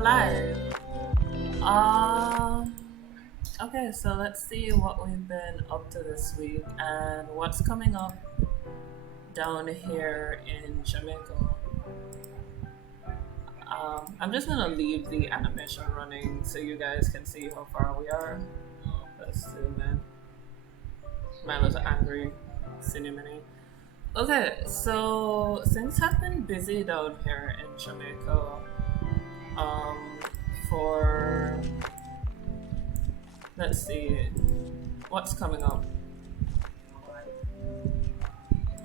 live. Um, okay, so let's see what we've been up to this week and what's coming up down here in Jamaica. I'm just gonna leave the animation running so you guys can see how far we are. Let's zoom in. My little angry cinnamon. Okay, so things have been busy down here in Jamaica. For let's see what's coming up.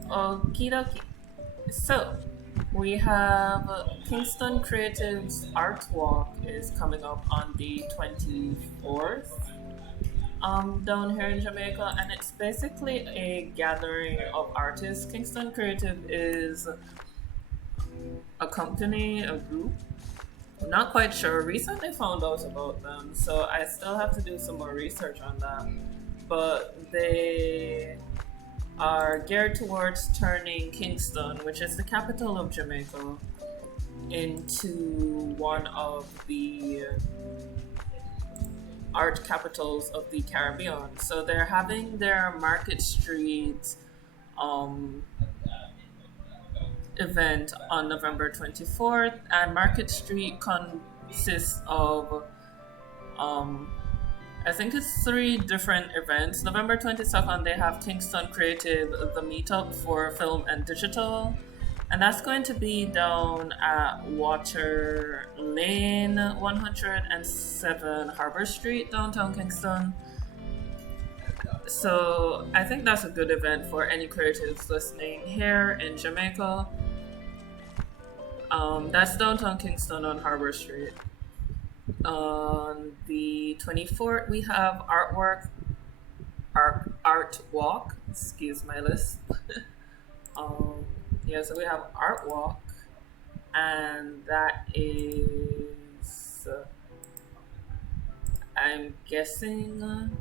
Okie dokie. So we have Kingston Creative's Art Walk is coming up on the 24th. Down here in Jamaica, and it's basically a gathering of artists. Kingston Creative is a company, a group. I'm not quite sure. Recently found out about them, so I still have to do some more research on that. But they are geared towards turning Kingston, which is the capital of Jamaica, into one of the art capitals of the Caribbean. So they're having their Market Street event on November 24th, and Market Street consists of I think it's 3 different events. November 22nd they have Kingston Creative, the meetup for film and digital, and that's going to be down at Water Lane 107 Harbor Street, downtown Kingston. So I think that's a good event for any creatives listening here in Jamaica. That's downtown Kingston on Harbor Street. On the 24th, we have art walk. Excuse my list. Yeah, so we have art walk, and that is, I'm guessing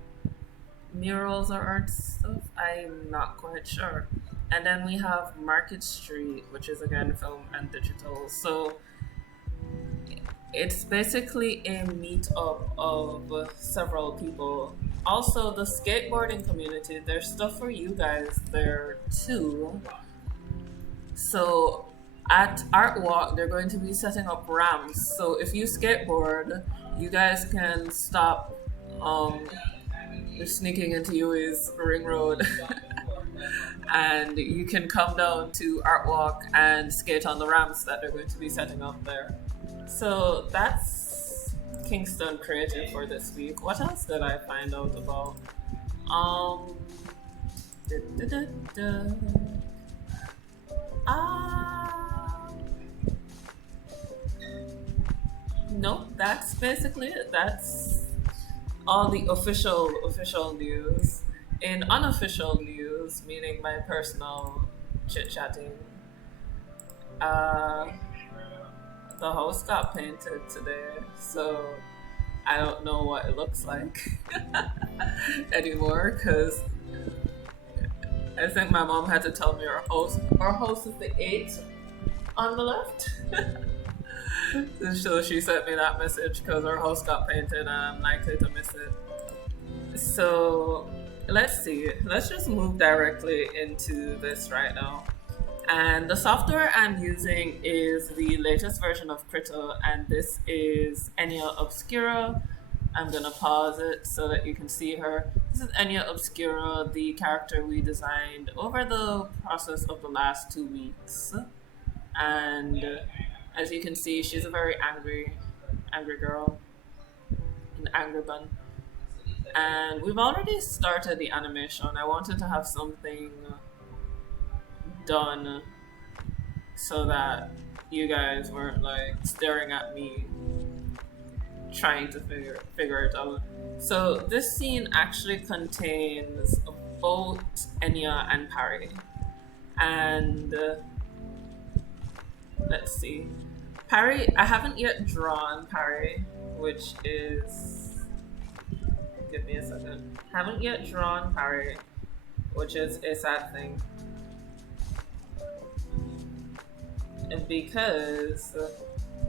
murals or art stuff. I'm not quite sure. And then we have Market Street, which is again film and digital. So it's basically a meetup of several people. Also, the skateboarding community, there's stuff for you guys there too. So at Art Walk, they're going to be setting up ramps. So if you skateboard, you guys can stop sneaking into UA's Ring Road and you can come down to Art Walk and skate on the ramps that they're going to be setting up there. So that's Kingston Creative for this week. What else did I find out about? No, that's basically it. That's all the official news. In unofficial news, meaning my personal chit-chatting, the house got painted today, so I don't know what it looks like anymore, because I think my mom had to tell me our house is the 8th on the left. So she sent me that message because our house got painted and I'm likely to miss it. So let's see. Let's just move directly into this right now. And the software I'm using is the latest version of Krita, and this is Enya Obscura. I'm gonna pause it so that you can see her. This is Enya Obscura, the character we designed over the process of the last 2 weeks. And as you can see, she's a very angry girl, an angry bun. And we've already started the animation. I wanted to have something done so that you guys weren't like staring at me trying to figure it out. So this scene actually contains both Enya and Parry. And let's see. Parry, I haven't yet drawn Parry, which is, give me a second. Haven't yet drawn Parry, which is a sad thing. Because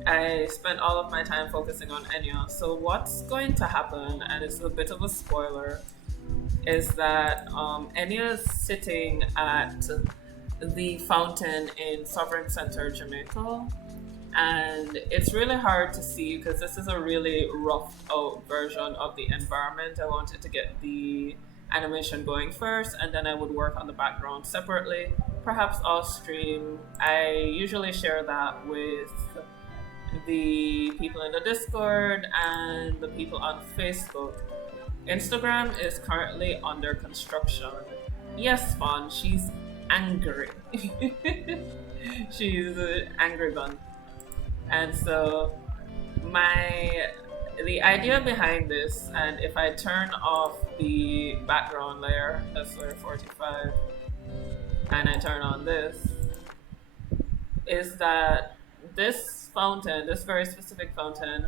I spent all of my time focusing on Enya. So what's going to happen, and it's a bit of a spoiler, is that Enya is sitting at the fountain in Sovereign Center, Jamaica. And it's really hard to see because this is a really rough out version of the environment. I wanted to get the animation going first, and then I would work on the background separately, perhaps off stream. I usually share that with the people in the Discord and the people on Facebook. Instagram is currently under construction. Yes, Fawn, she's angry. She's an angry gun. And so the idea behind this, and if I turn off the background layer, that's layer 45, and I turn on this, is that this fountain, this very specific fountain,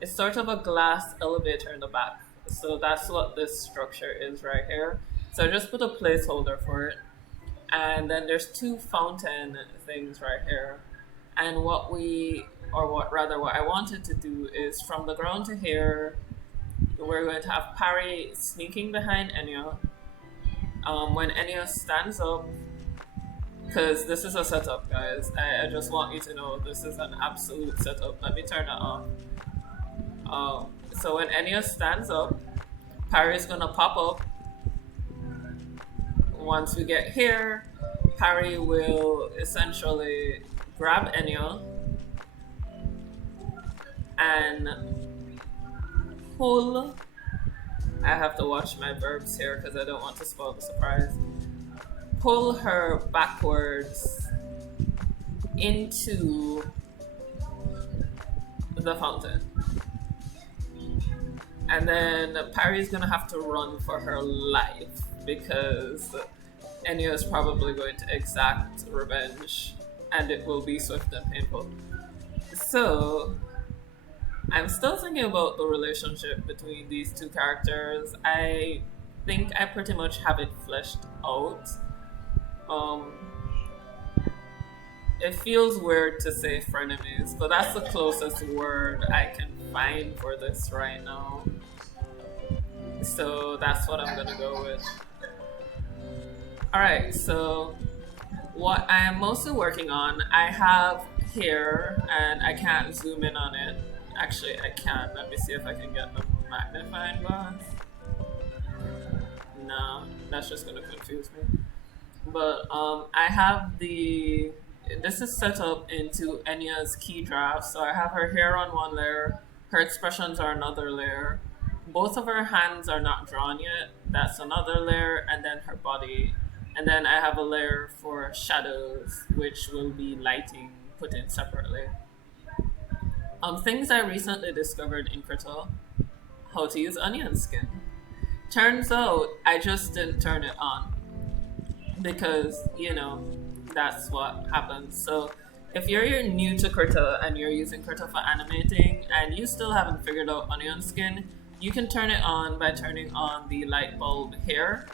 it's sort of a glass elevator in the back. So that's what this structure is right here. So I just put a placeholder for it. And then there's two fountain things right here. And what I wanted to do is from the ground to here, we're going to have Parry sneaking behind Enya. When Enya stands up, because this is a setup, guys. I just want you to know this is an absolute setup. Let me turn it off. So when Enya stands up, Parry's gonna pop up. Once we get here, Parry will essentially grab Enya and pull. I have to watch my verbs here because I don't want to spoil the surprise. Pull her backwards into the fountain. And then Parry's gonna have to run for her life because Enya is probably going to exact revenge, and it will be swift and painful. So I'm still thinking about the relationship between these two characters. I think I pretty much have it fleshed out. It feels weird to say frenemies, but that's the closest word I can find for this right now. So that's what I'm gonna go with. Alright, so what I am mostly working on, I have here, and I can't zoom in on it. Actually, I can. Let me see if I can get the magnifying glass. No, that's just gonna confuse me. But I have this is set up into Enya's key draft. So I have her hair on one layer, her expressions are another layer. Both of her hands are not drawn yet. That's another layer, and then her body. And then I have a layer for shadows, which will be lighting put in separately. Things I recently discovered in Krita: how to use onion skin. Turns out I just didn't turn it on because, that's what happens. So if you're new to Krita and you're using Krita for animating and you still haven't figured out onion skin, you can turn it on by turning on the light bulb here.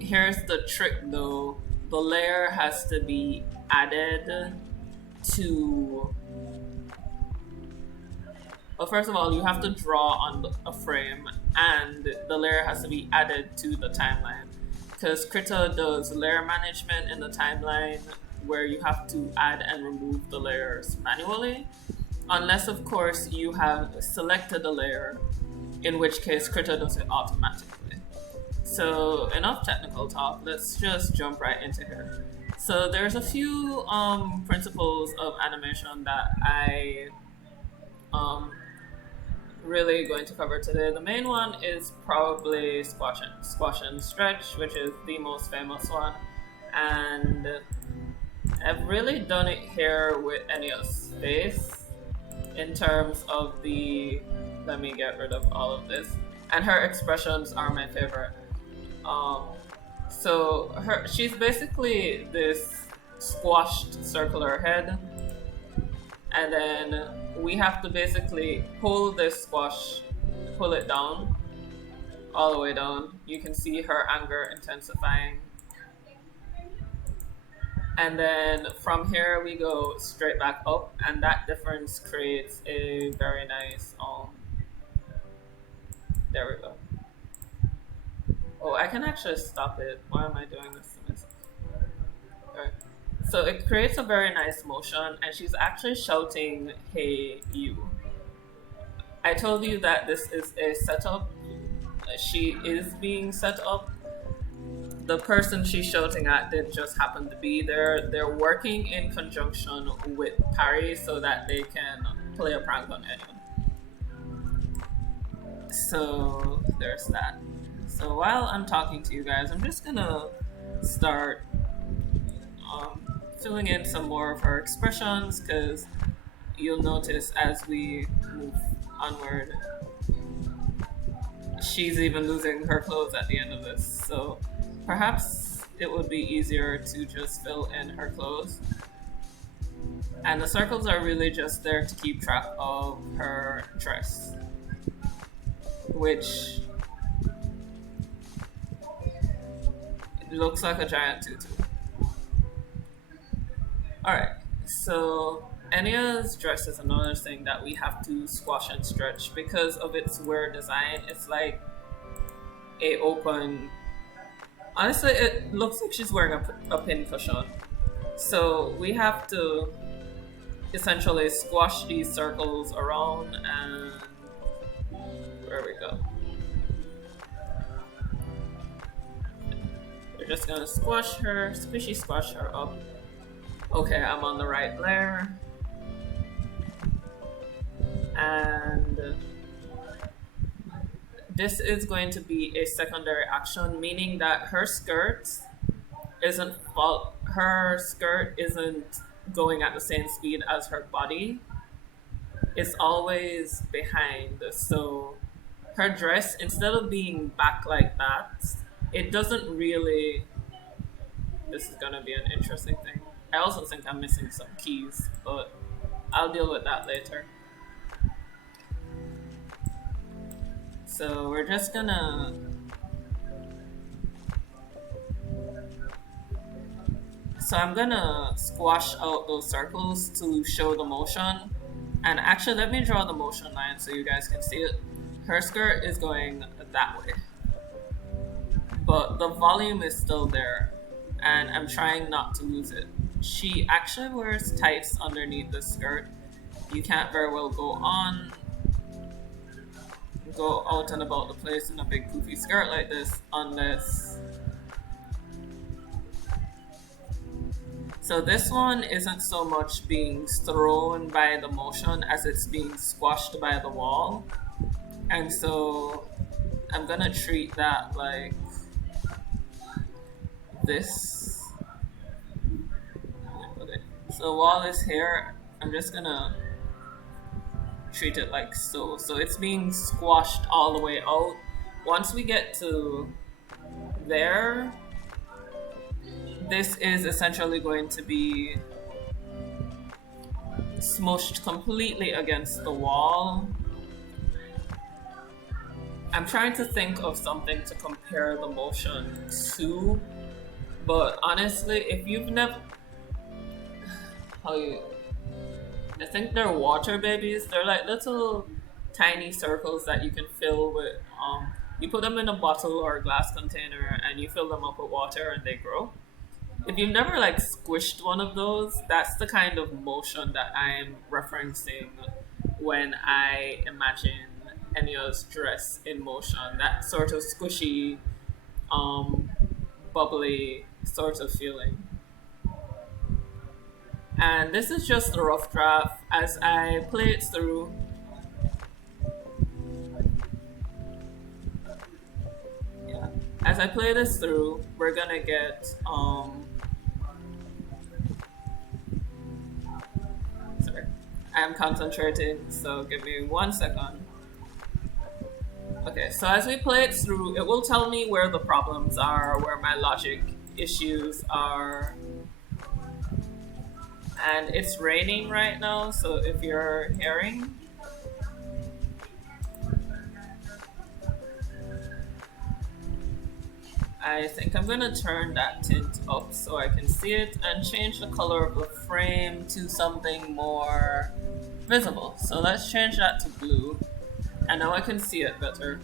Here's the trick though. The layer has to be added to... Well, first of all, you have to draw on a frame, and the layer has to be added to the timeline. Because Krita does layer management in the timeline where you have to add and remove the layers manually. Unless, of course, you have selected a layer, in which case Krita does it automatically. So, enough technical talk, let's just jump right into here. So there's a few principles of animation that I really going to cover today. The main one is probably squash and stretch, which is the most famous one, and I've really done it here with Enya's face in terms of the... Let me get rid of all of this. And her expressions are my favorite. So she's basically this squashed circular head, and then we have to basically pull this squash, pull it down, all the way down. You can see her anger intensifying. And then from here we go straight back up, and that difference creates a very nice there we go. Oh, I can actually stop it. Why am I doing this to myself? Okay. So it creates a very nice motion, and she's actually shouting, "Hey, you." I told you that this is a setup. She is being set up. The person she's shouting at didn't just happen to be there. They're working in conjunction with Parry so that they can play a prank on Enya. So there's that. So while I'm talking to you guys, I'm just gonna start filling in some more of her expressions, because you'll notice as we move onward, she's even losing her clothes at the end of this. So perhaps it would be easier to just fill in her clothes. And the circles are really just there to keep track of her dress, which looks like a giant tutu. Alright, so Enya's dress is another thing that we have to squash and stretch because of its weird design. It's like a open. Honestly, it looks like she's wearing a pin cushion. So we have to essentially squash these circles around, and there we go. We're just gonna squishy squash her up. Okay, I'm on the right layer. And this is going to be a secondary action, meaning that her skirt isn't going at the same speed as her body. It's always behind. So her dress, instead of being back like that, it doesn't really. This is gonna be an interesting thing. I also think I'm missing some keys, but I'll deal with that later. So we're just gonna I'm gonna squash out those circles to show the motion. And actually, let me draw the motion line so you guys can see it. Her skirt is going that way, but the volume is still there, and I'm trying not to lose it. She actually wears tights underneath the skirt. You can't very well go out and about the place in a big poofy skirt like this unless. So this one isn't so much being thrown by the motion as it's being squashed by the wall. And so I'm gonna treat that like this. So wall is here, I'm just gonna treat it like so. So it's being squashed all the way out. Once we get to there, this is essentially going to be smushed completely against the wall. I'm trying to think of something to compare the motion to, but honestly, if you've never, I think they're water babies. They're like little tiny circles that you can fill with, you put them in a bottle or a glass container and you fill them up with water and they grow. If you've never like squished one of those, that's the kind of motion that I'm referencing when I imagine Enya's dress in motion. That sort of squishy, bubbly sort of feeling. And this is just a rough draft. As I play it through, as I play this through, we're gonna get sorry, I'm concentrating, so give me 1 second. Okay, so as we play it through, it will tell me where the problems are, where my logic issues are. And it's raining right now, so if you're hearing, I think I'm gonna turn that tint up so I can see it and change the color of the frame to something more visible. So let's change that to blue. And now I can see it better.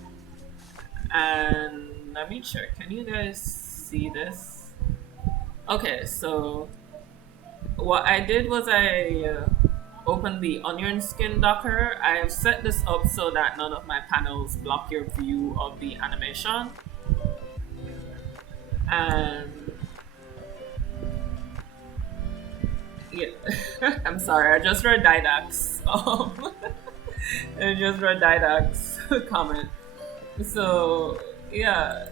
And let me check. Can you guys see this? Okay, so what I did was I opened the onion skin docker. I've set this up so that none of my panels block your view of the animation. And yeah, I'm sorry, I just read Didac's. I just read Didac's comment. So yeah,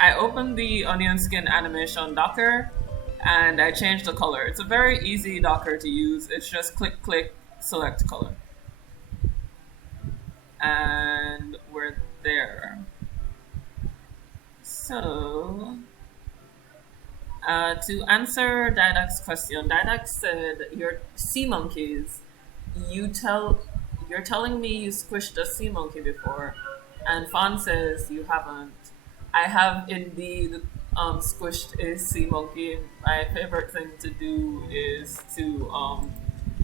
I opened the onion skin animation docker and I changed the color. It's a very easy docker to use. It's just click, click, select color. And we're there. So, to answer Didac's question, Didac said, "Your sea monkeys, you're telling me you squished a sea monkey before," and Fawn says you haven't. I have indeed squished a sea monkey. My favorite thing to do is to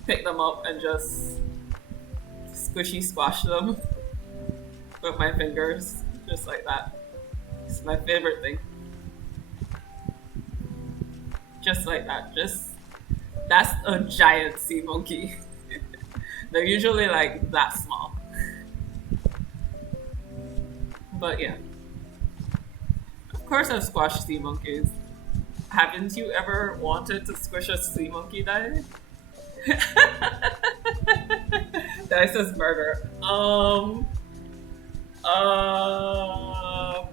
pick them up and just squishy squash them with my fingers, just like that. It's my favorite thing. Just like that. That's a giant sea monkey. They're usually like that small. But yeah. Of course I've squashed sea monkeys. Haven't you ever wanted to squish a sea monkey, Dai? Dai says murder.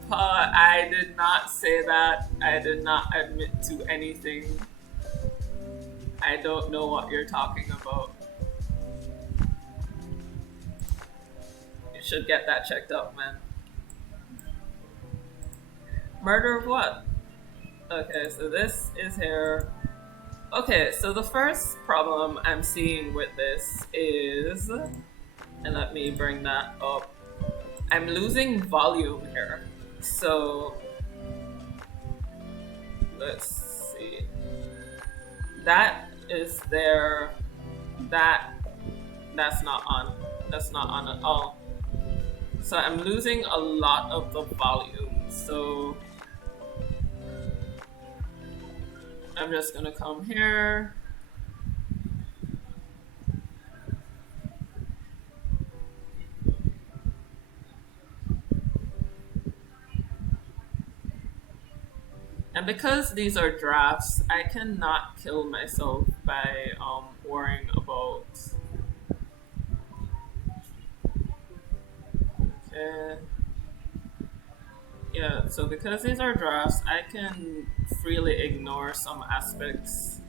I did not say that. I did not admit to anything. I don't know what you're talking about. You should get that checked out, man. Murder of what? Okay, so this is here. Okay, so the first problem I'm seeing with this is, and let me bring that up. I'm losing volume here. So let's see. That is there. That's not on. That's not on at all. So I'm losing a lot of the volume. So I'm just gonna come here. And because these are drafts, I cannot kill myself by worrying about. Okay. Yeah, so because these are drafts, I can freely ignore some aspects,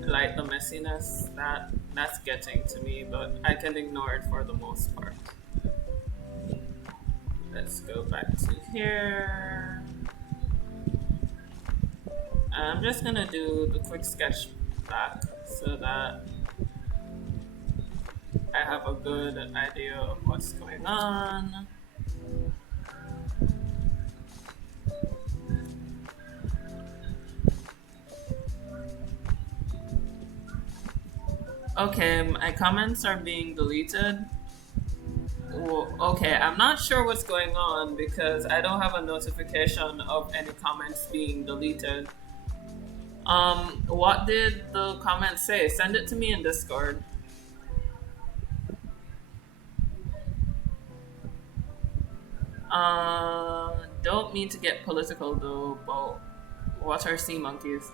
like the messiness that's getting to me, but I can ignore it for the most part. Let's go back to here. I'm just gonna do the quick sketch back so that I have a good idea of what's going on. Okay, my comments are being deleted. Well, okay, I'm not sure what's going on because I don't have a notification of any comments being deleted. What did the comment say? Send it to me in Discord. Don't mean to get political though, but what are sea monkeys?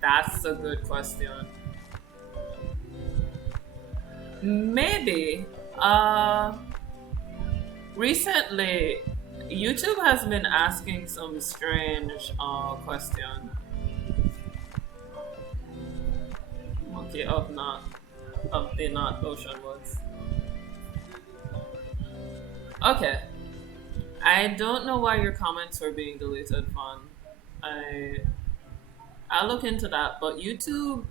That's a good question. Maybe. Recently, YouTube has been asking some strange question. Okay, of the not ocean woods. Okay. I don't know why your comments were being deleted, Fun. I'll look into that, but YouTube,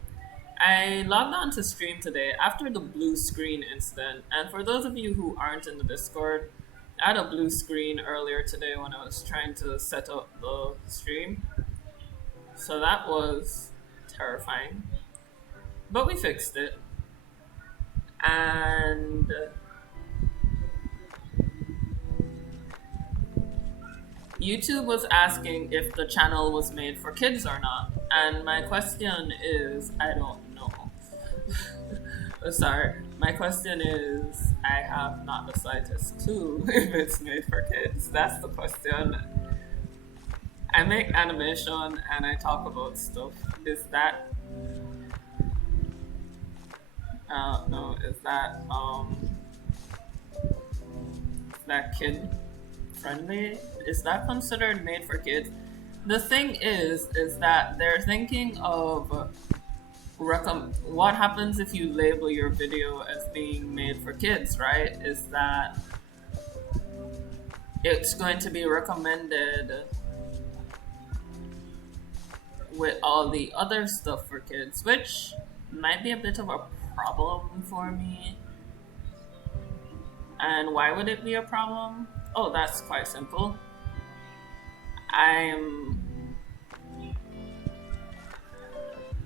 I logged on to stream today after the blue screen incident, and for those of you who aren't in the Discord, I had a blue screen earlier today when I was trying to set up the stream. So that was terrifying. But we fixed it. And YouTube was asking if the channel was made for kids or not. And my question is, I don't know. Sorry. My question is, I have not the slightest clue if it's made for kids. That's the question. I make animation and I talk about stuff. Is that no, is that kid friendly? Is that considered made for kids? The thing is that they're thinking of what happens if you label your video as being made for kids, right? Is that it's going to be recommended with all the other stuff for kids, which might be a bit of a problem for me. And why would it be a problem? Oh, that's quite simple.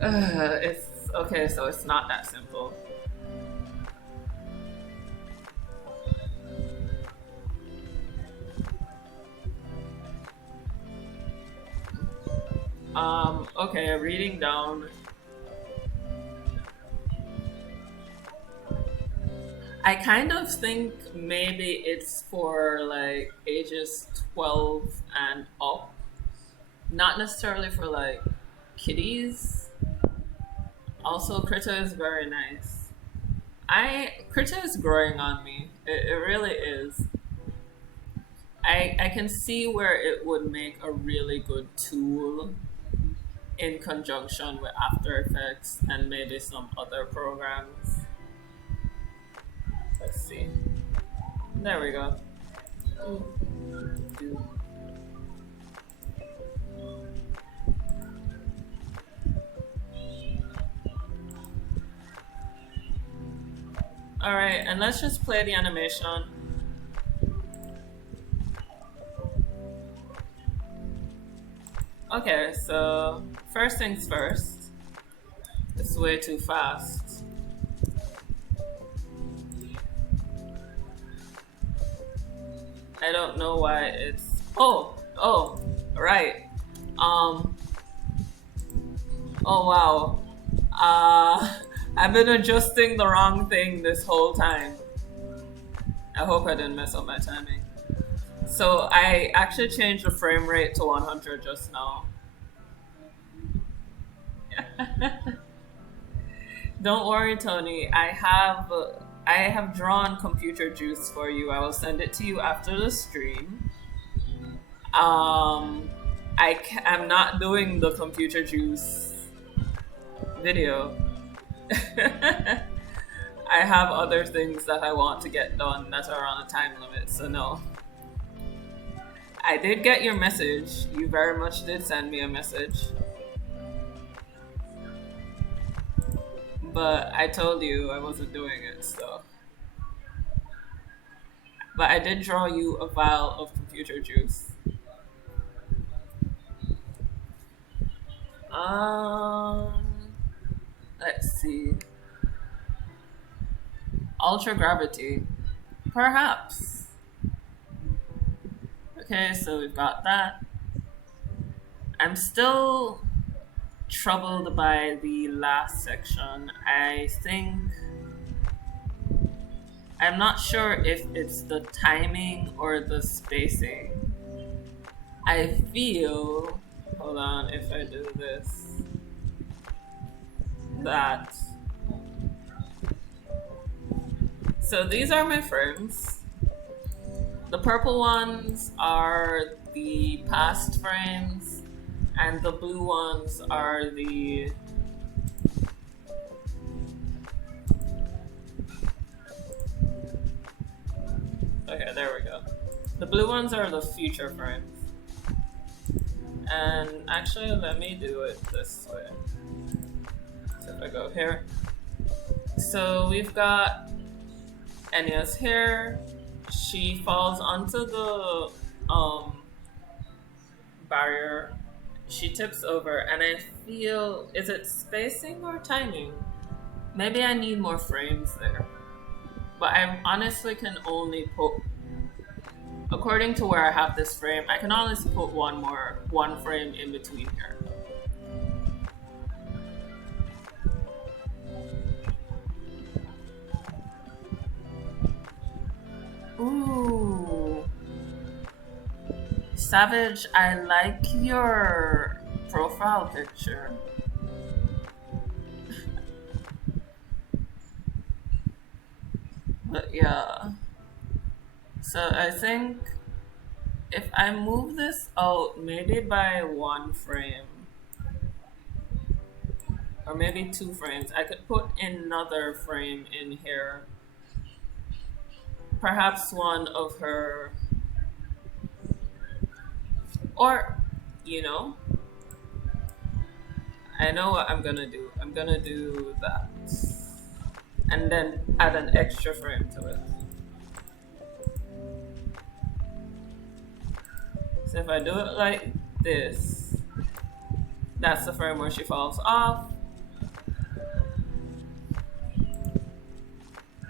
It's okay, so it's not that simple. Okay, reading down. I kind of think maybe it's for like ages 12 and up. Not necessarily for like kiddies. Also, Krita is very nice. Krita is growing on me. It really is. I can see where it would make a really good tool in conjunction with After Effects and maybe some other programs. Let's see. There we go. Alright, and let's just play the animation. Okay, so first things first. It's way too fast. I don't know why it's... Oh, right. Oh wow. I've been adjusting the wrong thing this whole time. I hope I didn't mess up my timing. So I actually changed the frame rate to 100 just now. Don't worry, Tony. I have drawn computer juice for you. I will send it to you after the stream. I'm not doing the computer juice video. I have other things that I want to get done that are on a time limit, so no. I did get your message. You very much did send me a message. But I told you I wasn't doing it, so. But I did draw you a vial of computer juice. Let's see. Ultra gravity. Perhaps. Okay, so we've got that. I'm still troubled by the last section. I think I'm not sure if it's the timing or the spacing. I feel, hold on, if I do this, that. So these are my frames. The purple ones are the past frames, and the blue ones are the okay, there we go. The blue ones are the future frames. And actually, let me do it this way. So if I go here. So we've got Enya's hair. she falls onto the um, barrier. She tips over, and I feel, is it spacing or timing? Maybe I need more frames there. But I honestly can only put, according to where I have this frame, I can honestly put one frame in between here. Ooh. Savage, I like your profile picture. But yeah. So I think if I move this out maybe by one frame, or maybe two frames, I could put another frame in here. Perhaps one of her, or, you know, I know what I'm gonna do. I'm gonna do that. And then add an extra frame to it. So if I do it like this, that's the frame where she falls off.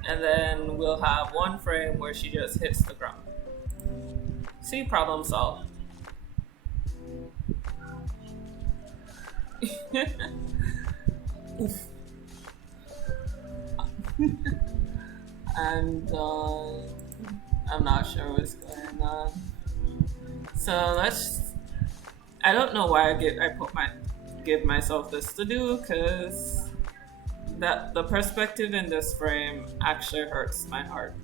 And then we'll have one frame where she just hits the ground. See, problem solved. Oof. And I'm not sure what's going on. So I don't know why give myself this to do, because the perspective in this frame actually hurts my heart.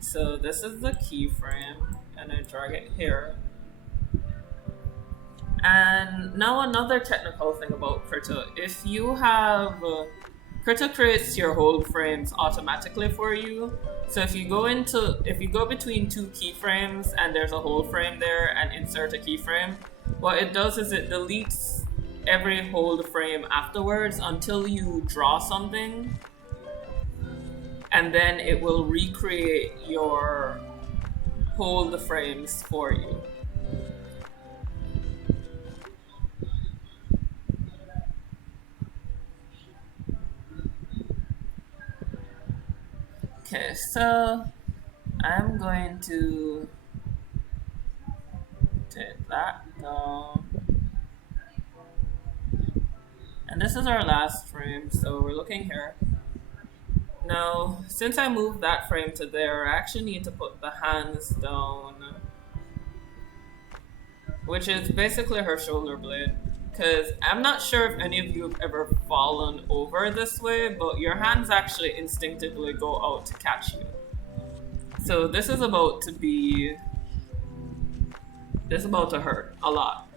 So this is the keyframe, and I drag it here. And now another technical thing about Krita. If you have Krita creates your hold frames automatically for you. So if you go between two keyframes and there's a hold frame there and insert a keyframe, what it does is it deletes every hold frame afterwards until you draw something, and then it will recreate your hold frames for you. Okay, so I'm going to take that down. And this is our last frame, so we're looking here. Now, since I moved that frame to there, I actually need to put the hands down, which is basically her shoulder blade. Because I'm not sure if any of you have ever fallen over this way, but your hands actually instinctively go out to catch you. So this is about to hurt a lot,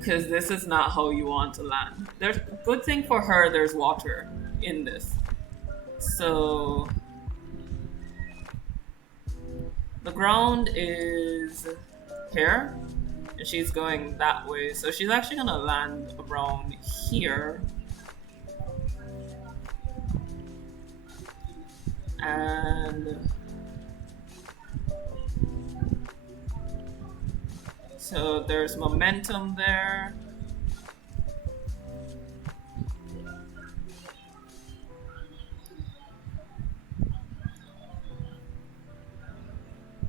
because this is not how you want to land. There's a good thing for her, there's water in this. So the ground is here, and she's going that way. So she's actually gonna land around here. And so there's momentum there.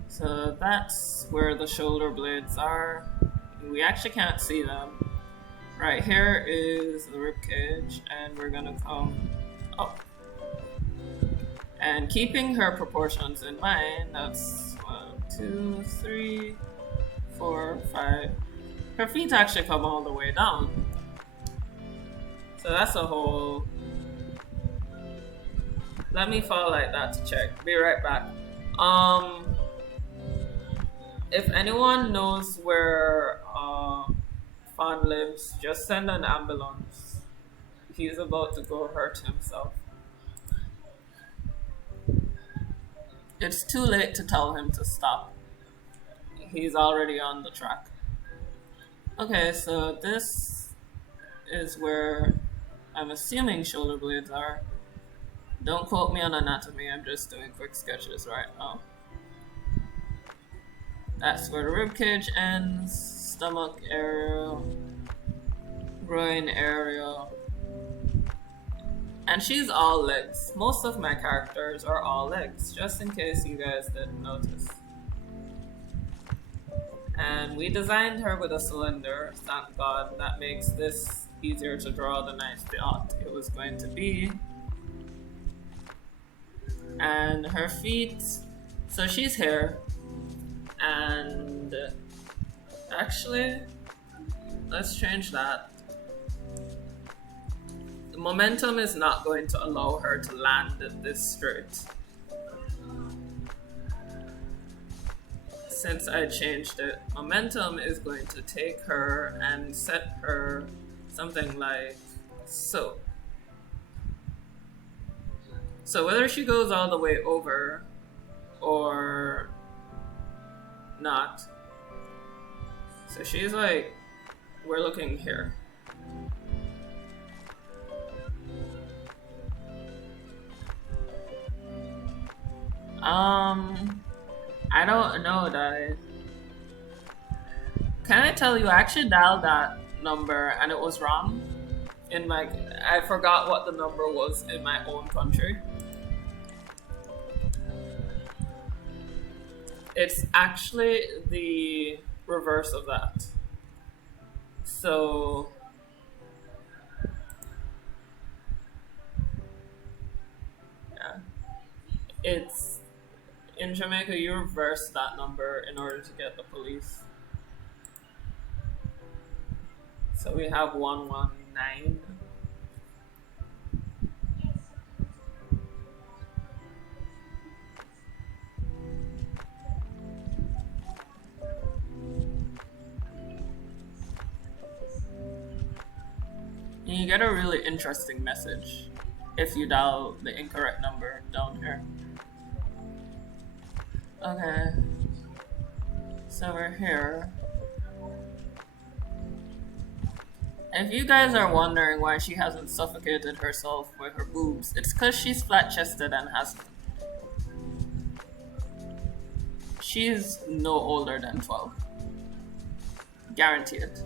So that's where the shoulder blades are. We actually can't see them. Right here is the rib cage, and we're gonna come up. And keeping her proportions in mind, that's 1, 2, 3, 4, 5. Her feet actually come all the way down. So that's a whole. Let me fall like that to check. Be right back. If anyone knows where Fawn lives, just send an ambulance. He's about to go hurt himself. It's too late to tell him to stop. He's already on the track. Okay, so this is where I'm assuming shoulder blades are. Don't quote me on anatomy, I'm just doing quick sketches right now. That's where the rib cage ends, stomach area, groin area. And she's all legs. Most of my characters are all legs, just in case you guys didn't notice. And we designed her with a cylinder, thank God. That makes this easier to draw than I thought it was going to be. And her feet, so she's here. And actually, let's change that. The momentum is not going to allow her to land this straight. Since I changed it, momentum is going to take her and set her something like so. So whether she goes all the way over or not. So she's like, we're looking here. I don't know that. Can I tell you, I actually dialed that number and it was wrong. I forgot what the number was in my own country. It's actually the reverse of that. So yeah, it's in Jamaica. You reverse that number in order to get the police. So we have 119. And you get a really interesting message if you dial the incorrect number down here. Okay. So we're here. And if you guys are wondering why she hasn't suffocated herself with her boobs, it's because she's flat-chested and has... She's no older than 12. Guarantee it.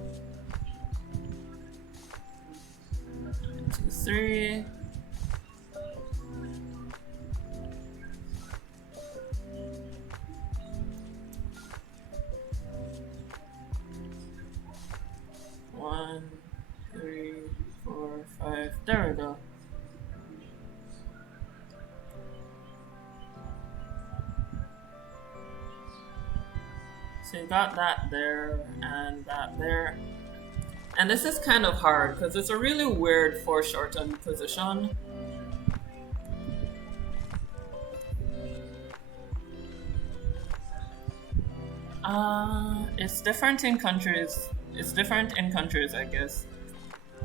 1, 2, 3. One, 3, 4, 5. There we go. So you got that there and that there. And this is kind of hard because it's a really weird foreshortened position. It's different in countries. It's different in countries, I guess.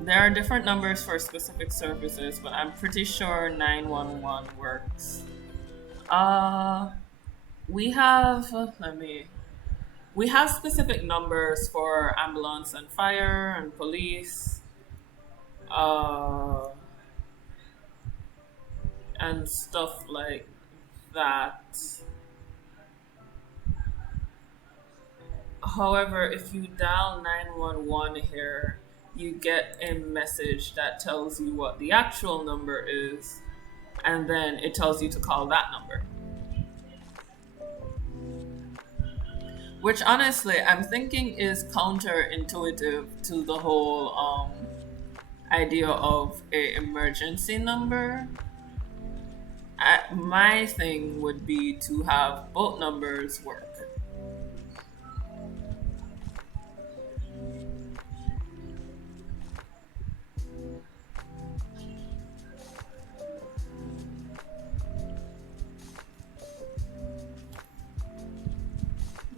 There are different numbers for specific services, but I'm pretty sure 911 works. We have, we have specific numbers for ambulance and fire and police, and stuff like that. However, if you dial 911 here, you get a message that tells you what the actual number is, and then it tells you to call that number. Which honestly, I'm thinking is counterintuitive to the whole idea of a emergency number. My thing would be to have both numbers work.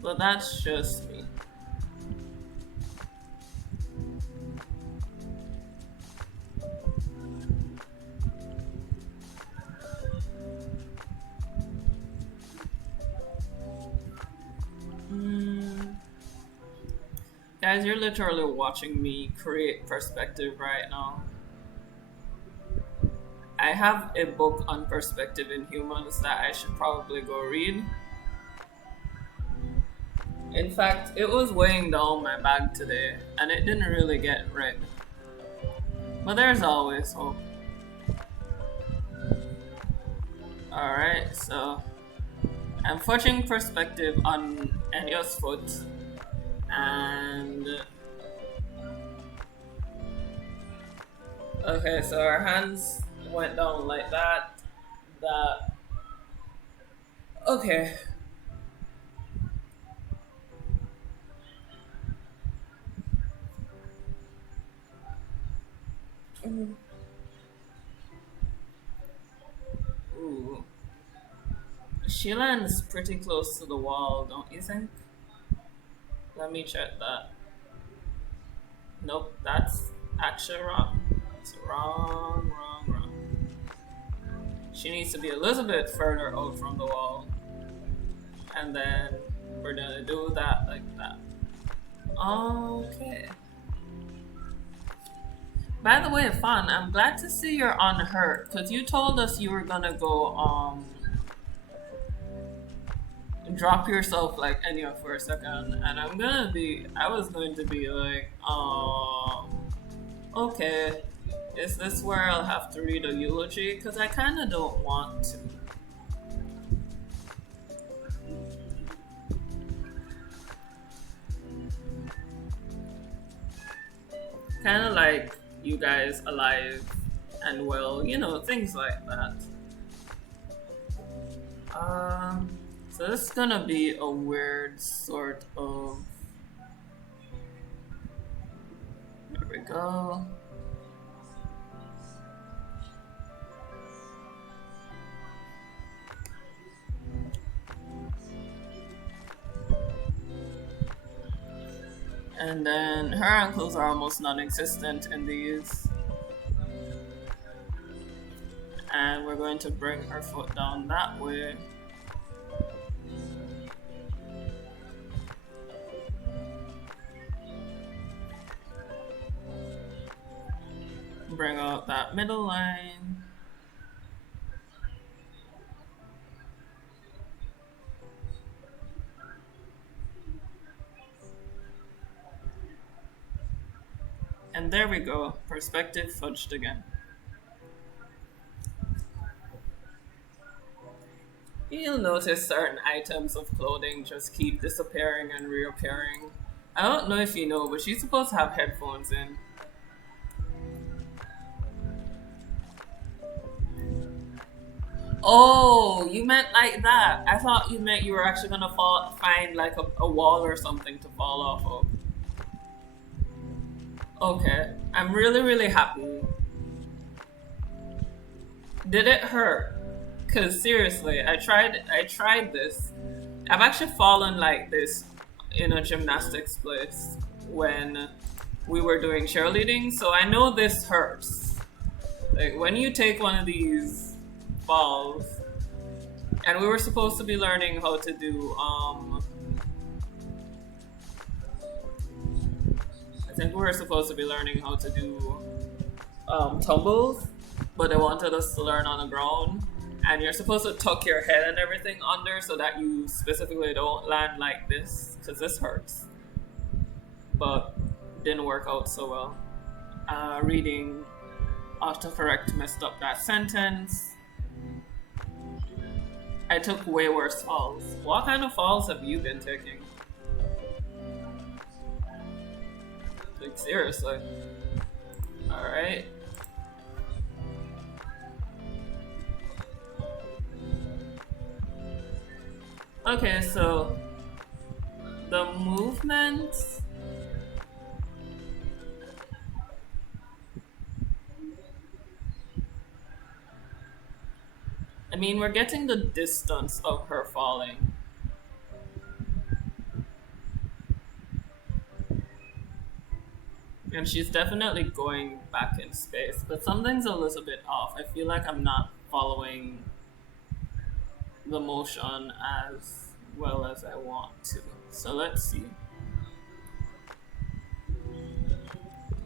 But that's just me. Guys, you're literally watching me create perspective right now. I have a book on perspective in humans that I should probably go read. In fact, it was weighing down my bag today and it didn't really get read. But there's always hope. Alright, so I'm fetching perspective on Enya's foot and okay, so our hands went down like that. Okay. Ooh. She lands pretty close to the wall, don't you think? Let me check that. Nope, that's actually wrong. It's wrong. She needs to be a little bit further out from the wall. And then we're gonna do that like that. Okay. By the way, Fun, I'm glad to see you're unhurt, because you told us you were gonna go, drop yourself like Enya for a second, and I was going to be like, okay, is this where I'll have to read a eulogy? Because I kind of don't want to. Kind of like you guys alive and well, you know, things like that. So this is gonna be a weird sort of. There we go. And then her ankles are almost non-existent in these. And we're going to bring her foot down that way. Bring out that middle line. And there we go, perspective fudged again. You'll notice certain items of clothing just keep disappearing and reappearing. I don't know if you know, but she's supposed to have headphones in. Oh, you meant like that. I thought you meant you were actually gonna find like a wall or something to fall off of. Okay, I'm really happy. Did it hurt? Cause seriously, I tried this. I've actually fallen like this in a gymnastics place when we were doing cheerleading, so I know this hurts. Like when you take one of these falls, and we were supposed to be learning how to do I think we were supposed to be learning how to do tumbles, but they wanted us to learn on the ground. And you're supposed to tuck your head and everything under so that you specifically don't land like this, because this hurts. But didn't work out so well. Reading autocorrect messed up that sentence. I took way worse falls. What kind of falls have you been taking? Like, seriously. Alright. Okay, so the movements. I mean, we're getting the distance of her falling. And she's definitely going back in space, but something's a little bit off. I feel like I'm not following the motion as well as I want to. So let's see.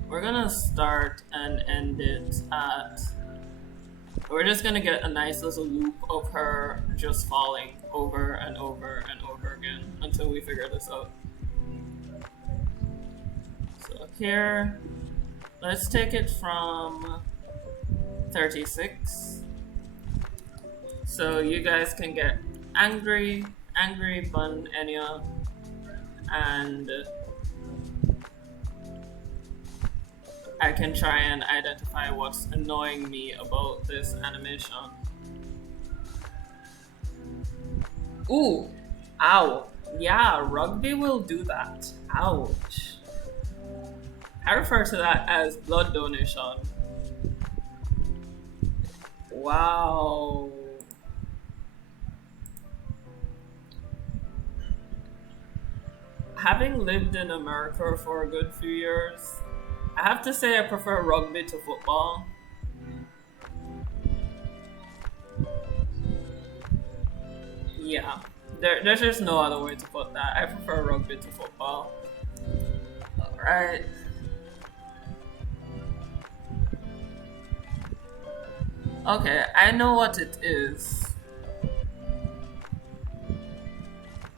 We're gonna start and end it at We're just gonna get a nice little loop of her just falling over and over and over again until we figure this out. So here, let's take it from 36. So you guys can get angry, bun, Enya, and I can try and identify what's annoying me about this animation. Ooh, ow. Yeah, rugby will do that. Ouch. I refer to that as blood donation. Wow. Having lived in America for a good few years, I have to say I prefer rugby to football. Yeah, there's just no other way to put that. I prefer rugby to football. Alright. Okay, I know what it is.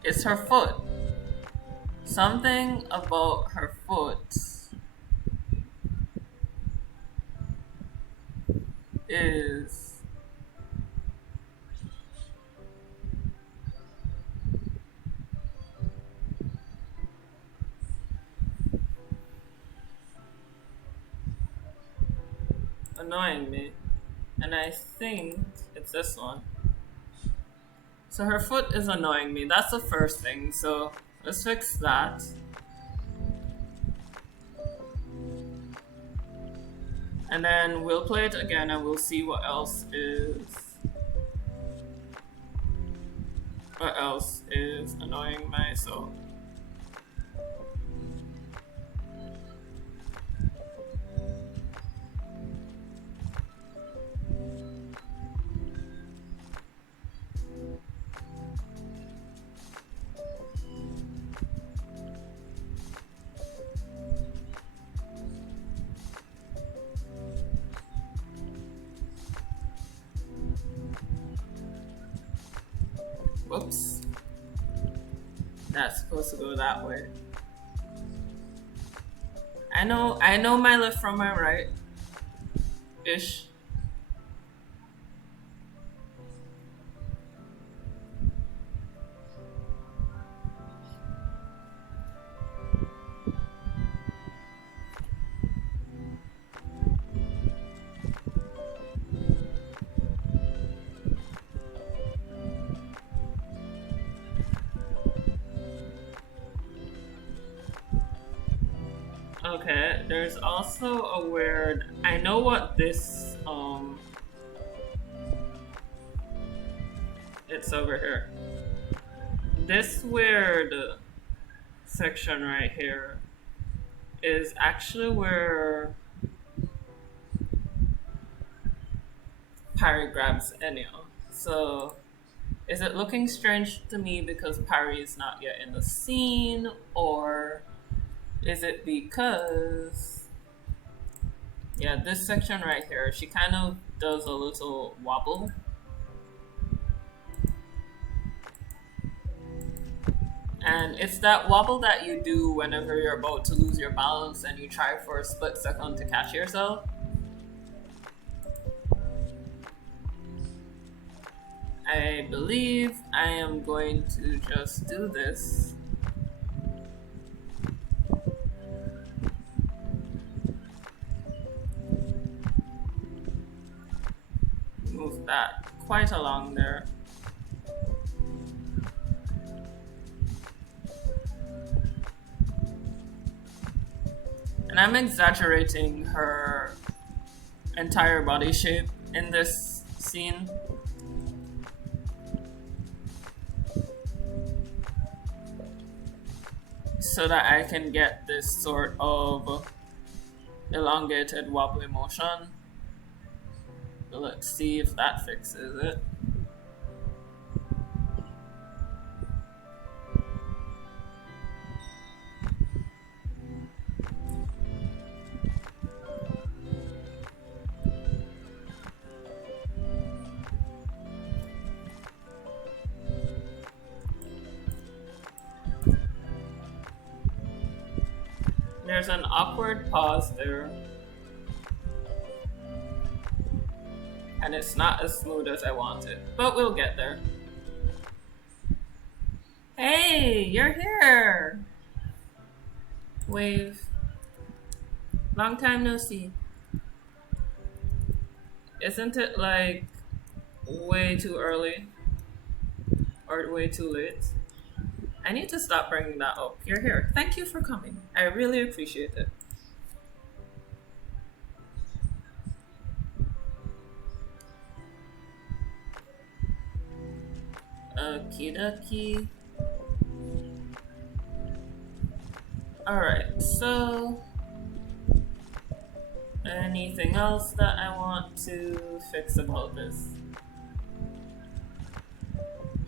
It's her foot. Something about her foot is annoying me. And I think it's this one. So her foot is annoying me. That's the first thing. So let's fix that. And then we'll play it again and we'll see what else is annoying my soul. Whoops. That's supposed to go that way. I know my left from my right. Ish. Okay, there's also a weird, I know what this, it's over here. This weird section right here is actually where Parry grabs Enya. So, is it looking strange to me because Parry is not yet in the scene, or is it because, yeah, this section right here, she kind of does a little wobble. And it's that wobble that you do whenever you're about to lose your balance and you try for a split second to catch yourself. I believe I am going to just do this. Move that quite along there. And I'm exaggerating her entire body shape in this scene. So that I can get this sort of elongated wobbly motion. So let's see if that fixes it. There's an awkward pause there. And it's not as smooth as I want it, but we'll get there. Hey, you're here! Wave. Long time no see. Isn't it like way too early? Or way too late? I need to stop bringing that up. You're here. Thank you for coming. I really appreciate it. Okie dokie. Alright, so anything else that I want to fix about this?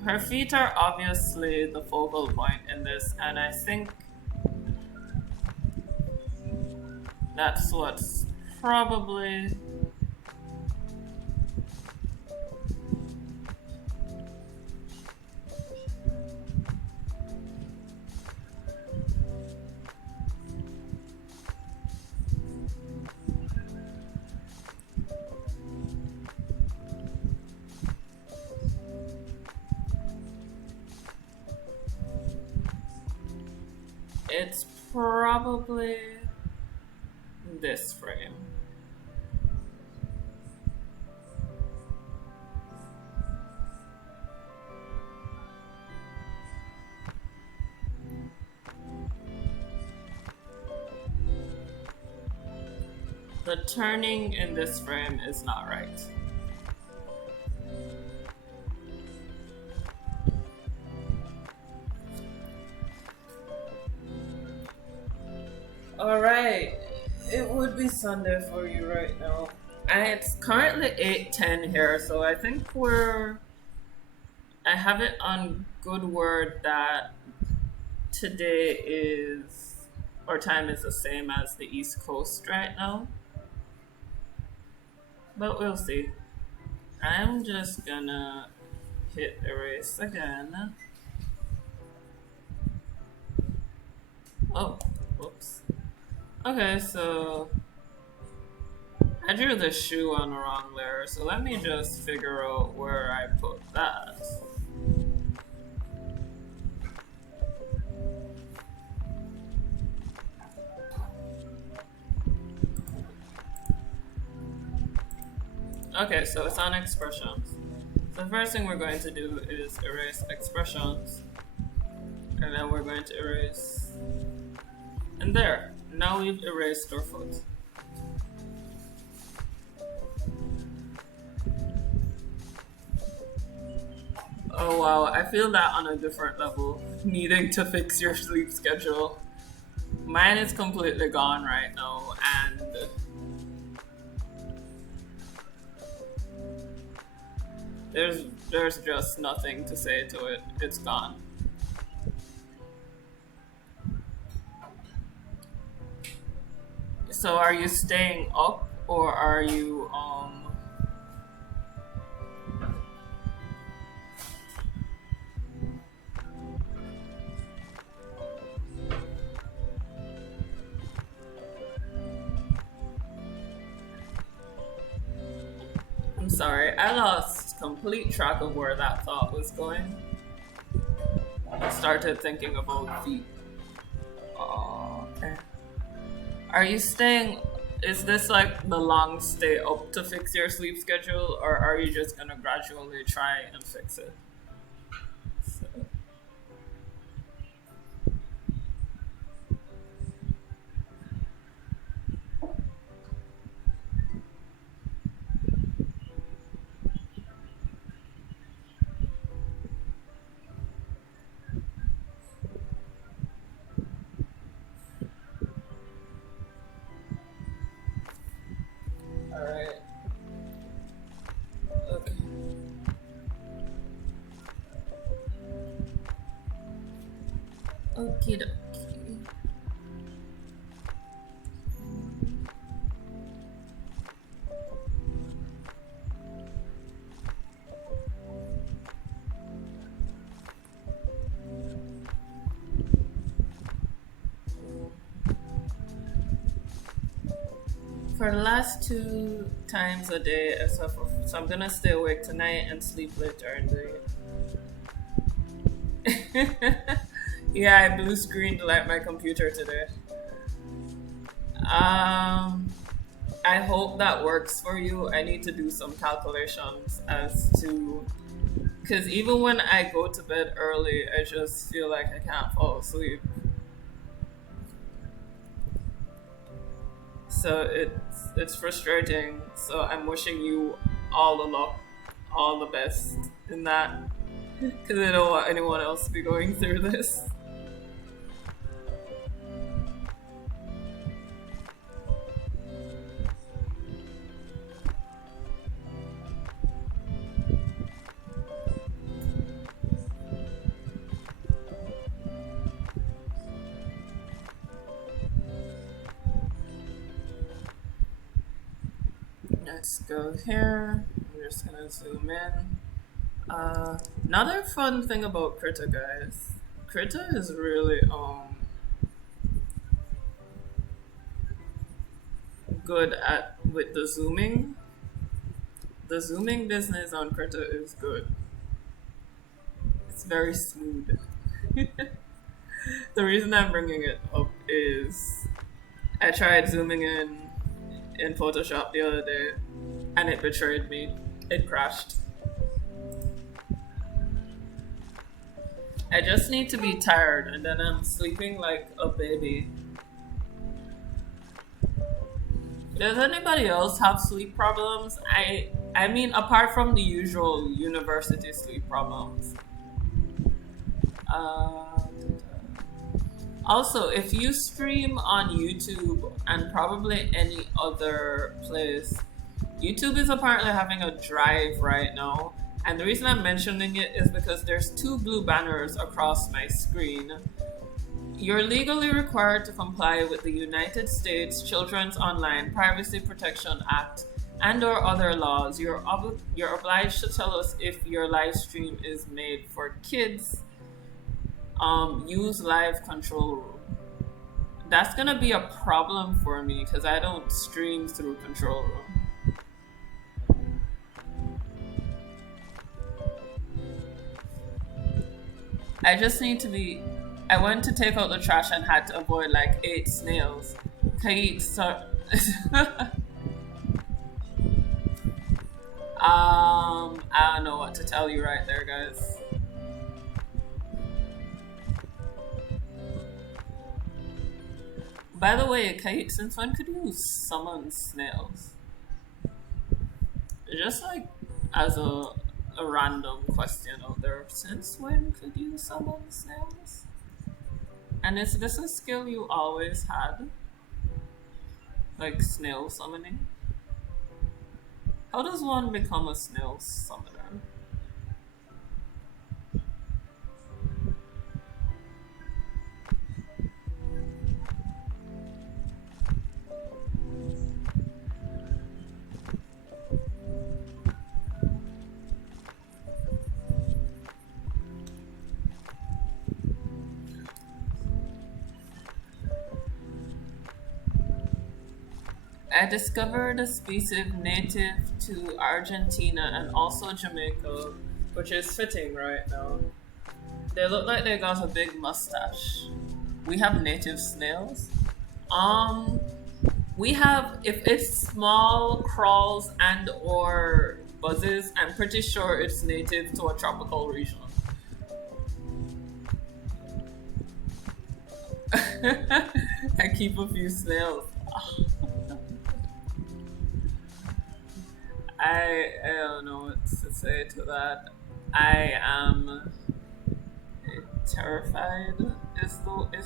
Her feet are obviously the focal point in this, and I think that's what's probably it's probably this frame. The turning in this frame is not right. Alright, it would be Sunday for you right now. And it's currently 8:10 here, so I think I have it on good word that today is, or time is the same as the East Coast right now. But we'll see. I'm just gonna hit erase again. Oh, whoops. Okay, so I drew the shoe on the wrong layer, so let me just figure out where I put that. Okay, so it's on expressions. So the first thing we're going to do is erase expressions, and then we're going to erase, and there. Now we've erased our foot. Oh wow, I feel that on a different level, needing to fix your sleep schedule. Mine is completely gone right now, and there's just nothing to say to it. It's gone. So are you staying up, or are you I'm sorry, I lost complete track of where that thought was going. I started thinking about feet. Oh, okay. Are you staying, is this like the long stay up to fix your sleep schedule, or are you just gonna gradually try and fix it? So. Alright. Okay. Okie dokie. for the last two times a day, so I'm gonna stay awake tonight and sleep later in the. Yeah, I blue screened like my computer today. I hope that works for you. I need to do some calculations as to, because even when I go to bed early, I just feel like I can't fall asleep. So it's frustrating. So I'm wishing you all the luck, all the best in that, because I don't want anyone else to be going through this. Let's go here. I'm just gonna zoom in. Another fun thing about Krita, guys. Krita is really good at with the zooming. The zooming business on Krita is good. It's very smooth. The reason I'm bringing it up is I tried zooming in Photoshop the other day, and it betrayed me. It crashed. I just need to be tired, and then I'm sleeping like a baby. Does anybody else have sleep problems? I mean, apart from the usual university sleep problems. Also, if you stream on YouTube and probably any other place, YouTube is apparently having a drive right now. And the reason I'm mentioning it is because there's two blue banners across my screen. You're legally required to comply with the United States Children's Online Privacy Protection Act and/or other laws. You're obliged to tell us if your live stream is made for kids. Use live control room. That's gonna be a problem for me because I don't stream through control room. I just need to be. I went to take out the trash and had to avoid like 8 snails. Kate, I don't know what to tell you right there, guys. By the way, Kate, since when could you summon snails? Just like as a random question out there, since when could you summon snails? And is this a skill you always had? Like snail summoning? How does one become a snail summoner? I discovered a species native to Argentina and also Jamaica, which is fitting right now. They look like they got a big mustache. We have native snails. We have, if it's small, crawls and or buzzes, I'm pretty sure it's native to a tropical region. I keep a few snails. I don't know what to say to that. I am terrified. Is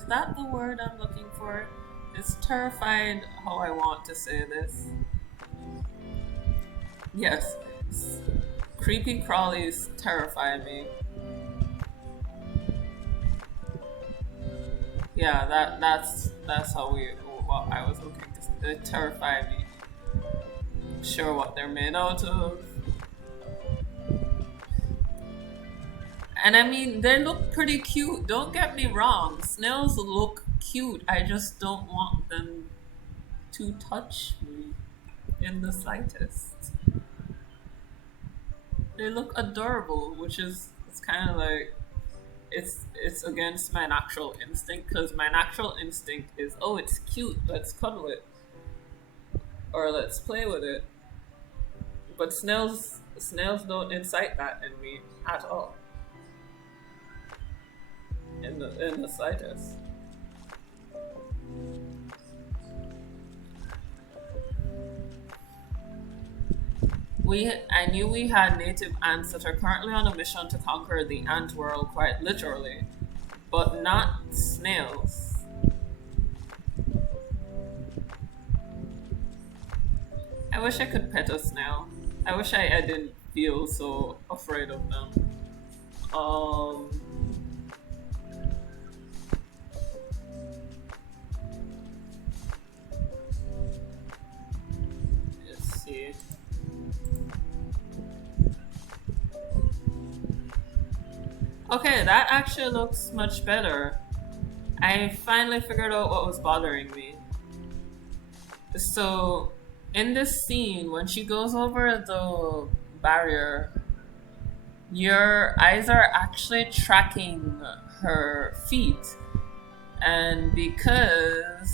that the word I'm looking for? Is terrified how I want to say this? Yes. Creepy crawlies terrify me. Yeah, that's how what I was looking to say. They terrify me. Sure what they're made out of. And I mean, they look pretty cute. Don't get me wrong. Snails look cute. I just don't want them to touch me. in the slightest. They look adorable, which is it's kind of like it's against my natural instinct because my natural instinct is, oh, it's cute, let's cuddle it or let's play with it. But snails don't incite that in me at all, in the slightest. I knew we had native ants that are currently on a mission to conquer the ant world, quite literally, but not snails. I wish I could pet a snail. I wish I didn't feel so afraid of them. Um, let's see. Okay, that actually looks much better. I finally figured out what was bothering me. So, in this scene, when she goes over the barrier, your eyes are actually tracking her feet. And because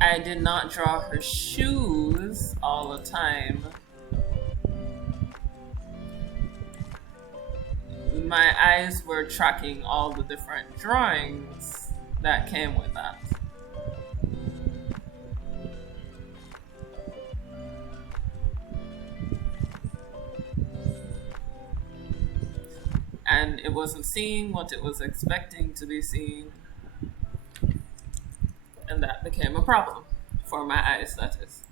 I did not draw her shoes all the time, my eyes were tracking all the different drawings that came with that. And it wasn't seeing what it was expecting to be seeing. And that became a problem for my eyes, that is.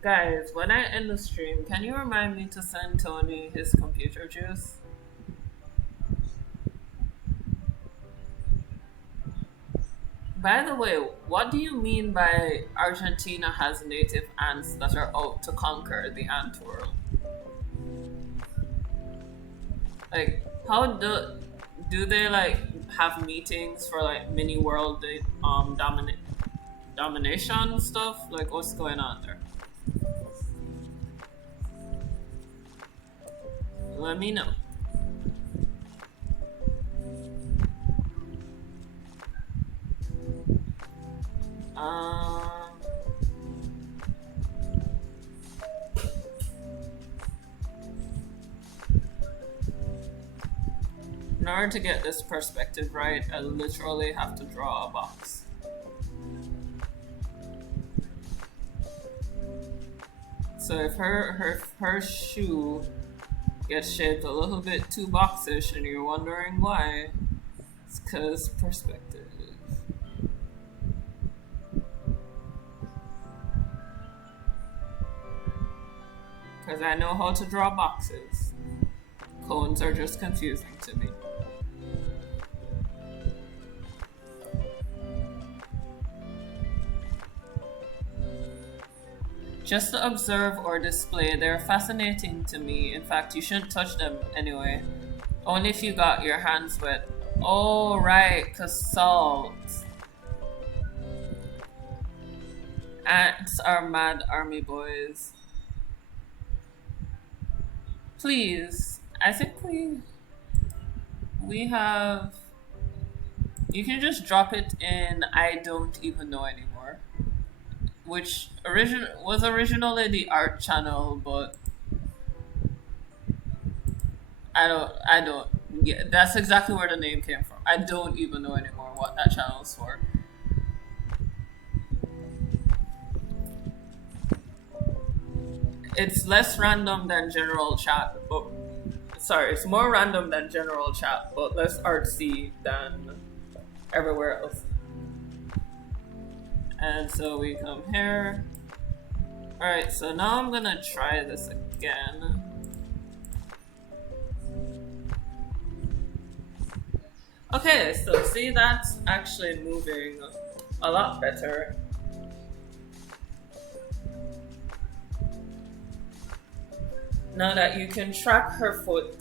Guys, when I end the stream, can you remind me to send Tony his computer juice? By the way, what do you mean by Argentina has native ants that are out to conquer the ant world? Like, how do they like have meetings for like mini world domination stuff? Like, what's going on there? Let me know. In order to get this perspective right, I literally have to draw a box. So if her shoe gets shaped a little bit too boxish and you're wondering why, it's because perspective. Because I know how to draw boxes. Cones are just confusing to me. Just to observe or display, they're fascinating to me. In fact, you shouldn't touch them anyway. Only if you got your hands wet. Oh, right, 'cause salt. Ants are mad army boys. Please, I think we have... You can just drop it in I don't even know anymore. Which was originally the art channel, but I don't yeah, that's exactly where the name came from. I don't even know anymore what that channel's for. It's less random than general chat, but sorry, it's more random than general chat, but less artsy than everywhere else. And so we come here. Alright, so now I'm gonna try this again. Okay, so see, that's actually moving a lot better. Now that you can track her foot,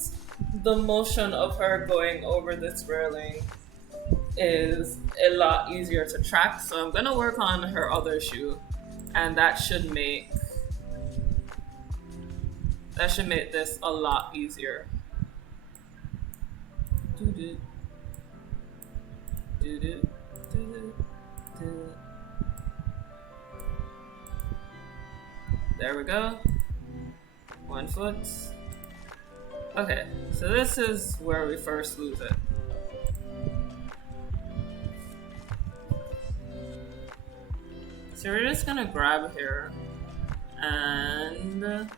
the motion of her going over this railing is a lot easier to track. So I'm gonna work on her other shoe, and that should make this a lot easier. Doo-doo. Doo-doo. Doo-doo. Doo-doo. There we go. 1 foot. Okay, so this is where we first lose it. So we're just gonna grab here and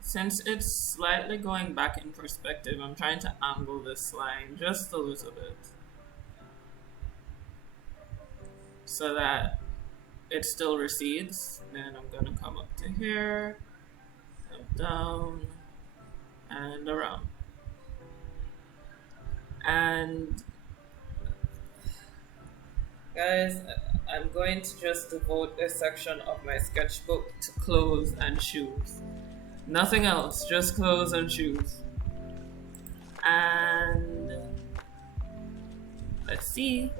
since it's slightly going back in perspective, I'm trying to angle this line just a little bit so that it still recedes. Then I'm gonna come up to here, up, down, and around. And guys, I'm going to just devote a section of my sketchbook to clothes and shoes. Nothing else, just clothes and shoes. And let's see.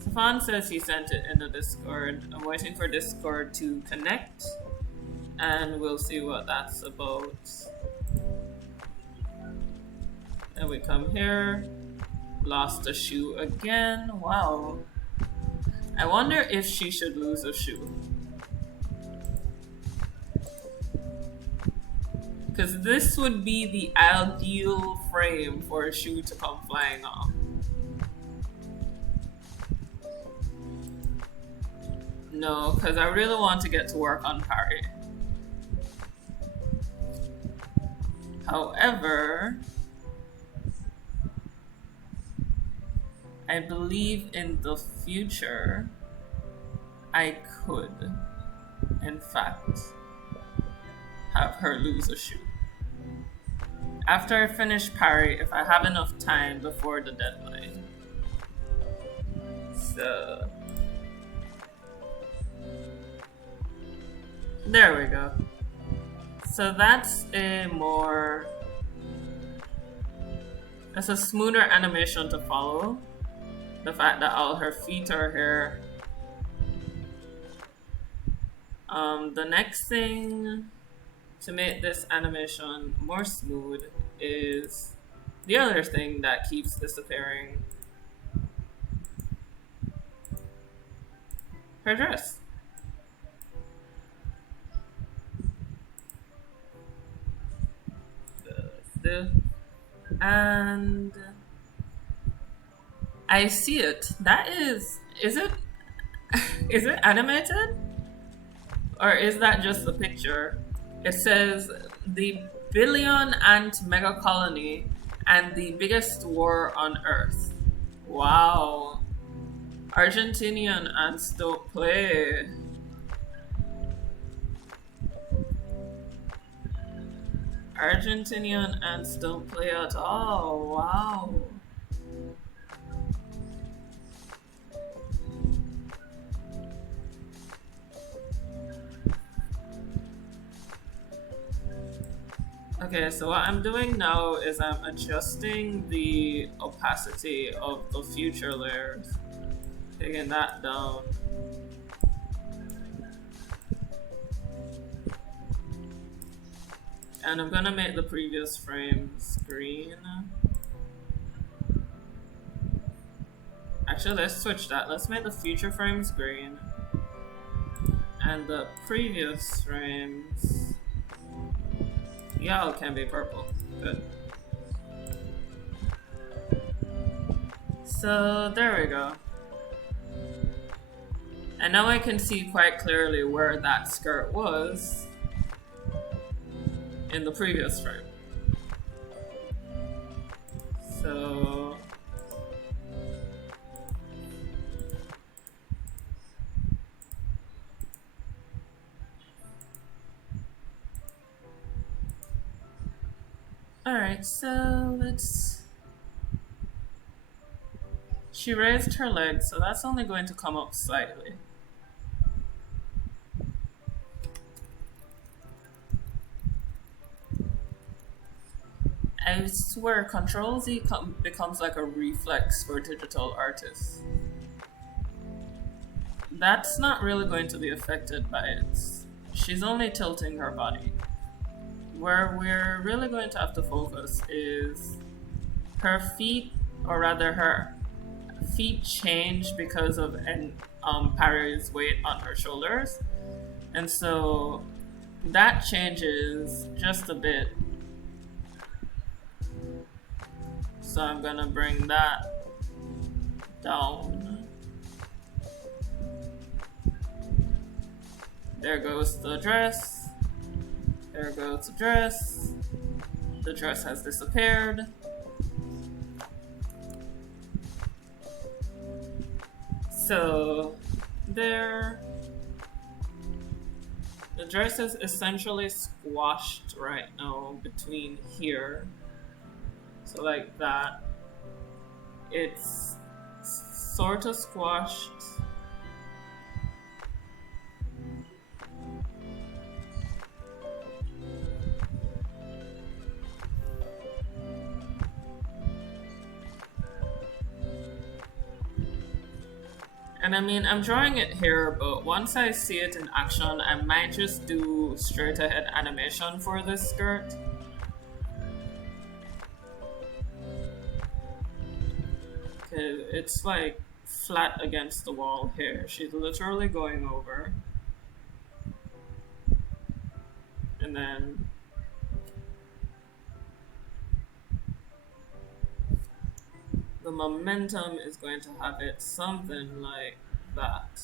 Stefan says he sent it in the Discord. I'm waiting for Discord to connect, and we'll see what that's about. And we come here. Lost a shoe again. Wow. I wonder if she should lose a shoe. Because this would be the ideal frame for a shoe to come flying off. No, because I really want to get to work on parry. However, I believe in the future I could, in fact, have her lose a shoe. After I finish parry, if I have enough time before the deadline. So there we go. So that's a smoother animation to follow. The fact that all her feet are here. The next thing to make this animation more smooth is the other thing that keeps disappearing. Her dress. And I see it. That is it is it animated? Or is that just the picture? It says the billion ant mega colony and the biggest war on Earth. Wow. Argentinian ants don't play. Argentinian ants don't play at all. Wow. Okay, so what I'm doing now is I'm adjusting the opacity of the future layers. Taking that down. And I'm gonna make the previous frames green. Actually, let's switch that. Let's make the future frames green. And the previous frames, yeah, it can be purple. Good. So there we go. And now I can see quite clearly where that skirt was in the previous frame. So alright, so let's... She raised her leg, so that's only going to come up slightly. I swear, Control Z becomes like a reflex for digital artists. That's not really going to be affected by it. She's only tilting her body. Where we're really going to have to focus is her feet, or rather her feet change because of Parry's weight on her shoulders. And so that changes just a bit. So I'm gonna bring that down. There goes the dress. There goes the dress. The dress has disappeared. So there. The dress is essentially squashed right now between here. So like that. It's sort of squashed. And I mean, I'm drawing it here, but once I see it in action, I might just do straight ahead animation for this skirt. Cause it's like flat against the wall here. She's literally going over. And then the momentum is going to have it something like that.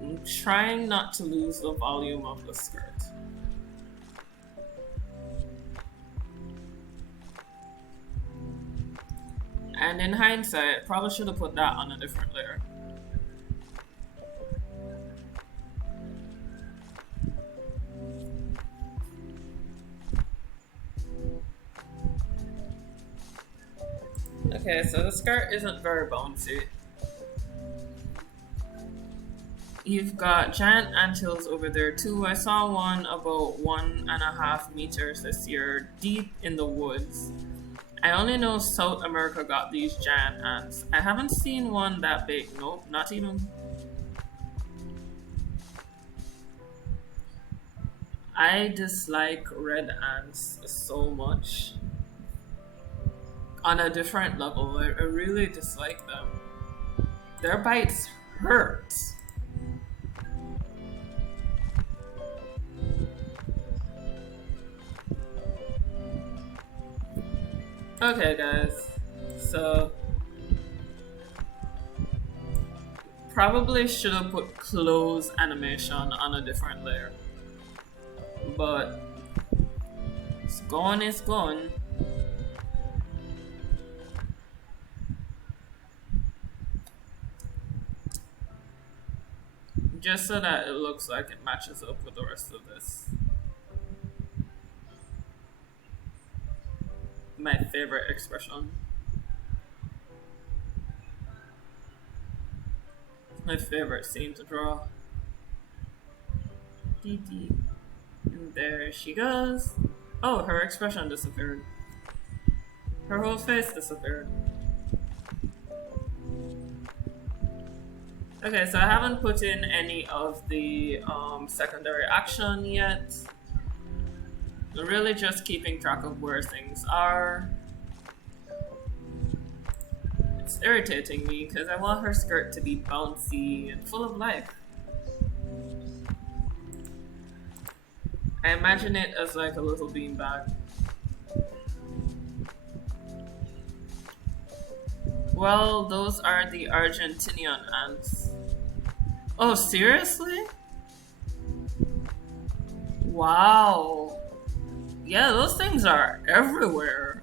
I'm trying not to lose the volume of the skirt. And in hindsight, probably should have put that on a different layer. Okay, so the skirt isn't very bouncy. You've got giant anthills over there too. I saw one about 1.5 meters this year, deep in the woods. I only know South America got these giant ants. I haven't seen one that big. Nope, not even. I dislike red ants so much. On a different level, I really dislike them. Their bites hurt. Okay, guys, so probably should have put close animation on a different layer, but it's gone, it's gone. Just so that it looks like it matches up with the rest of this. My favorite expression. My favorite scene to draw. Dee dee. And there she goes. Oh, her expression disappeared. Her whole face disappeared. Okay, so I haven't put in any of the secondary action yet. We're really just keeping track of where things are. It's irritating me because I want her skirt to be bouncy and full of life. I imagine it as like a little beanbag. Well, those are the Argentinian ants. Oh, seriously? Wow. Yeah, those things are everywhere.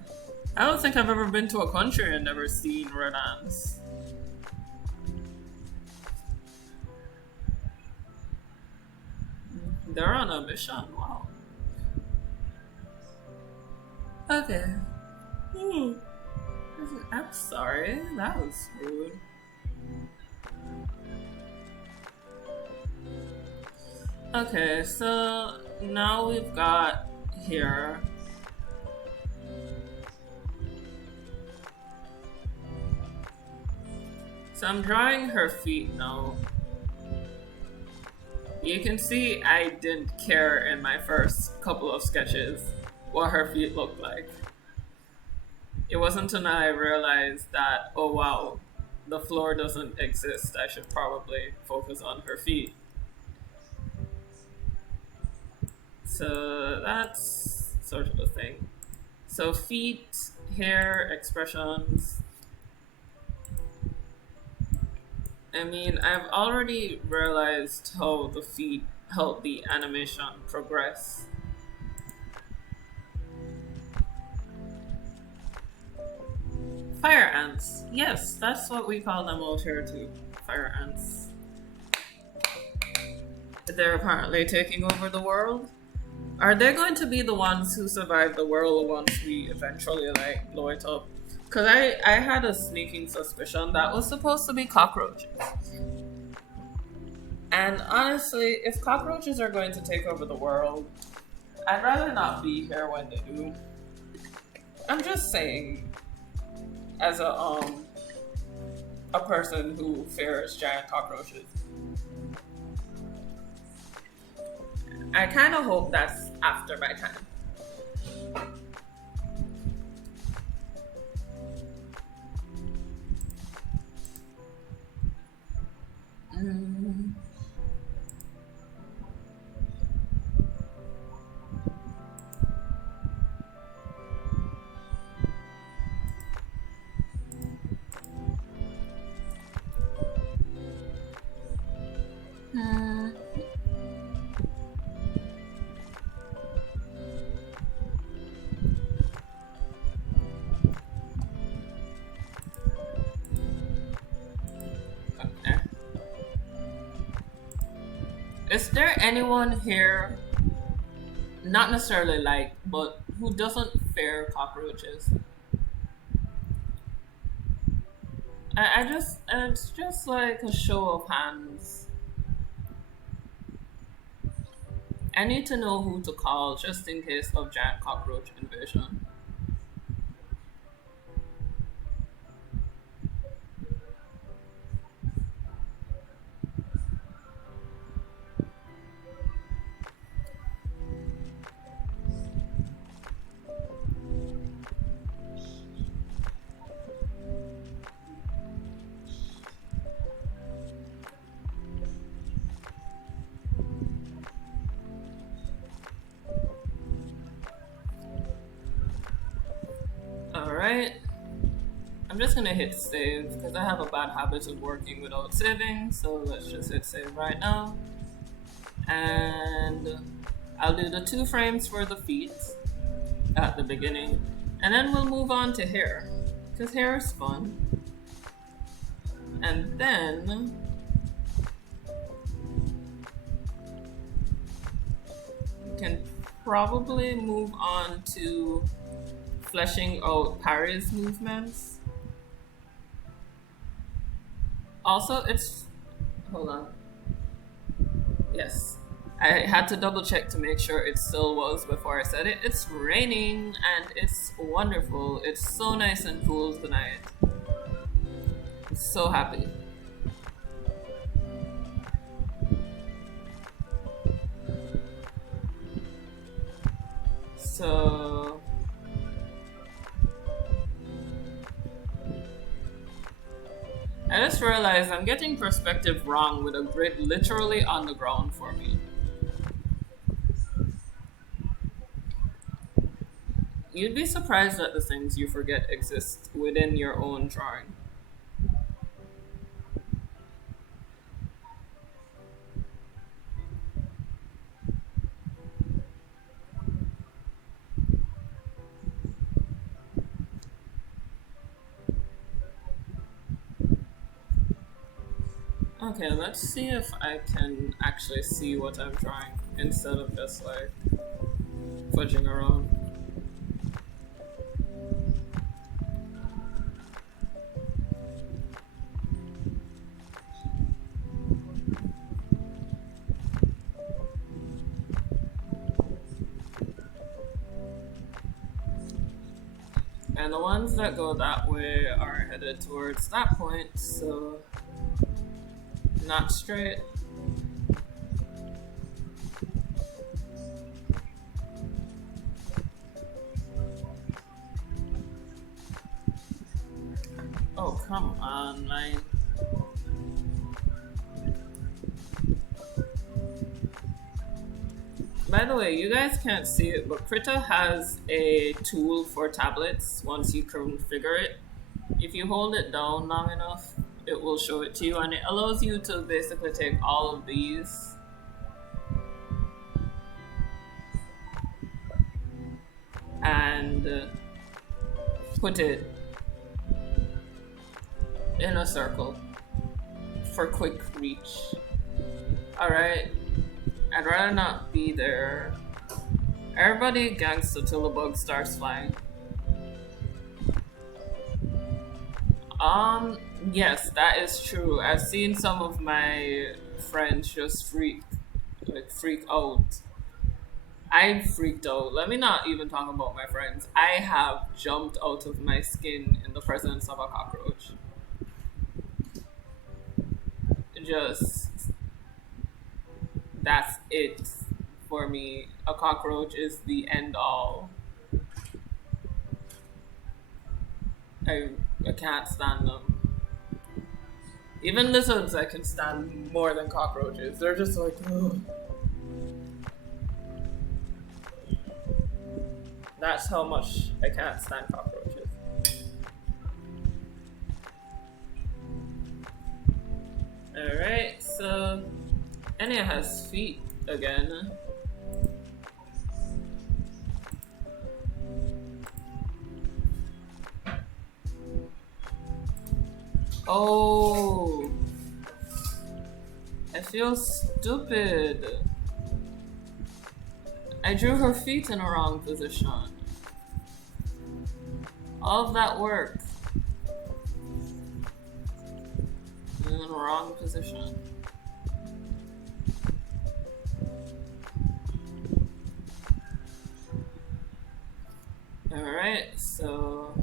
I don't think I've ever been to a country and never seen red ants. They're on a mission, wow. Okay. I'm sorry, that was rude. Okay, so now we've got here. So I'm drawing her feet now. You can see I didn't care in my first couple of sketches what her feet looked like. It wasn't until I realized that, oh wow, the floor doesn't exist. I should probably focus on her feet. So that's sort of a thing. So feet, hair, expressions. I mean, I've already realized how the feet help the animation progress. Fire ants. Yes, that's what we call them out here too. Fire ants. They're apparently taking over the world. Are they going to be the ones who survive the world once we eventually like blow it up? Because I had a sneaking suspicion that was supposed to be cockroaches. And honestly, if cockroaches are going to take over the world, I'd rather not be here when they do. I'm just saying, as a person who fears giant cockroaches. I kind of hope that's after my time. Is there anyone here, not necessarily like, but who doesn't fear cockroaches? It's just like a show of hands. I need to know who to call just in case of giant cockroach invasion. Alright. I'm just gonna hit save because I have a bad habit of working without saving, so let's just hit save right now. And I'll do the 2 frames for the feet at the beginning, and then we'll move on to hair, because hair is fun. And then we can probably move on to fleshing out Parry's movements. Also, hold on. Yes. I had to double check to make sure it still was before I said it. It's raining and it's wonderful. It's so nice and cool tonight. I'm so happy. So I just realized I'm getting perspective wrong with a grid literally on the ground for me. You'd be surprised at the things you forget exist within your own drawing. Okay, let's see if I can actually see what I'm drawing instead of just like fudging around. And the ones that go that way are headed towards that point, so not straight. Oh, come on, man. By the way, you guys can't see it, but Krita has a tool for tablets once you configure it. If you hold it down long enough, it will show it to you, and it allows you to basically take all of these and put it in a circle for quick reach. Alright, I'd rather not be there. Everybody gangsta till the bug starts flying. Yes, that is true. I've seen some of my friends just freak out. I freaked out. Let me not even talk about my friends. I have jumped out of my skin in the presence of a cockroach. Just, that's it for me. A cockroach is the end all. I can't stand them. Even lizards I can stand more than cockroaches. They're just like, ugh. That's how much I can't stand cockroaches. Alright, so Enya has feet again. Oh, I feel stupid. I drew her feet in a wrong position. All of that work in the wrong position. Alright, so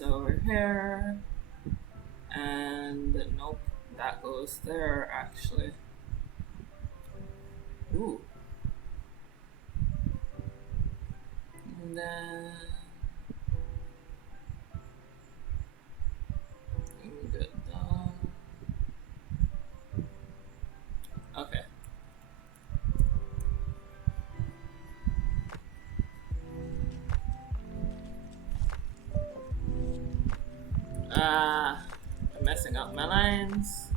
over here, and nope, that goes there actually. Ooh. And then move it down. Okay. I'm messing up my lines.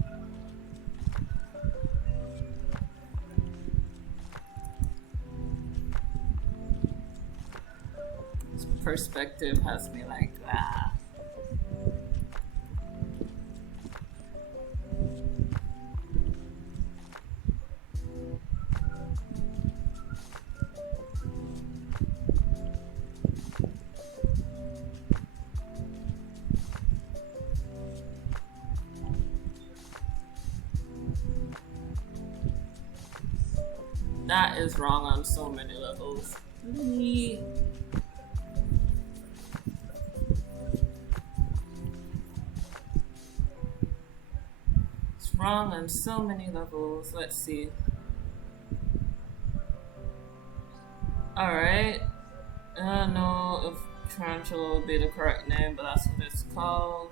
This perspective has me like, ah. That is wrong on so many levels. It's wrong on so many levels. Let's see. Alright. I don't know if tarantula would be the correct name, but that's what it's called.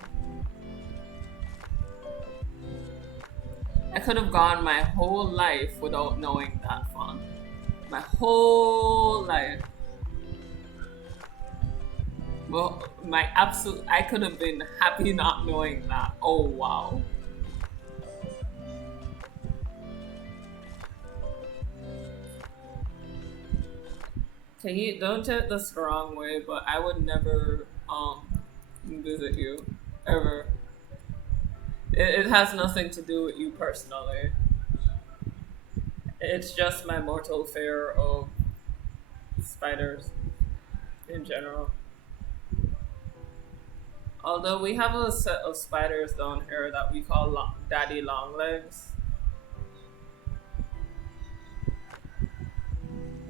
I could have gone my whole life without knowing that font. My whole life. Well, I could have been happy not knowing that. Oh, wow. Piggy, don't take this the wrong way, but I would never visit you ever. It has nothing to do with you personally. It's just my mortal fear of spiders in general. Although we have a set of spiders down here that we call daddy long legs.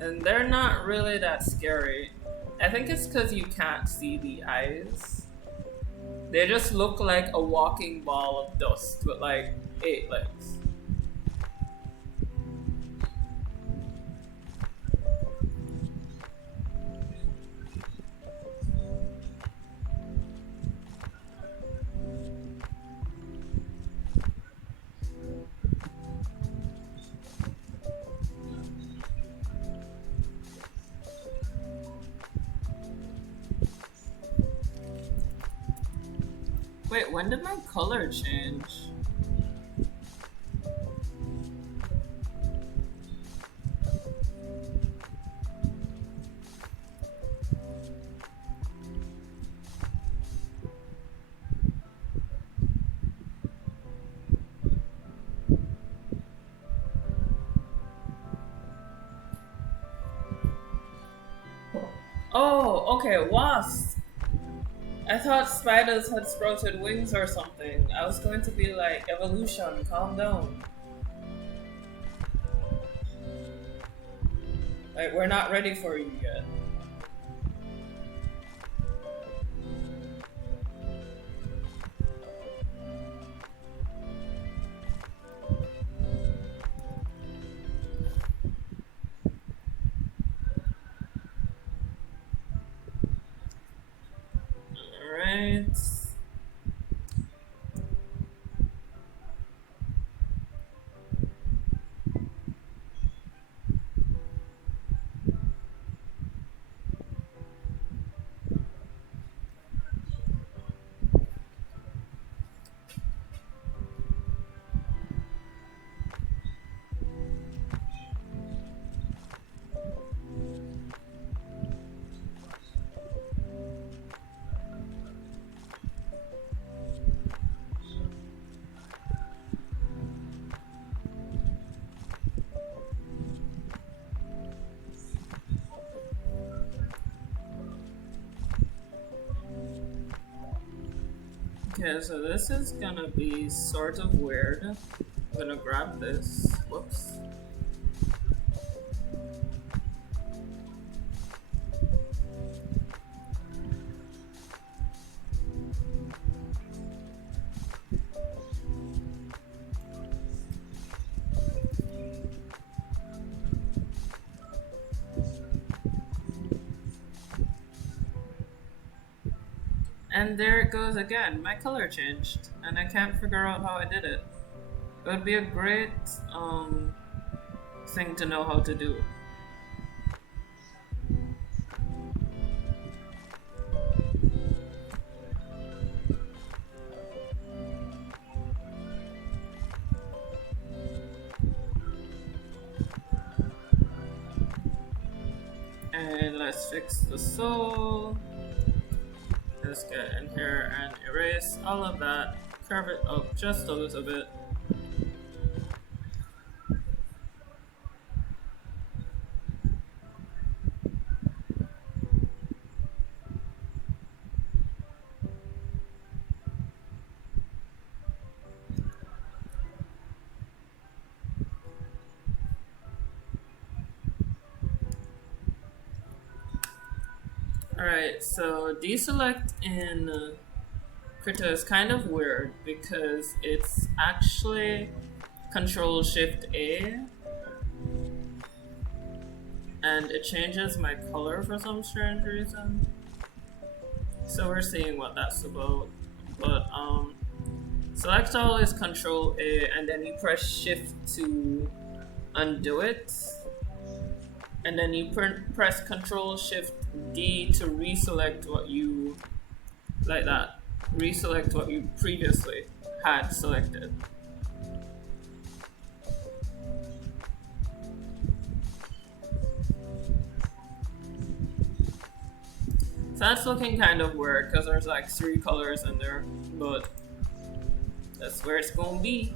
And they're not really that scary. I think it's because you can't see the eyes. They just look like a walking ball of dust with like 8 legs. Wait, when did my color change? Oh, okay, wasp. I thought spiders had sprouted wings or something. I was going to be like, evolution, calm down. Like, we're not ready for you yet. Alright. Okay, so this is gonna be sort of weird. I'm gonna grab this. Whoops. And there it goes again. My color changed, and I can't figure out how I did it. It would be a great thing to know how to do. And let's fix the soul. Let's get in here and erase all of that. Curve it up just a little bit. Alright, so deselect in Krita is kind of weird because it's actually Control Shift A and it changes my color for some strange reason. So we're seeing what that's about. But select all is Control A and then you press Shift to undo it. And then you press Control Shift D to reselect what you, like that, reselect what you previously had selected. So that's looking kind of weird because there's like three colors in there, but that's where it's gonna be.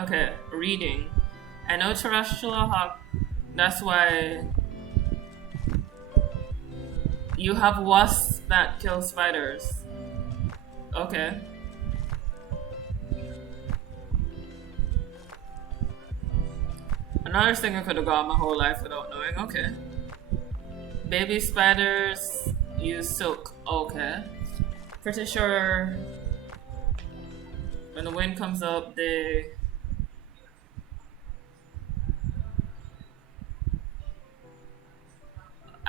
Okay, reading. I know terrestrial hawk. That's why you have wasps that kill spiders. Okay. Another thing I could have got my whole life without knowing. Okay. Baby spiders use silk. Okay. Pretty sure when the wind comes up, they.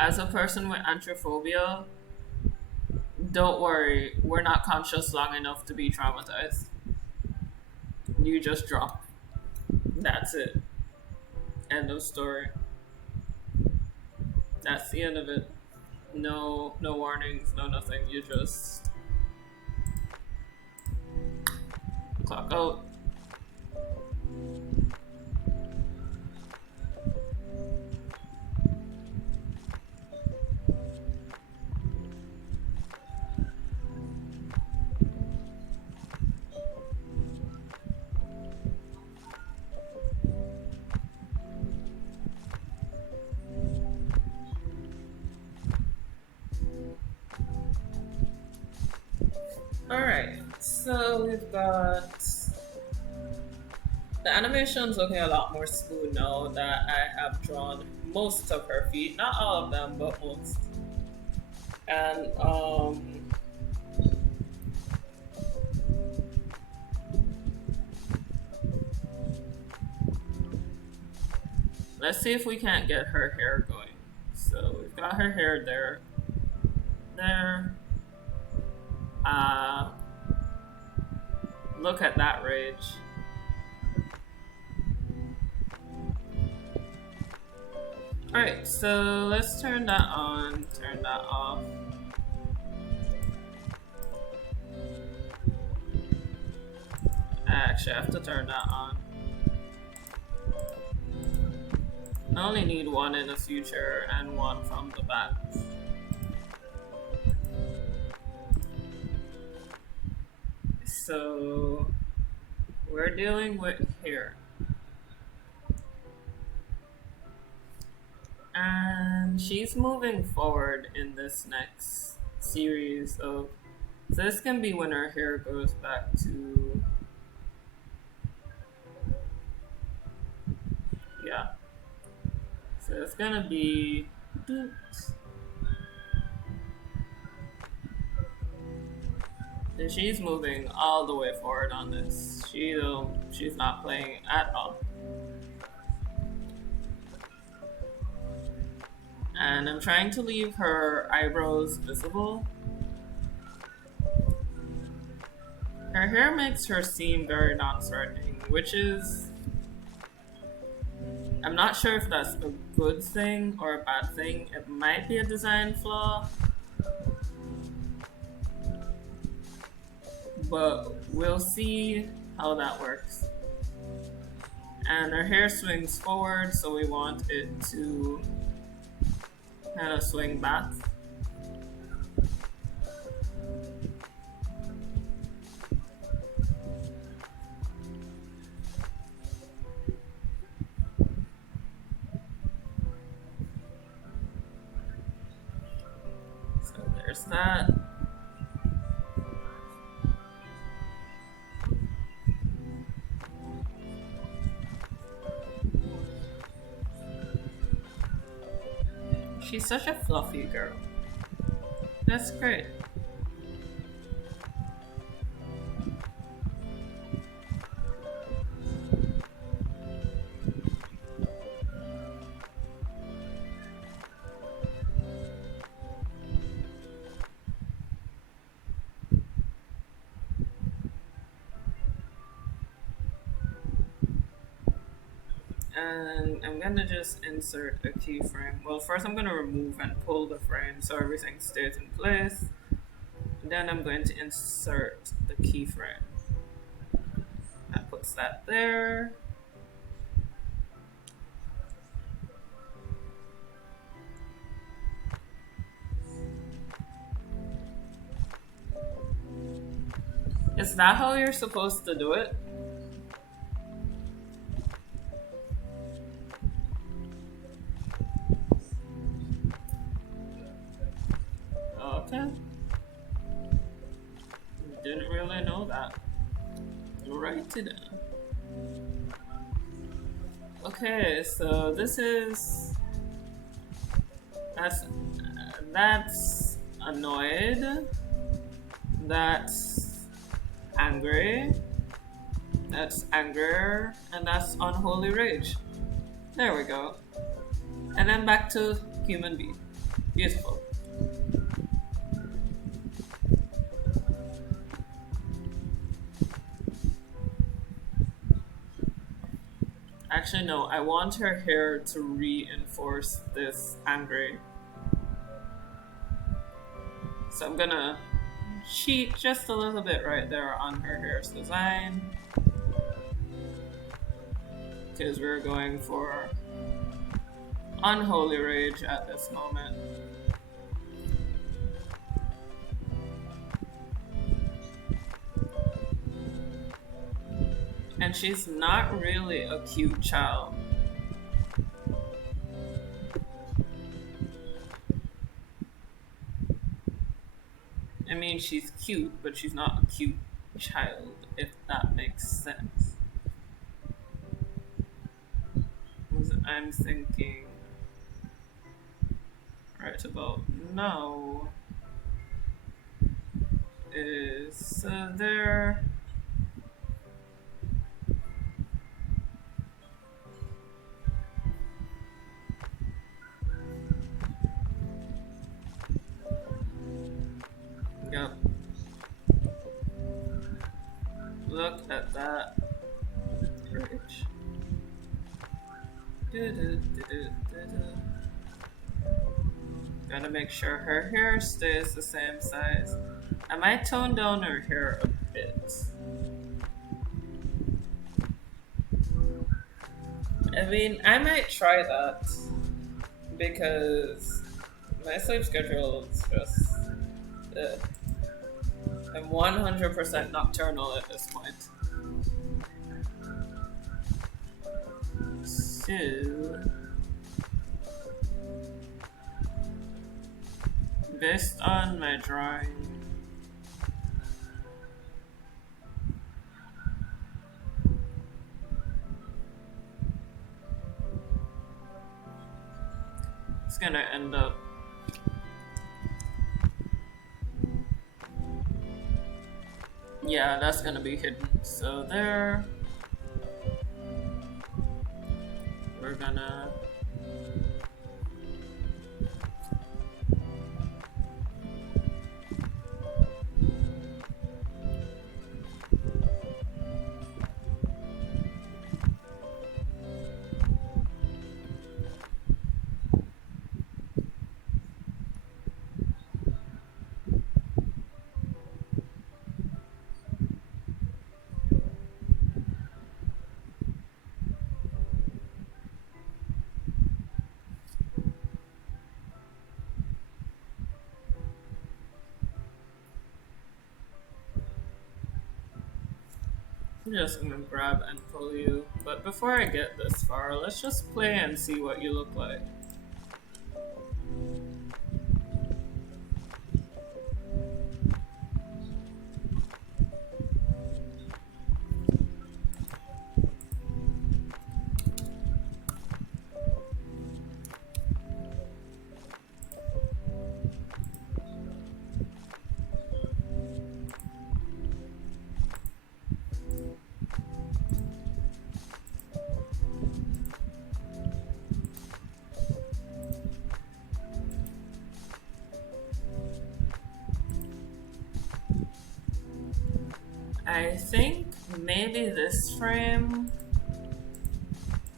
As a person with anthrophobia, don't worry, we're not conscious long enough to be traumatized. You just drop. That's it. End of story. That's the end of it. No warnings, no nothing. You just clock out. Alright, so we've got the animation's looking a lot more smooth now that I have drawn most of her feet. Not all of them, but most. And let's see if we can't get her hair going. So we've got her hair there. There. Look at that rage. Alright, so let's turn that on, turn that off. Actually, I have to turn that on. I only need one in the future and one from the back. So we're dealing with hair. And she's moving forward in this next series of, so this can be when her hair goes back to, yeah. So it's gonna be, and she's moving all the way forward on this. She's not playing at all. And I'm trying to leave her eyebrows visible. Her hair makes her seem very non-threatening, which is, I'm not sure if that's a good thing or a bad thing. It might be a design flaw, but we'll see how that works. And her hair swings forward, so we want it to kind of swing back. So there's that. She's such a fluffy girl. That's great. And I'm gonna just insert a keyframe. Well, first I'm gonna remove and pull the frame so everything stays in place. Then I'm going to insert the keyframe. That puts that there. Is that how you're supposed to do it? Okay. Didn't really know that. Write it down. Okay, so this is that's annoyed. That's angry. That's anger, and that's unholy rage. There we go. And then back to human being. Beautiful. Actually, no, I want her hair to reinforce this angry. So I'm gonna cheat just a little bit right there on her hair's design. Because we're going for unholy rage at this moment. And she's not really a cute child. I mean, she's cute, but she's not a cute child, if that makes sense. I'm thinking right about now is there. Yep. Look at that bridge. Gotta make sure her hair stays the same size. I might tone down her hair a bit. I mean, I might try that because my sleep schedule is just. I'm 100% nocturnal at this point. So, based on my drawing, it's gonna end up yeah, that's gonna be hidden. So there, we're gonna I'm just gonna grab and pull you. But before I get this far, let's just play and see what you look like. I think maybe this frame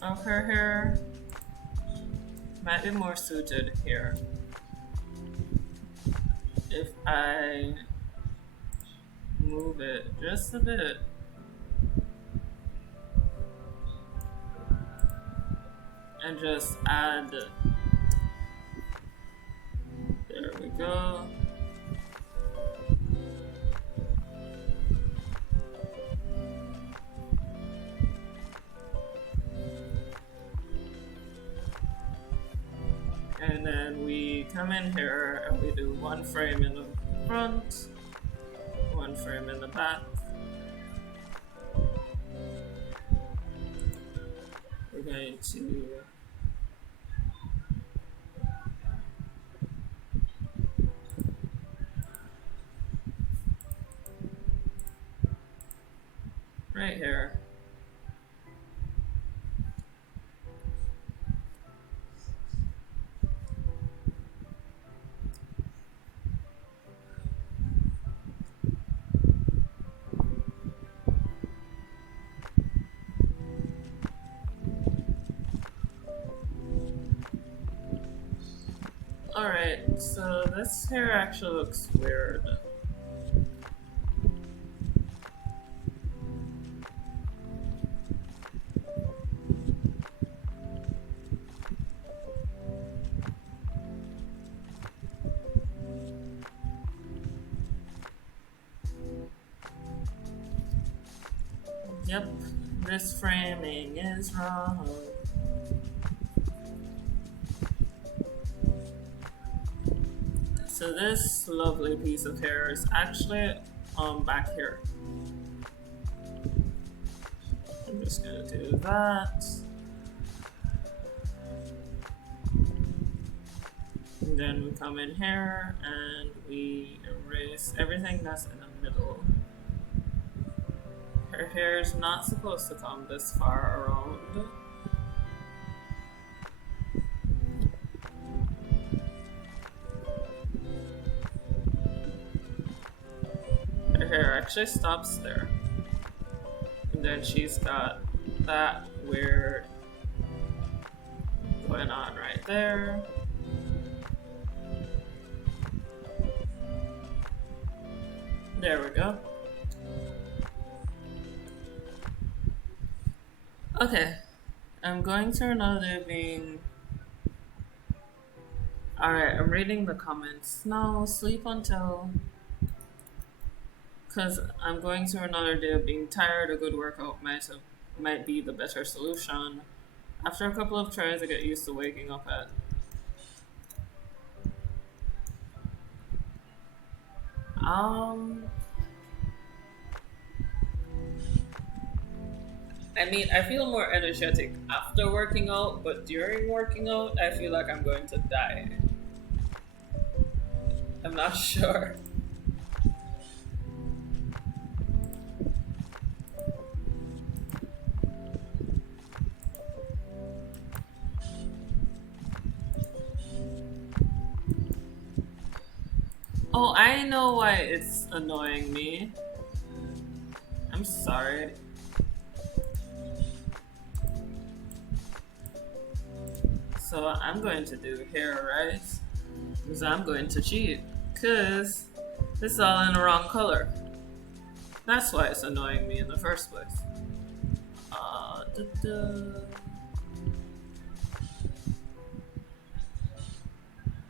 of her hair might be more suited here. If I move it just a bit. And just add, there we go. And then we come in here and we do one frame in the front, one frame in the back. We're going to right here. Alright, so this hair actually looks weird. Yep, this framing is wrong. So this lovely piece of hair is actually back here. I'm just gonna do that. And then we come in here and we erase everything that's in the middle. Her hair is not supposed to come this far around. Her hair actually stops there. And then she's got that weird going on right there. There we go. Okay, I'm going through another being. Alright, I'm reading the comments. No, sleep until. Because I'm going through another day of being tired. A good workout might be the better solution. After a couple of tries, I get used to waking up at. I mean, I feel more energetic after working out, but during working out, I feel like I'm going to die. I'm not sure. Oh, I know why it's annoying me. I'm sorry. So I'm going to do hair, right? Because I'm going to cheat. Because it's all in the wrong color. That's why it's annoying me in the first place.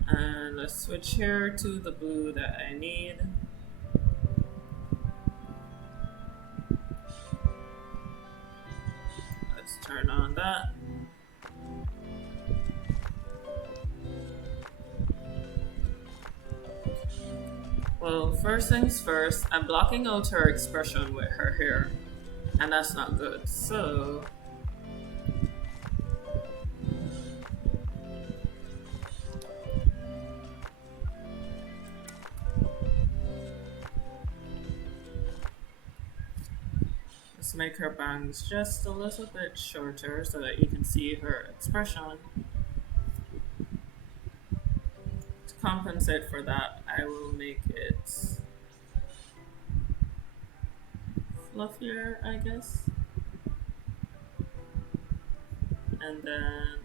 And let's switch here to the blue that I need. Let's turn on that. Well, first things first, I'm blocking out her expression with her hair, and that's not good. So let's make her bangs just a little bit shorter so that you can see her expression. To compensate for that, I will make it fluffier, I guess. And then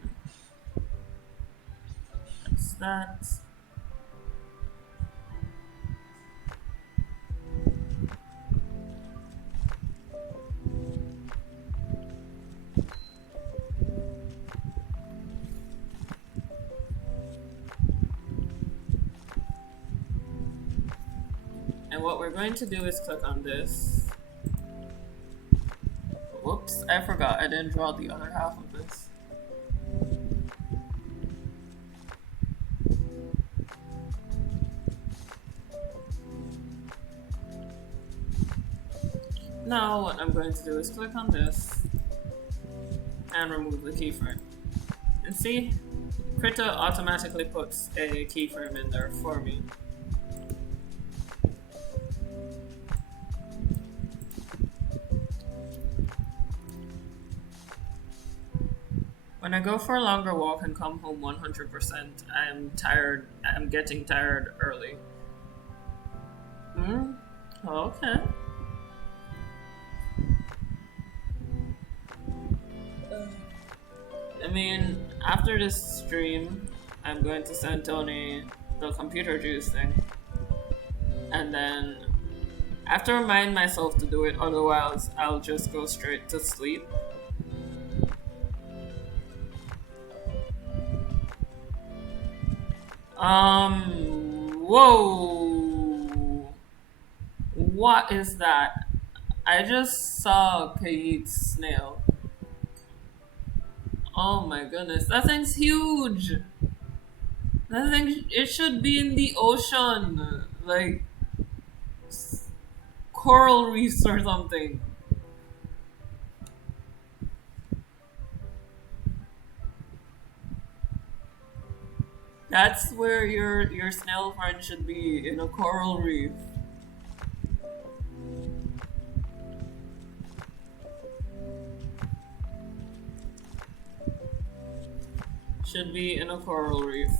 that's that. And what we're going to do is click on this. Whoops, I forgot I didn't draw the other half of this. Now what I'm going to do is click on this and remove the keyframe. And see, Krita automatically puts a keyframe in there for me. When I go for a longer walk and come home 100%, I'm tired. I'm getting tired early. Okay. I mean, after this stream, I'm going to send Tony the computer juice thing. And then I have to remind myself to do it, otherwise I'll just go straight to sleep. Whoa! What is that? I just saw Kayit's snail. Oh my goodness, that thing's huge! That thing, it should be in the ocean. Like, coral reefs or something. That's where your snail friend should be, in a coral reef. Should be in a coral reef.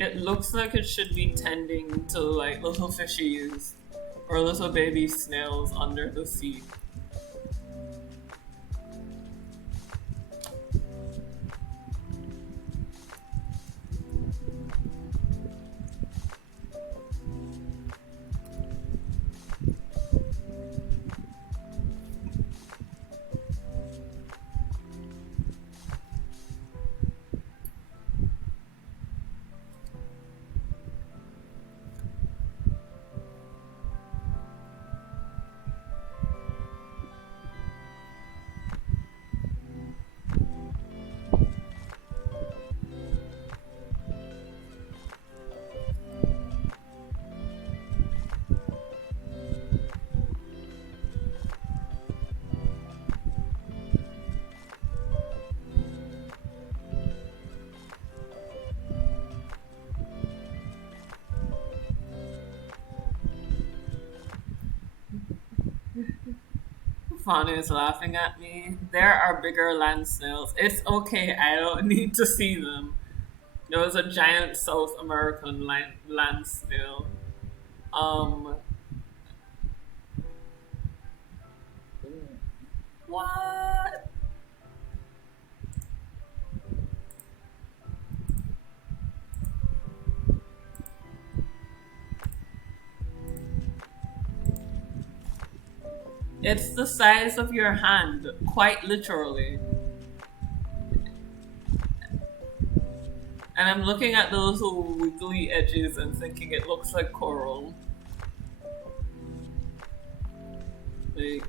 It looks like it should be tending to like little fishies or little baby snails under the sea. Fauna is laughing at me. There are bigger land snails. It's okay, I don't need to see them. There was a giant South American land snail. What? It's the size of your hand, quite literally. And I'm looking at the little wiggly edges and thinking it looks like coral. Like,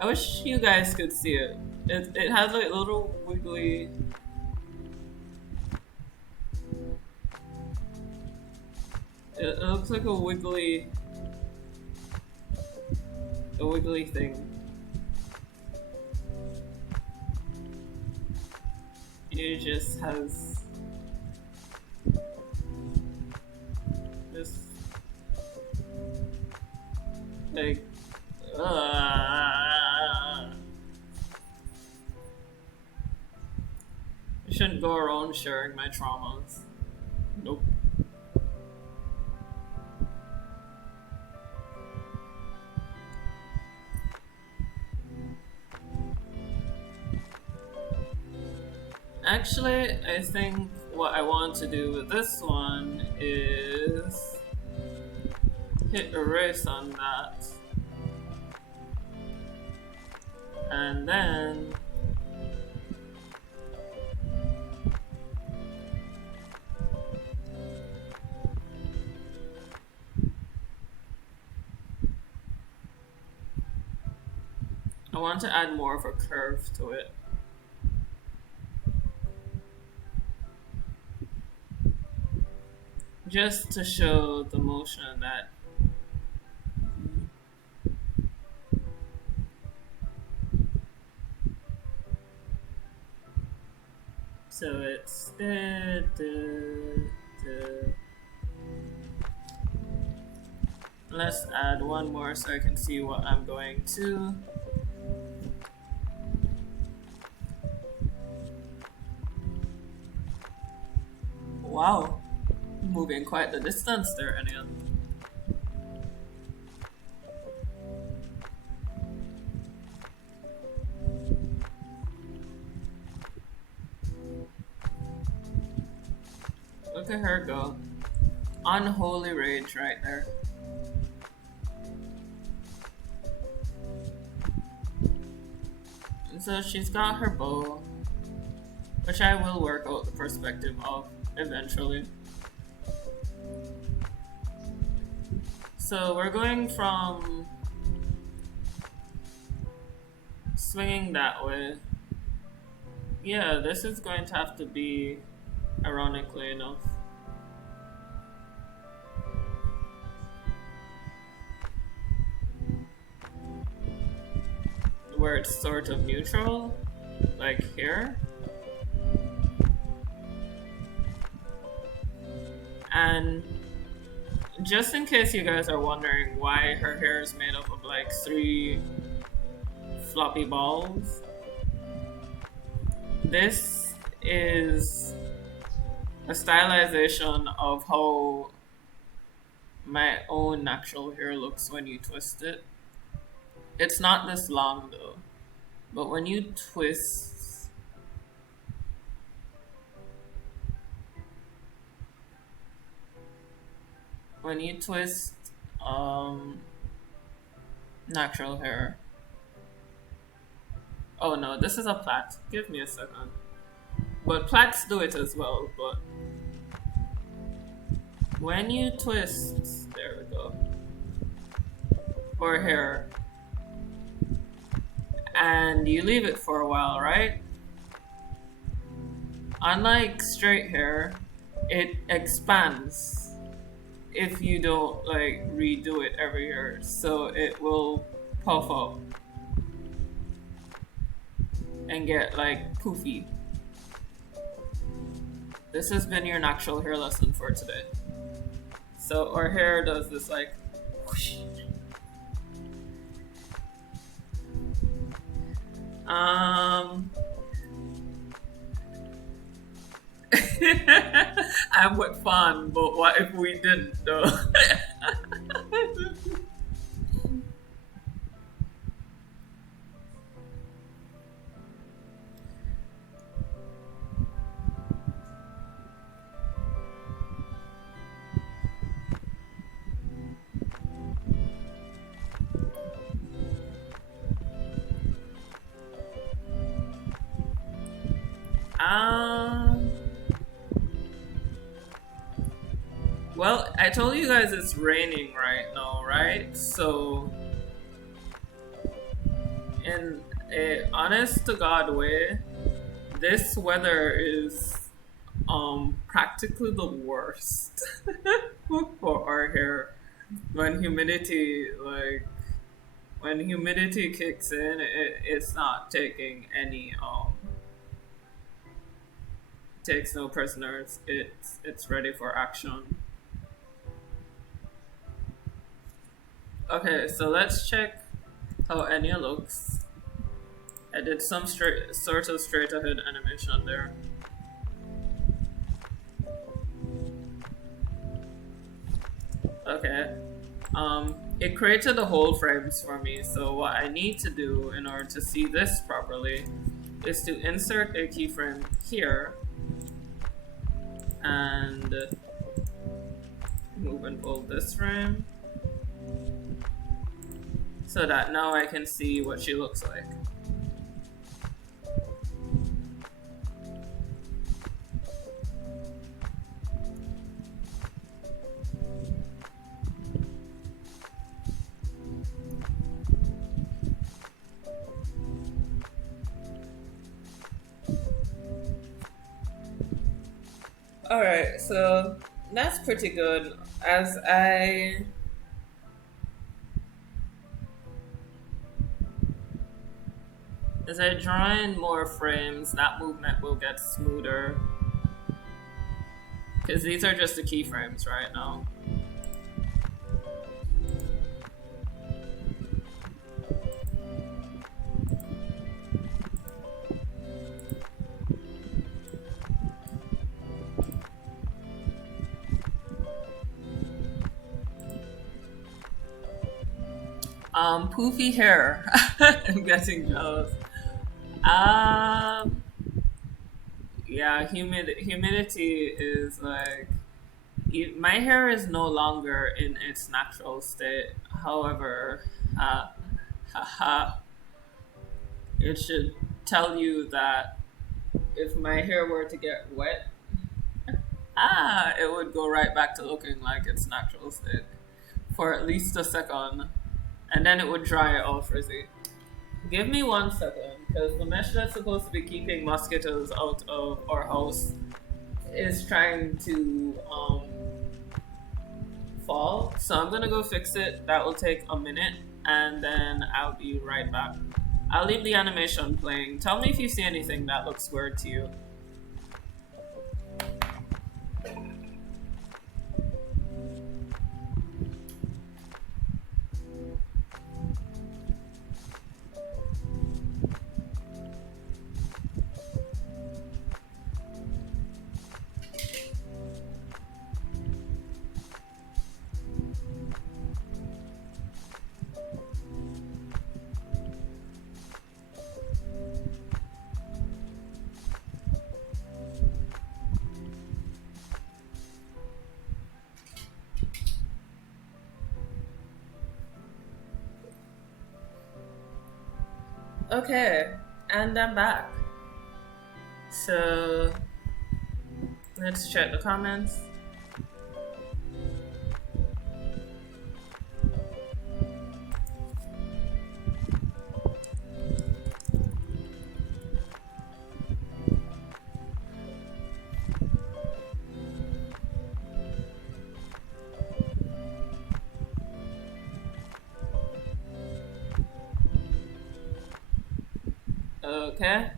I wish you guys could see it. It has like little wiggly... It looks like a wiggly thing. It just has this like I shouldn't go around sharing my traumas. Nope. Actually, I think what I want to do with this one is hit erase on that. And then I want to add more of a curve to it. Just to show the motion that so it's let's add one more so I can see what I'm going to. Wow, moving quite the distance there, Enya. Look at her go. Unholy rage right there. And so she's got her bow, which I will work out the perspective of eventually. So we're going from swinging that way. Yeah, this is going to have to be, ironically enough, where it's sort of neutral, like here. And just in case you guys are wondering why her hair is made up of like 3 floppy balls, this is a stylization of how my own natural hair looks when you twist it. It's not this long though, but when you twist, natural hair. Oh no, this is a plait. Give me a second. But plaits do it as well, but when you twist, there we go, or hair, and you leave it for a while, right? Unlike straight hair, it expands if you don't like redo it every year, so it will puff up and get like poofy. This has been your natural hair lesson for today. So our hair does this like whoosh. I'm with fun, but what if we didn't though? Well, I told you guys it's raining right now, right? So, in a honest to God way, this weather is practically the worst for our hair. When humidity kicks in, it's not taking any takes no prisoners. It's ready for action. Okay, so let's check how Enya looks. I did some sort of straight ahead animation there. Okay. It created the whole frames for me, so what I need to do in order to see this properly is to insert a keyframe here and move and pull this frame so that now I can see what she looks like. Alright, so that's pretty good. As I draw in more frames, that movement will get smoother. Because these are just the keyframes right now. Poofy hair. I'm getting jealous. Yeah, humidity is like my hair is no longer in its natural state. However, it should tell you that if my hair were to get wet, it would go right back to looking like its natural state for at least a second, and then it would dry all frizzy. Give me 1 second, because the mesh that's supposed to be keeping mosquitoes out of our house is trying to fall. So I'm gonna go fix it. That will take a minute, and then I'll be right back. I'll leave the animation playing. Tell me if you see anything that looks weird to you. Okay, and I'm back. So let's check the comments. Okay.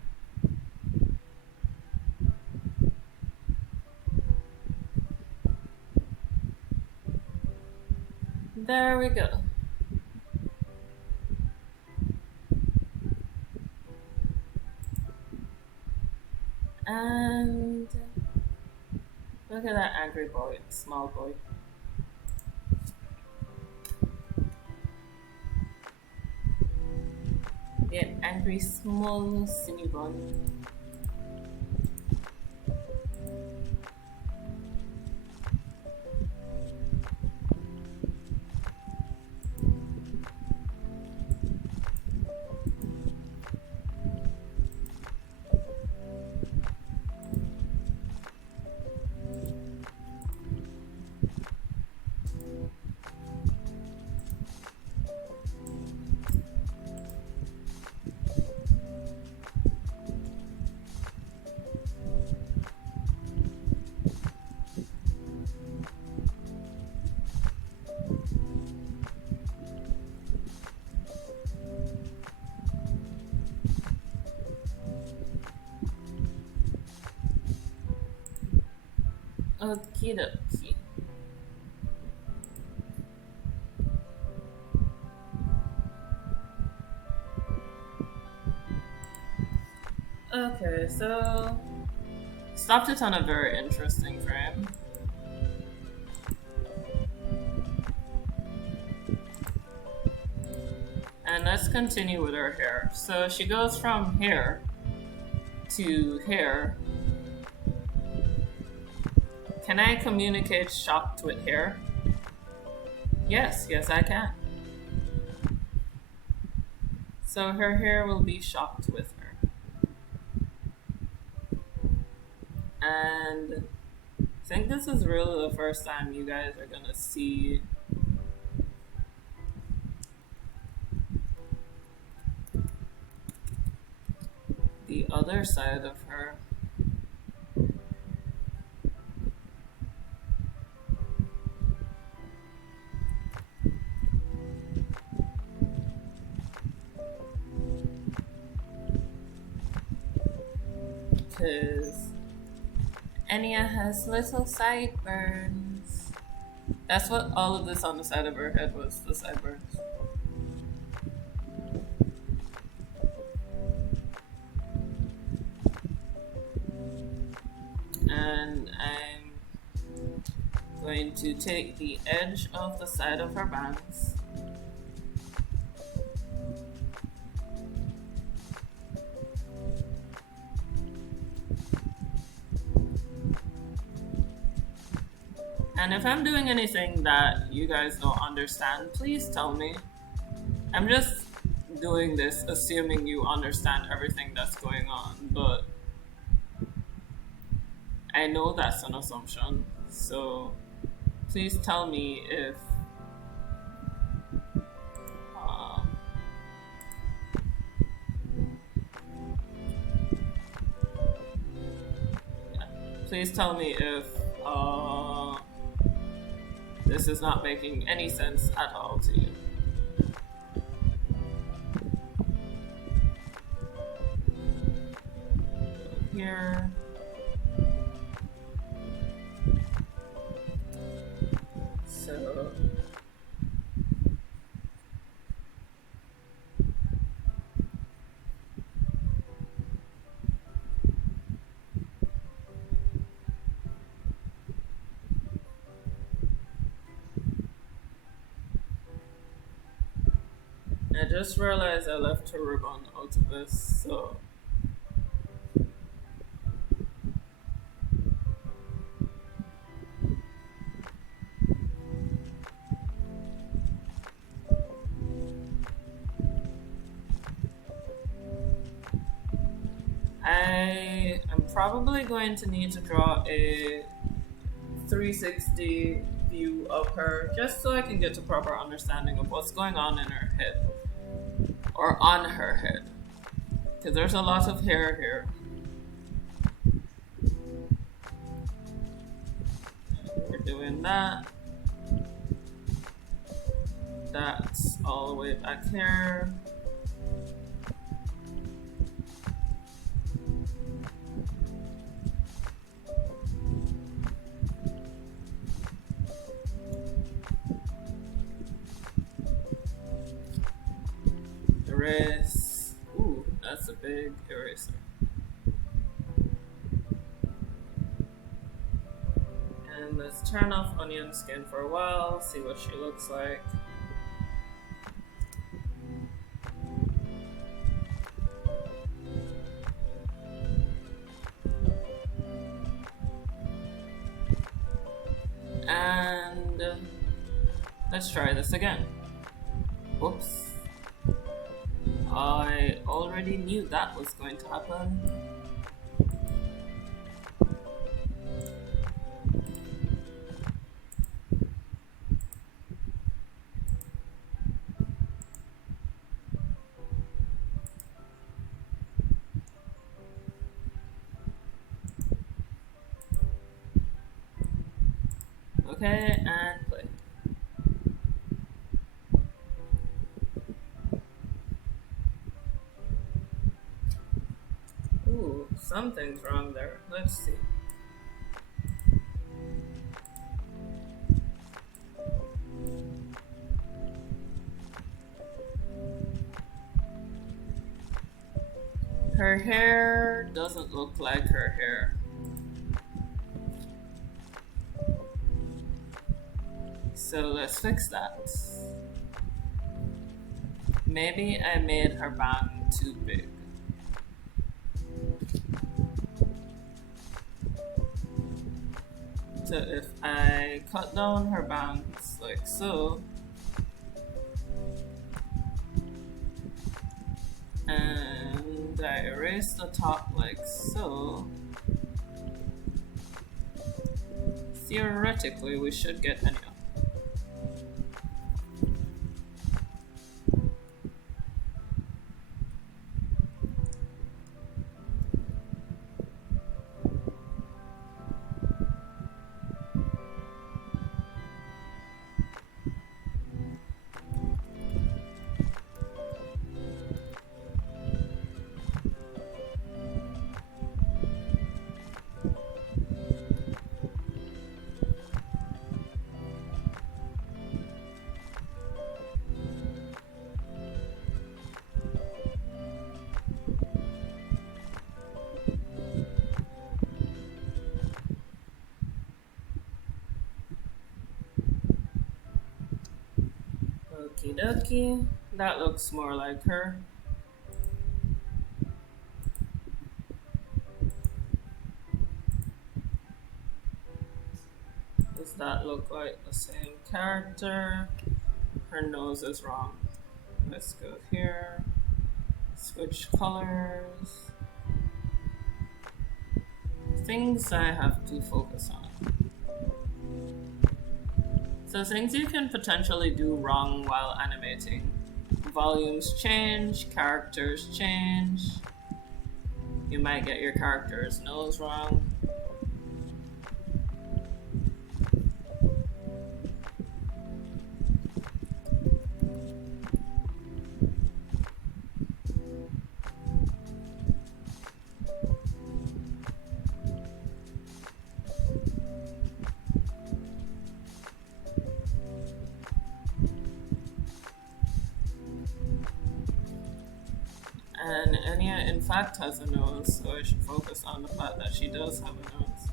There we go. And look at that angry boy, small boy. Yeah, angry small silly boy. Okie dokie. Okay, so stopped it on a very interesting frame. And let's continue with her hair. So she goes from here to hair. Can I communicate shocked with hair? Yes, yes I can. So her hair will be shocked with her. And I think this is really the first time you guys are gonna see the other side of her. Because Enya has little sideburns. That's what all of this on the side of her head was, the sideburns. And I'm going to take the edge of the side of her bangs and if I'm doing anything that you guys don't understand, please tell me. I'm just doing this assuming you understand everything that's going on, but I know that's an assumption, so please tell me if please tell me if this is not making any sense at all to you. Here. So I just realized I left a ribbon out of this, so I am probably going to need to draw a 360 view of her just so I can get a proper understanding of what's going on in her head or on her head, because there's a lot of hair here. We're doing that. That's all the way back here. Erase. Ooh, that's a big eraser. And let's turn off onion skin for a while, see what she looks like. And let's try this again. Whoops. I already knew that was going to happen. Okay, and play. Ooh, something's wrong there. Let's see. Her hair doesn't look like her hair. So let's fix that. Maybe I made her bang too big. better if I cut down her bands like so. And I erase the top like so. Theoretically, we should get Enya. Okie dokie. That looks more like her. Does that look like the same character? Her nose is wrong. Let's go here. Switch colors. Things I have to focus on. So things you can potentially do wrong while animating. Volumes change, characters change. You might get your character's nose wrong. And Enya in fact has a nose, so I should focus on the fact that she does have a nose.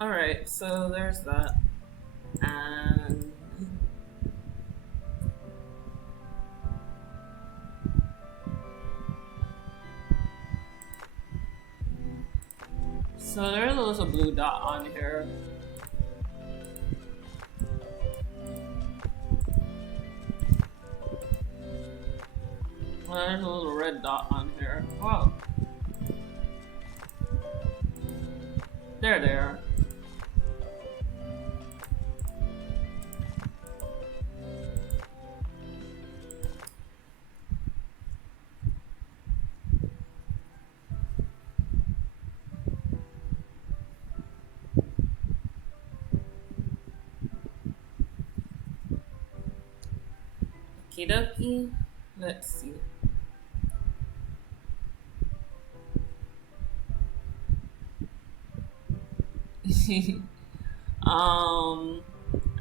Alright, so there's that. And so there's a little blue dot on here. Well, there's a little red dot on here. Whoa. There they are. Okie dokie. Let's see.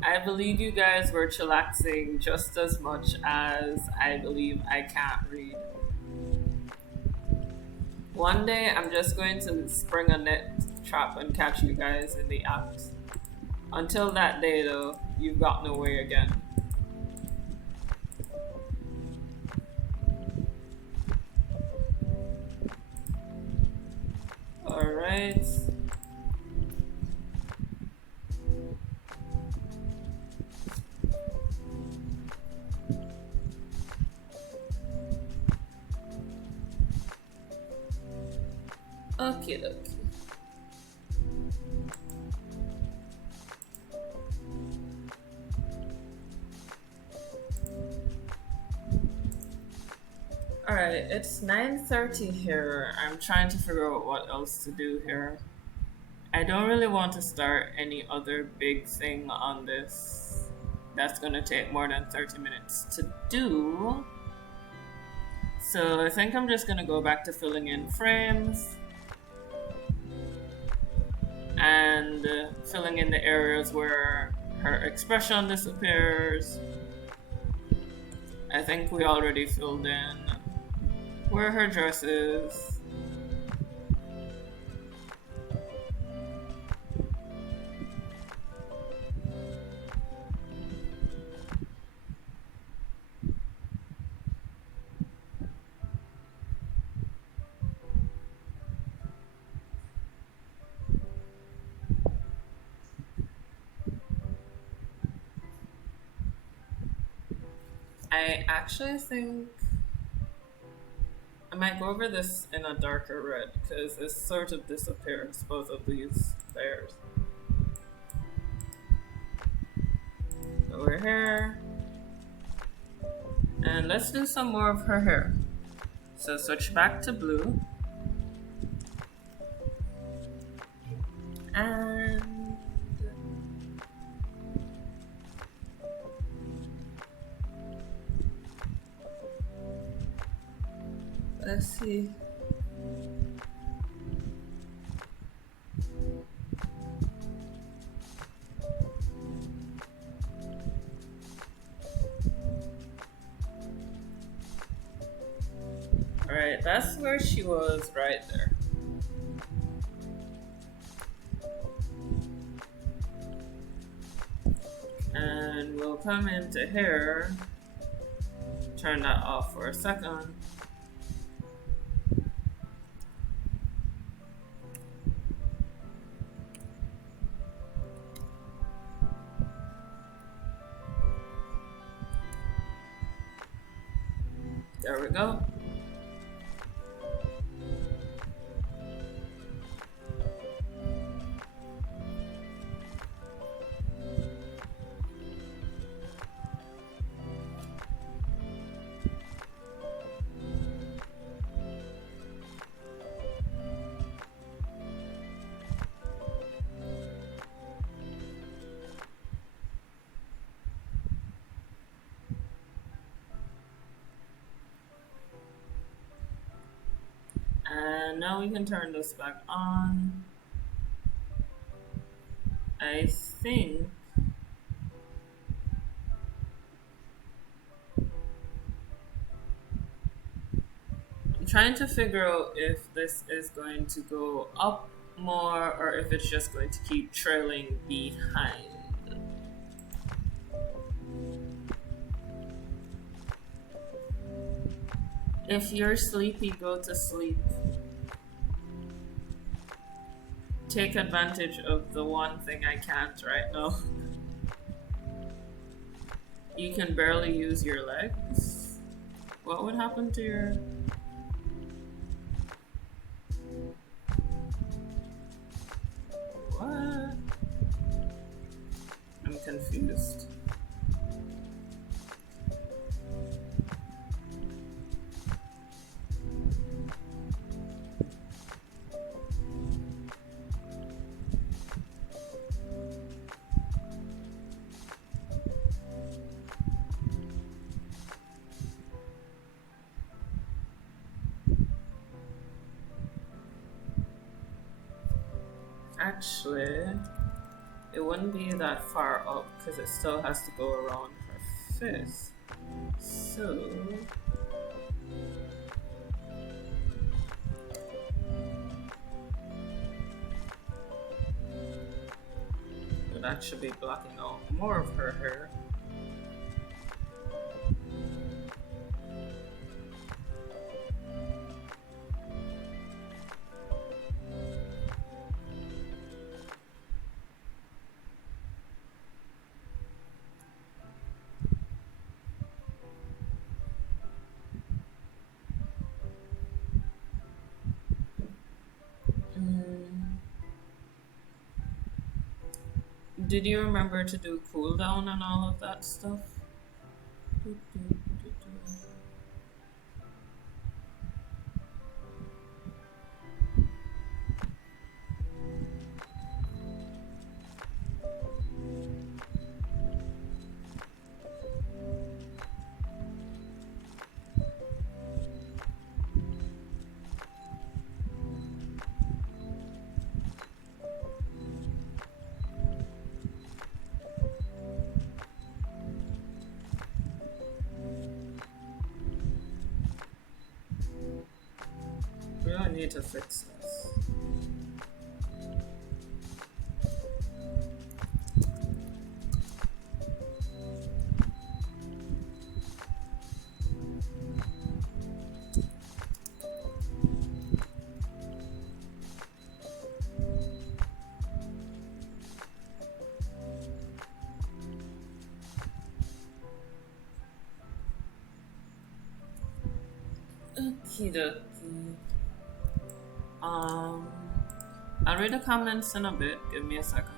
I believe you guys were chillaxing just as much as I believe I can't read. One day I'm just going to spring a net trap and catch you guys in the act. Until that day though, you've gotten away again. Alright. Okie dokie. Alright, it's 9:30 here. I'm trying to figure out what else to do here. I don't really want to start any other big thing on this. That's gonna take more than 30 minutes to do. So I think I'm just gonna go back to filling in frames and filling in the areas where her expression disappears. I think we already filled in where her dress is. I actually think I might go over this in a darker red because it sort of disappears, both of these layers. So we're here. And let's do some more of her hair. So switch back to blue. And let's see. Alright, that's where she was right there. And we'll come into here, turn that off for a second. There we go. And now we can turn this back on. I think I'm trying to figure out if this is going to go up more or if it's just going to keep trailing behind. If you're sleepy, go to sleep. Take advantage of the one thing I can't right now. You can barely use your legs. What would happen to your... What? I'm confused. Actually, it wouldn't be that far up because it still has to go around her fist. So it actually be blocking out more of her hair. Did you remember to do cooldown and all of that stuff? We really need to fix this. Okie dokie. I'll read the comments in a bit. Give me a second.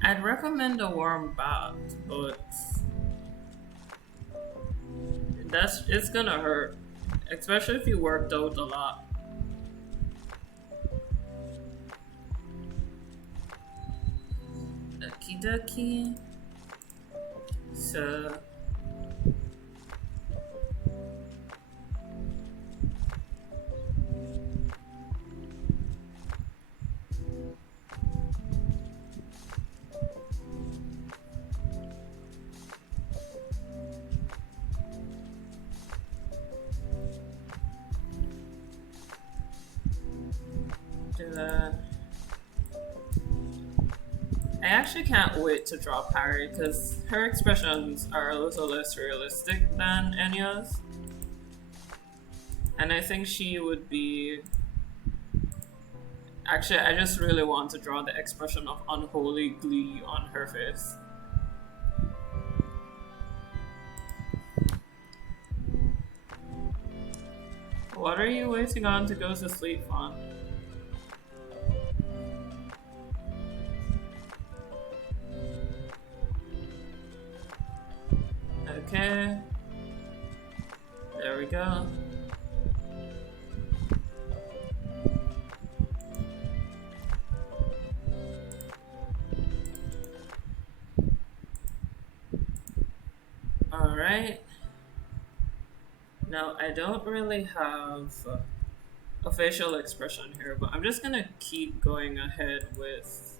I'd recommend a warm bath, but it's gonna hurt, especially if you worked out a lot. Okie dokie. So. I actually can't wait to draw Parry because her expressions are a little less realistic than Enya's. And I think she would be... Actually, I just really want to draw the expression of unholy glee on her face. What are you waiting on to go to sleep on? Okay. There we go. Alright. Now, I don't really have a facial expression here, but I'm just gonna keep going ahead with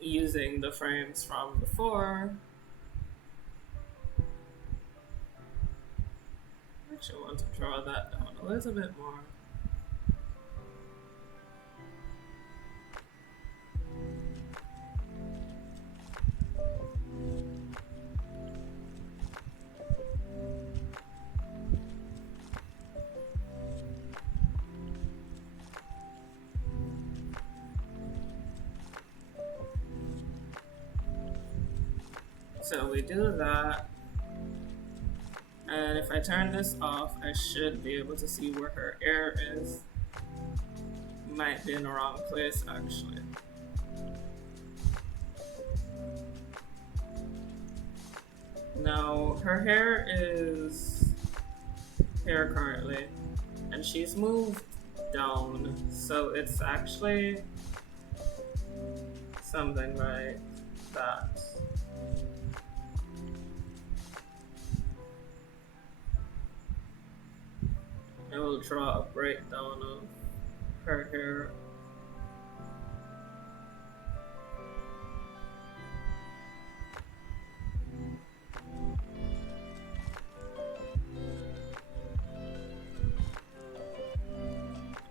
using the frames from before. I actually want to draw that down a little bit more. So we do that, and if I turn this off, I should be able to see where her ear is. Might be in the wrong place, actually. Now, her hair is here currently, and she's moved down, so it's actually something like that. I will draw a breakdown of her hair.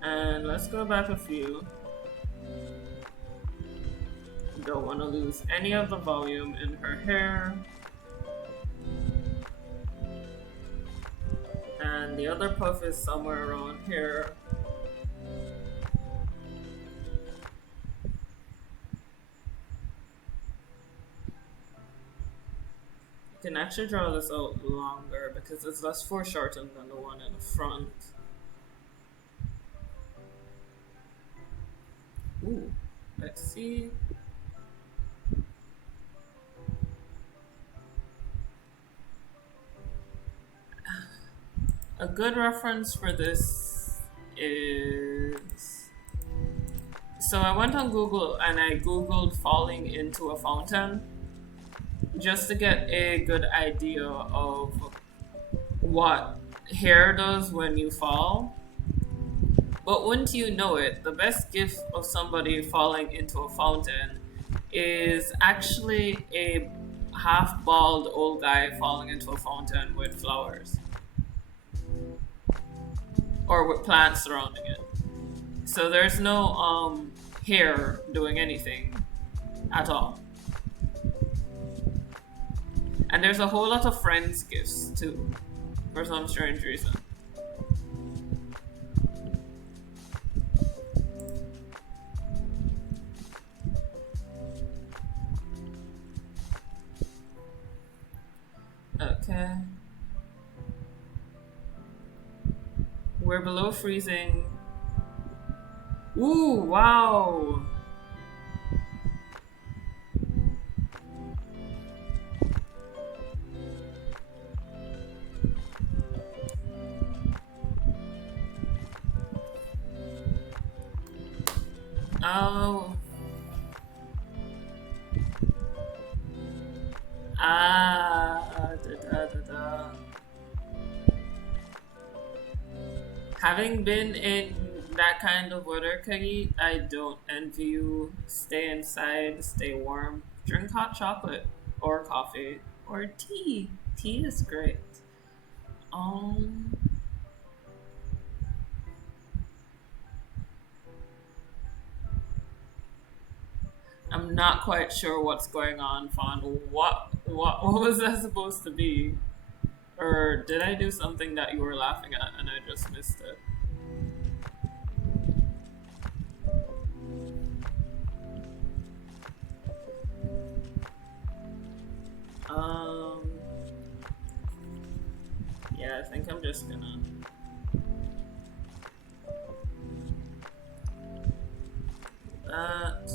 And let's go back a few. Don't want to lose any of the volume in her hair. And the other puff is somewhere around here. You can actually draw this out longer because it's less foreshortened than the one in the front. Ooh, let's see. A good reference for this is So I went on Google and I googled falling into a fountain just to get a good idea of what hair does when you fall. But wouldn't you know it, the best gift of somebody falling into a fountain is actually a half bald old guy falling into a fountain with flowers or with plants surrounding it. So there's no hair doing anything at all. And there's a whole lot of friends gifts too, for some strange reason. Okay. We're below freezing. Ooh, wow. Oh. Da. Having been in that kind of weather, Kagi, I don't envy you. Stay inside, stay warm, drink hot chocolate or coffee or tea. Tea is great. Um, I'm not quite sure what's going on, Fawn. What was that supposed to be? Or did I do something that you were laughing at and I just missed it? Yeah, I think I'm just gonna. That.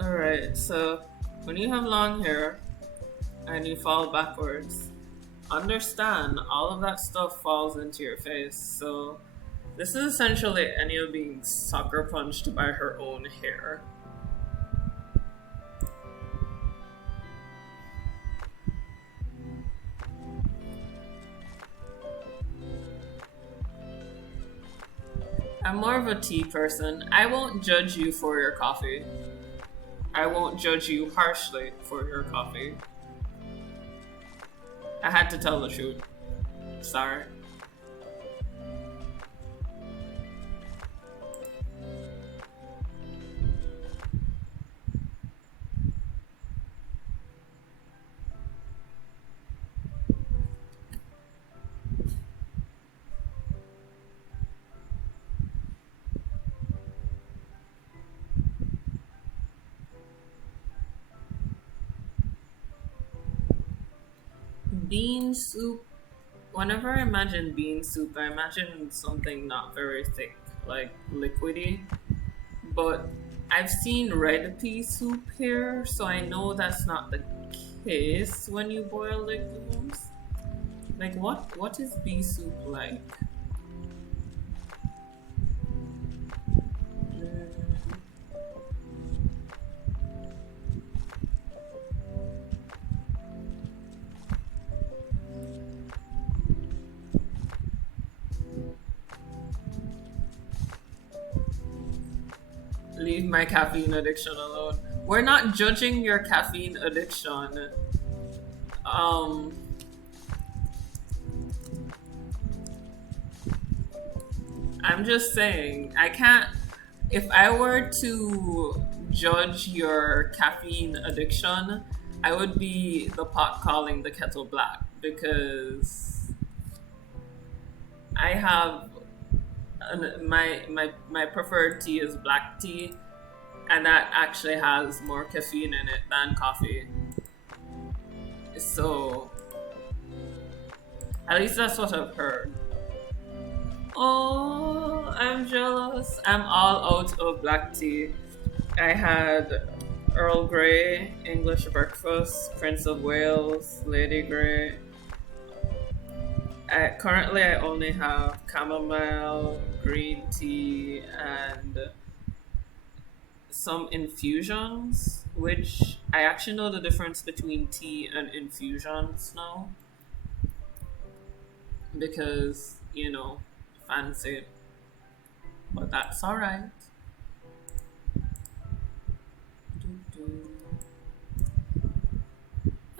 Alright, so when you have long hair and you fall backwards, understand all of that stuff falls into your face. So this is essentially Enya being sucker punched by her own hair. I'm more of a tea person. I won't judge you for your coffee. I won't judge you harshly for your coffee. I had to tell the truth. Sorry. Bean soup. Whenever I imagine bean soup, I imagine something not very thick, like liquidy. But I've seen red pea soup here, so I know that's not the case when you boil legumes. Like what is bee soup like? Leave my caffeine addiction alone. We're not judging your caffeine addiction. I'm just saying, I can't. If I were to judge your caffeine addiction, I would be the pot calling the kettle black because I have my preferred tea is black tea, and that actually has more caffeine in it than coffee. So at least that's what I've heard. Oh, I'm jealous. I'm all out of black tea. I had Earl Grey, English breakfast, Prince of Wales, Lady Grey. Currently, I only have chamomile, green tea, and some infusions, which I actually know the difference between tea and infusions now because, fancy. But that's alright.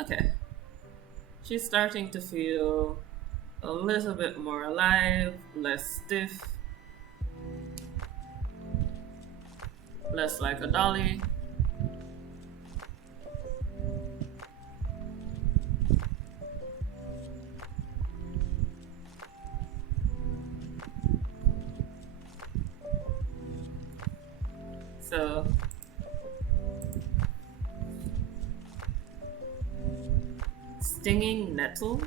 Okay. She's starting to feel a little bit more alive, less stiff, less like a dolly. So stinging nettle.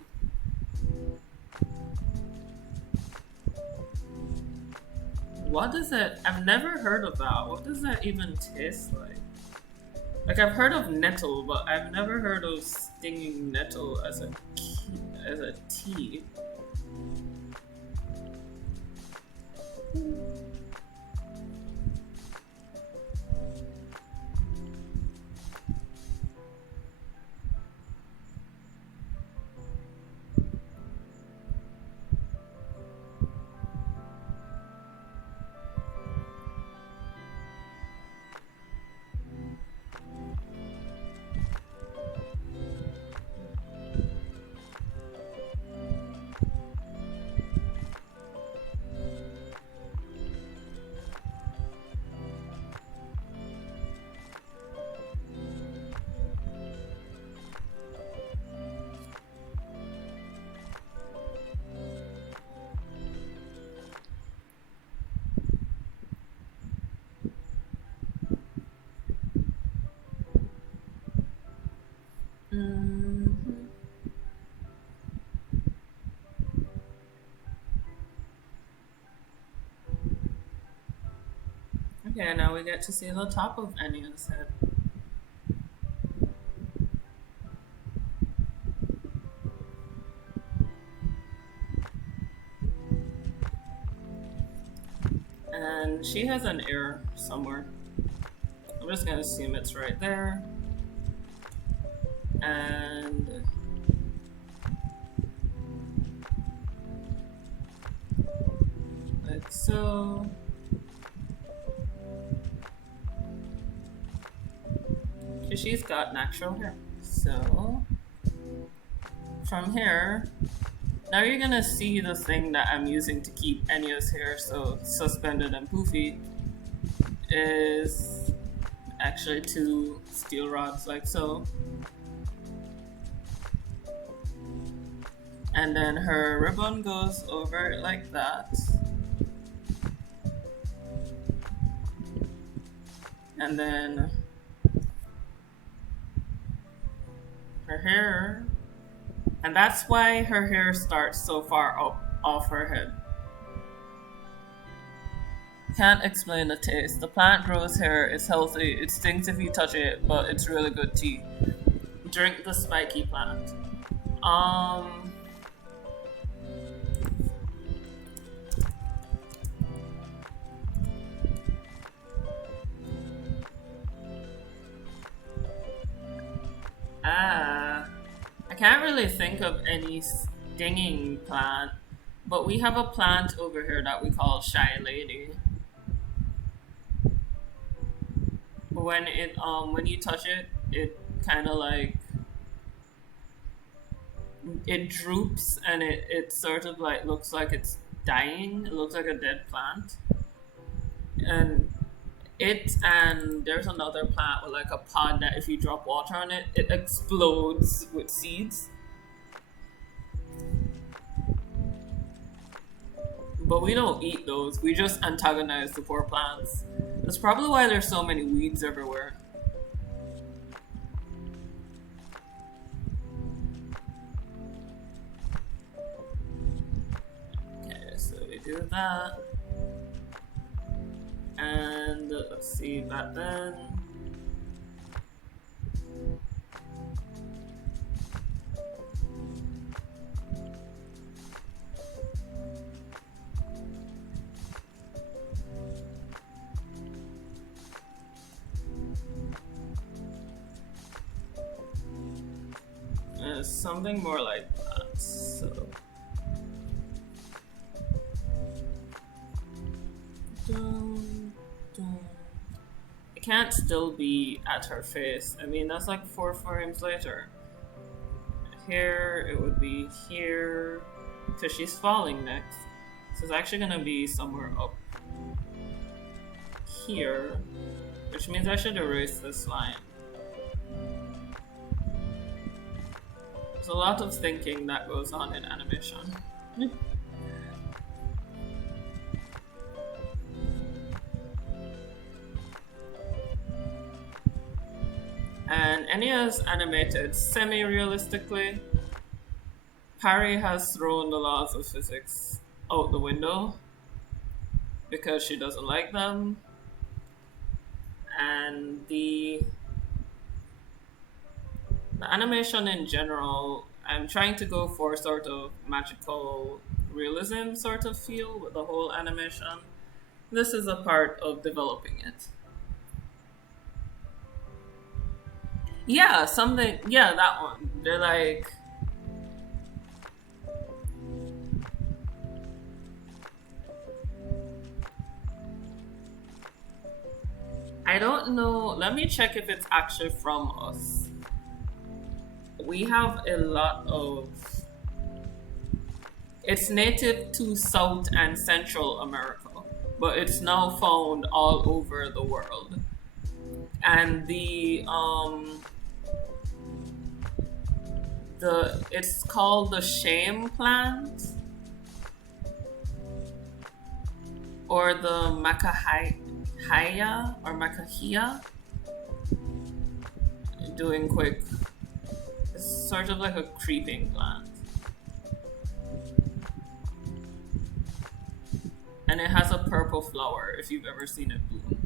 What is it? I've never heard of that. What does that even taste like? Like I've heard of nettle, but I've never heard of stinging nettle as a tea. Okay, now we get to see the top of Enya's head. And she has an ear somewhere. I'm just gonna assume it's right there. And like so. She's got natural hair. So from here, now you're gonna see the thing that I'm using to keep Enya's hair so suspended and poofy is actually two steel rods like so. And then her ribbon goes over it like that. And then her hair, and that's why her hair starts so far up off her head. Can't explain the taste. The plant grows hair, it's healthy, it stings if you touch it, but it's really good tea. Drink the spiky plant. I can't really think of any stinging plant, but we have a plant over here that we call Shy Lady. When you touch it, it kind of like it droops and it sort of like looks like it's dying. It looks like a dead plant, and there's another plant with like a pod that if you drop water on it, it explodes with seeds. But we don't eat those. We just antagonize the poor plants. That's probably why there's so many weeds everywhere. do that. And let's see that then. Something more like that, so. It can't still be at her face. I mean, that's like 4 frames later. Here, it would be here, because she's falling next. So it's actually gonna be somewhere up here, which means I should erase this line. There's a lot of thinking that goes on in animation. And Enya's animated semi-realistically. Parry has thrown the laws of physics out the window because she doesn't like them. And the animation in general, I'm trying to go for sort of magical realism sort of feel with the whole animation. This is a part of developing it. Yeah, something, yeah, that one. They're like, I don't know, let me check if it's actually from us. We have a lot of, it's native to South and Central America, but it's now found all over the world. And it's called the shame plant, or the macahia or macahia. Doing quick. It's sort of like a creeping plant. And it has a purple flower if you've ever seen it bloom.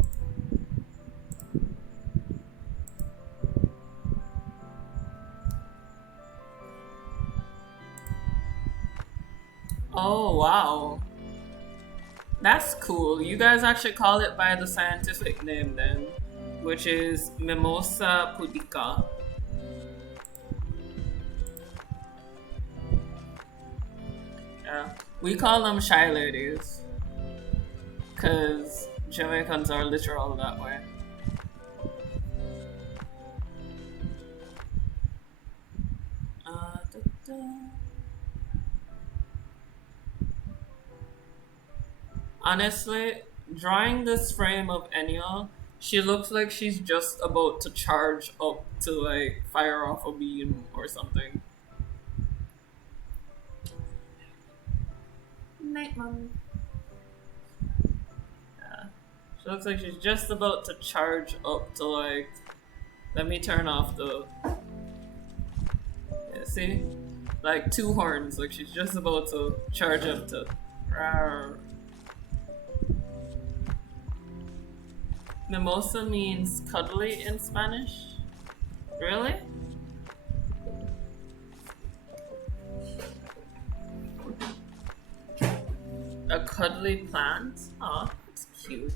Oh, wow. That's cool. You guys actually call it by the scientific name then, which is Mimosa pudica. Yeah. We call them shy ladies, because Jamaicans are literal that way. Honestly, drawing this frame of Enya, she looks like she's just about to charge up to like fire off a beam or something. Night, Mom. Yeah. She looks like she's just about to charge up to like, let me turn off the, yeah, see? Like 2 horns, like she's just about to charge up to, rawr. Mimosa means cuddly in Spanish? Really? A cuddly plant? Aw, it's cute.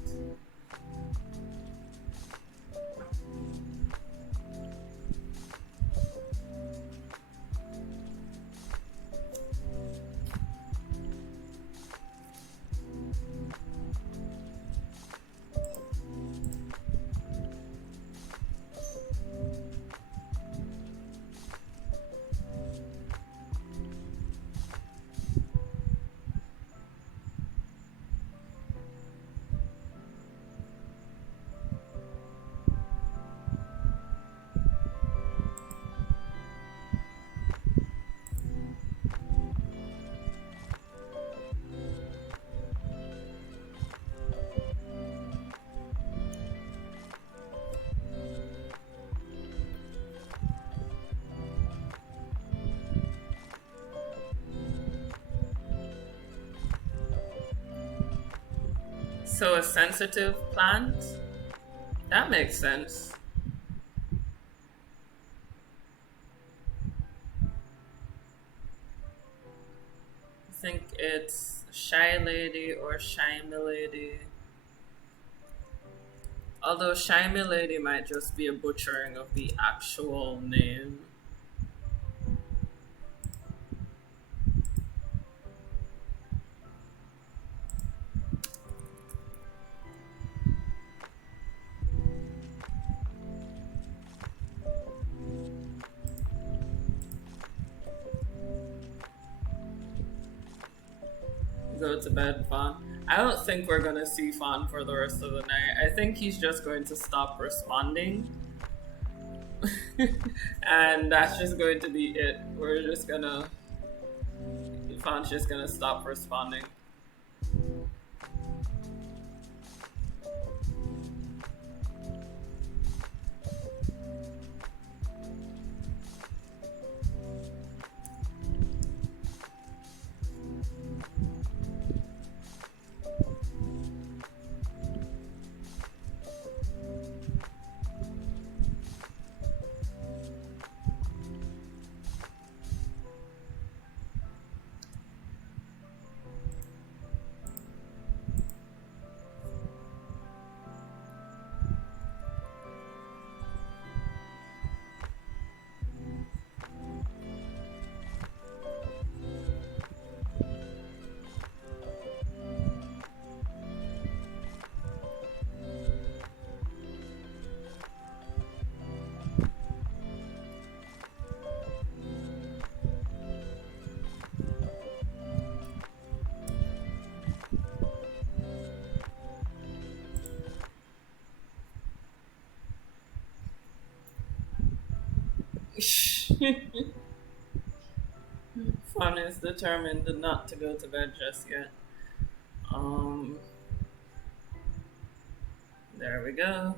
So a sensitive plant? That makes sense. I think it's Shy Lady or Shy Milady. Although Shy Milady might just be a butchering of the actual name. Go to bed, Fawn. I don't think we're gonna see Fawn for the rest of the night. I think he's just going to stop responding. And that's just going to be it. We're just gonna... Fawn's just gonna stop responding. Fawn is determined not to go to bed just yet. There we go.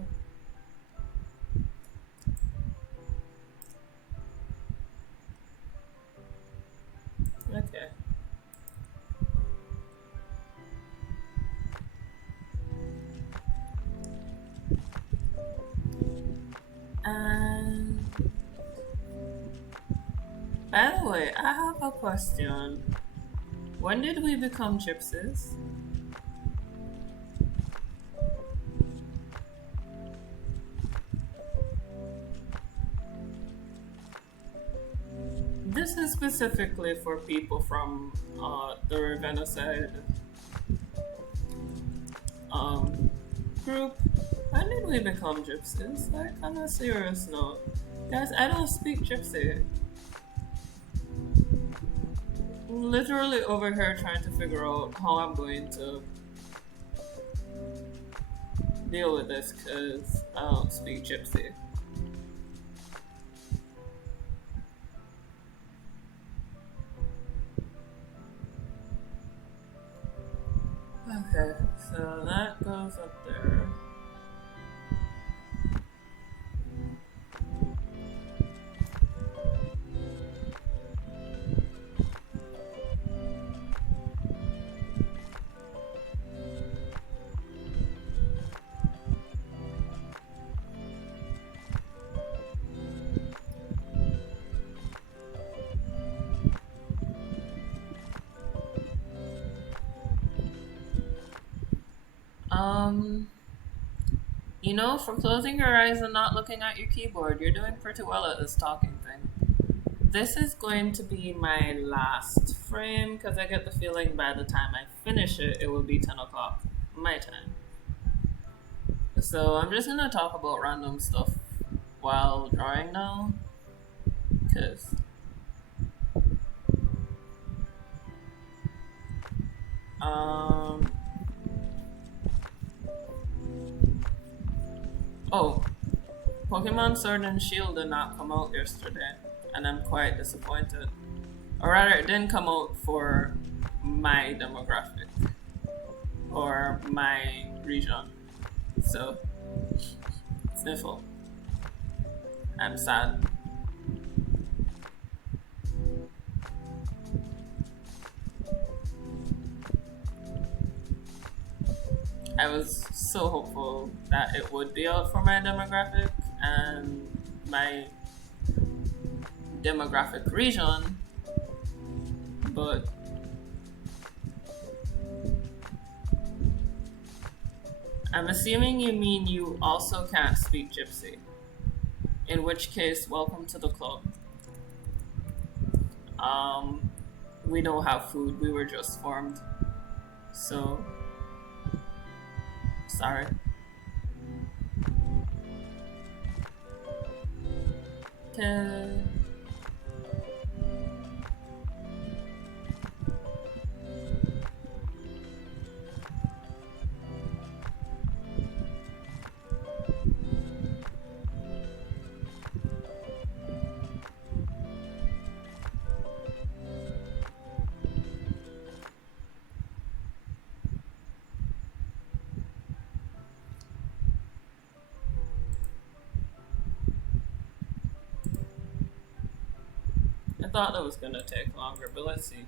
Okay. And by the way, I have a question. When did we become gypsies? This is specifically for people from the Ravenna side group. When did we become gypsies? Like, on a serious note. Guys, I don't speak gypsy. I'm literally over here trying to figure out how I'm going to deal with this because I don't speak gypsy. Okay, so that goes up there. You know, for closing your eyes and not looking at your keyboard, you're doing pretty well at this talking thing. This is going to be my last frame because I get the feeling by the time I finish it, it will be 10 o'clock my time. So I'm just gonna talk about random stuff while drawing now, because oh, Pokemon Sword and Shield did not come out yesterday, and I'm quite disappointed. Or rather, it didn't come out for my demographic or my region. So, sniffle. I'm sad. I was so hopeful that it would be out for my demographic and my demographic region, but I'm assuming you mean you also can't speak Gypsy. In which case, welcome to the club. Um, we don't have food, we were just formed. So, sorry. Okay. I thought that was gonna take longer, but let's see.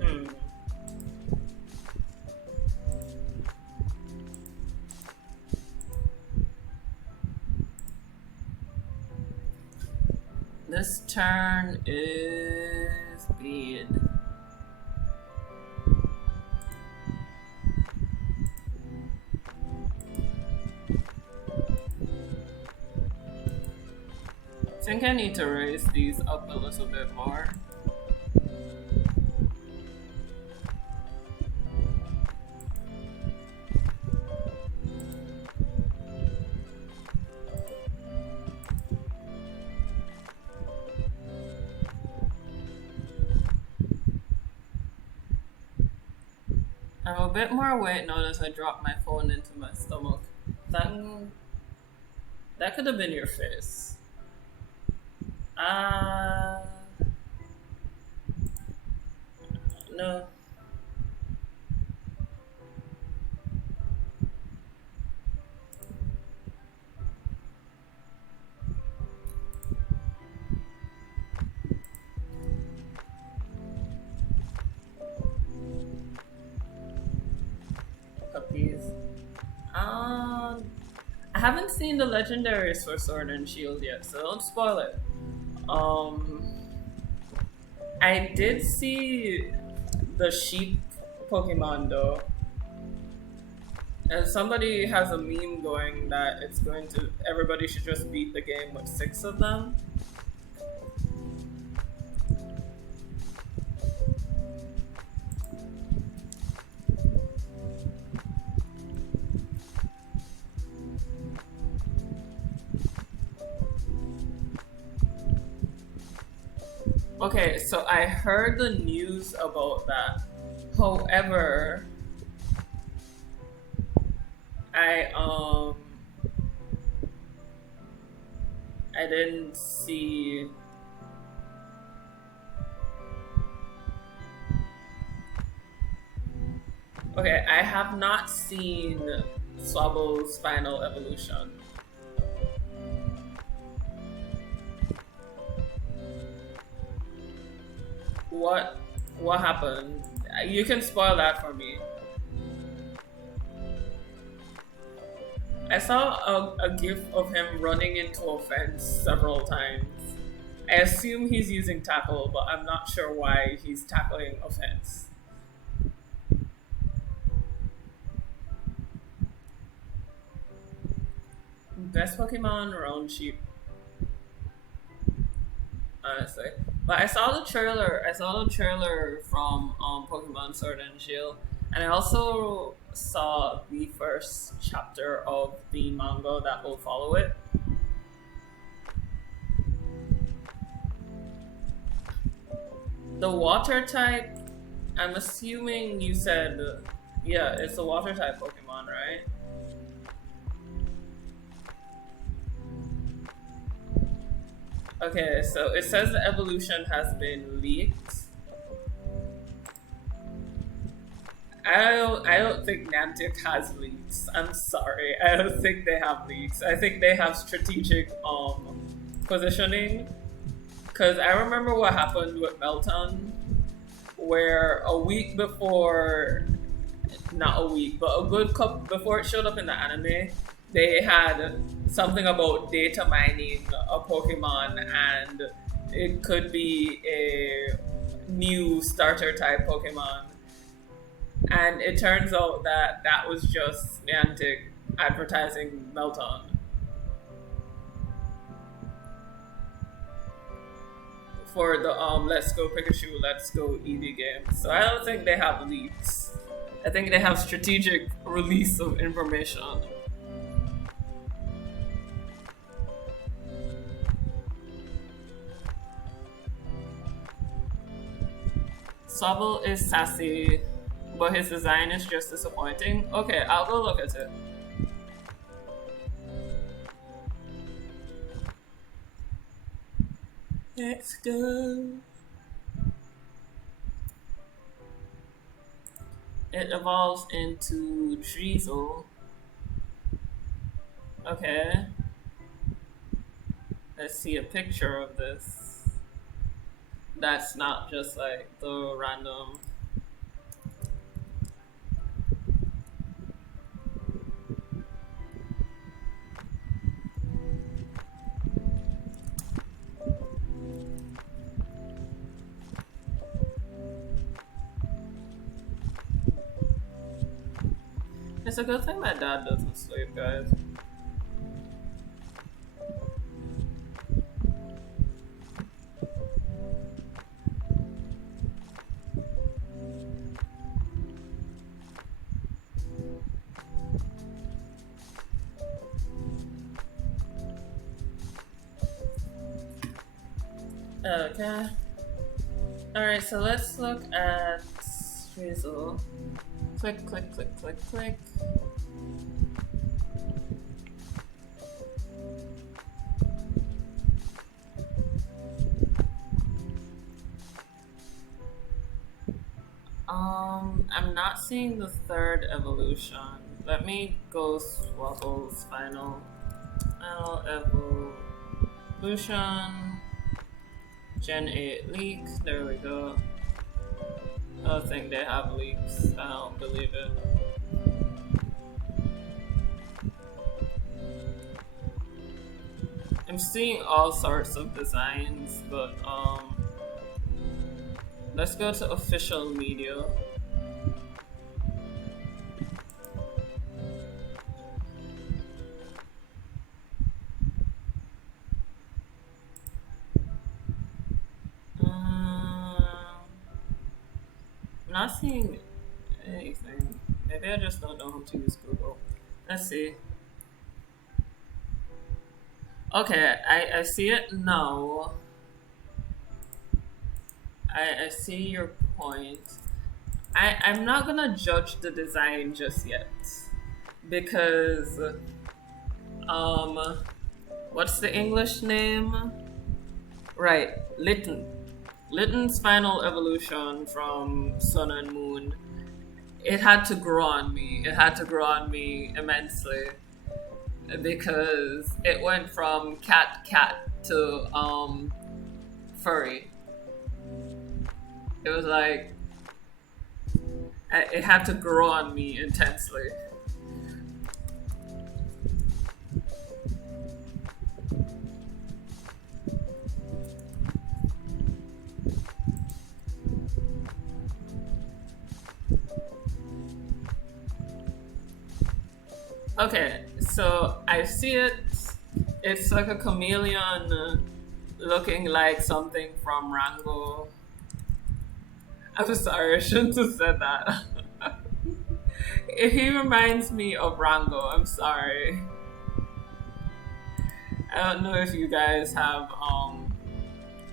Hmm. This turn is bid. I think I need to raise these up a little bit more. I'm a bit more weight now as I drop my phone into my stomach. That, that could have been your face. No. Puppies. I haven't seen the legendaries for Sword and Shield yet, so don't spoil it. I did see the sheep Pokemon though. And somebody has a meme going that it's going to everybody should just beat the game with 6 of them. Okay, so I heard the news about that. However, I I didn't see. Okay, I have not seen Swobble's final evolution. What happened? You can spoil that for me. I saw a gif of him running into a fence several times. I assume he's using tackle, but I'm not sure why he's tackling a fence. Best Pokemon round sheep, honestly. But I saw the trailer. I saw the trailer from Pokemon Sword and Shield, and I also saw the first chapter of the manga that will follow it. The water type. I'm assuming you said, yeah, it's a water type Pokemon, right? Okay, so it says the evolution has been leaked. I don't think Niantic has leaks. I'm sorry. I don't think they have leaks. I think they have strategic positioning. Cause I remember what happened with Melton, where a week before, not a week, but a good couple before it showed up in the anime, they had something about data mining a Pokemon, and it could be a new starter type Pokemon. And it turns out that that was just Niantic advertising Melton for the Let's Go Pikachu, Let's Go Eevee game. So I don't think they have leaks. I think they have strategic release of information. Sobble is sassy, but his design is just disappointing. Okay, I'll go look at it. Let's go. It evolves into Drizzle. Okay. Let's see a picture of this. That's not just like the random. It's a good thing my dad doesn't sleep, guys. Okay. Alright, so let's look at Drizzle. Click, click, click, click, click. I'm not seeing the third evolution. Let me go Swobble's final evolution. Gen 8 leak. There we go. I don't think they have leaks. I don't believe it. I'm seeing all sorts of designs, but let's go to official media. I'm not seeing anything. Maybe I just don't know how to use Google. Let's see. Okay, I see it now. I see your point. I'm not gonna judge the design just yet. Because what's the English name? Right, Litten. Litten's final evolution from Sun and Moon, it had to grow on me. It had to grow on me immensely. Because it went from cat to furry. It was like it had to grow on me intensely. Okay, So I see it. It's like a chameleon looking like something from Rango. I'm sorry, I shouldn't have said that. He reminds me of Rango. I'm sorry. I don't know if you guys have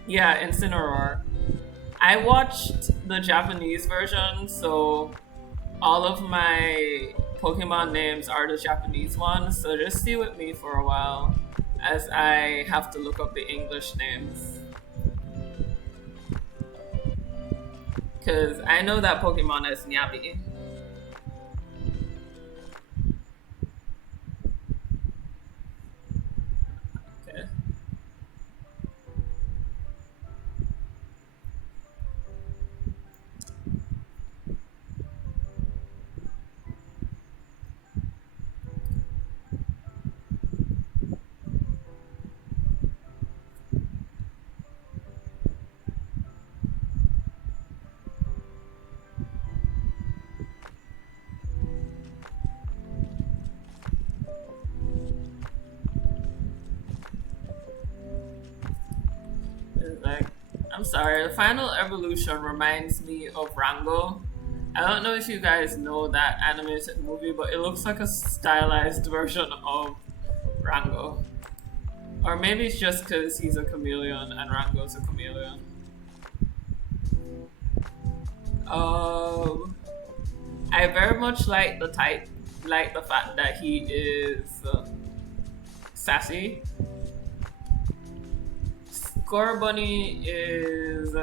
yeah, Incineroar. I watched the Japanese version, so all of my Pokemon names are the Japanese ones, so just stay with me for a while as I have to look up the English names. Because I know that Pokemon is Nyabi. Okay. Like, I'm sorry, the final evolution reminds me of Rango. I don't know if you guys know that animated movie, but it looks like a stylized version of Rango. Or maybe it's just because he's a chameleon and Rango's a chameleon. Um, I very much like the type, like the fact that he is sassy. Score Bunny is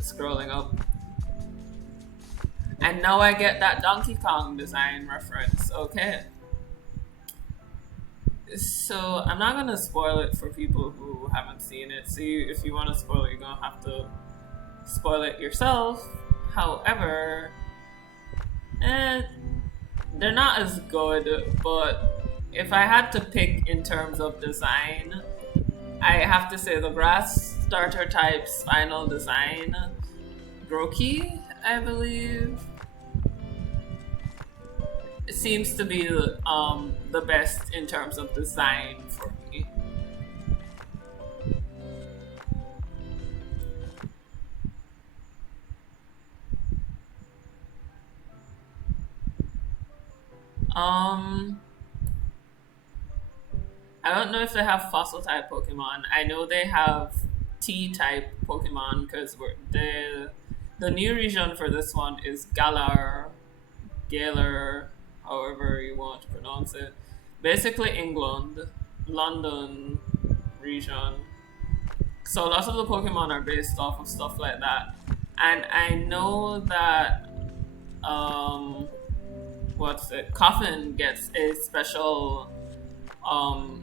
scrolling up. And now I get that Donkey Kong design reference. Okay. So I'm not gonna spoil it for people who haven't seen it. So if you want to spoil it, you're gonna have to spoil it yourself. However, eh, they're not as good. But if I had to pick in terms of design, I have to say the grass starter type's final design, Groki, I believe, seems to be the best in terms of design for me. Um, I don't know if they have fossil type Pokemon. I know they have T type Pokemon because the new region for this one is Galar, however you want to pronounce it. Basically, England, London region. So lots of the Pokemon are based off of stuff like that. And I know that um, what's it? Coffin gets a special um,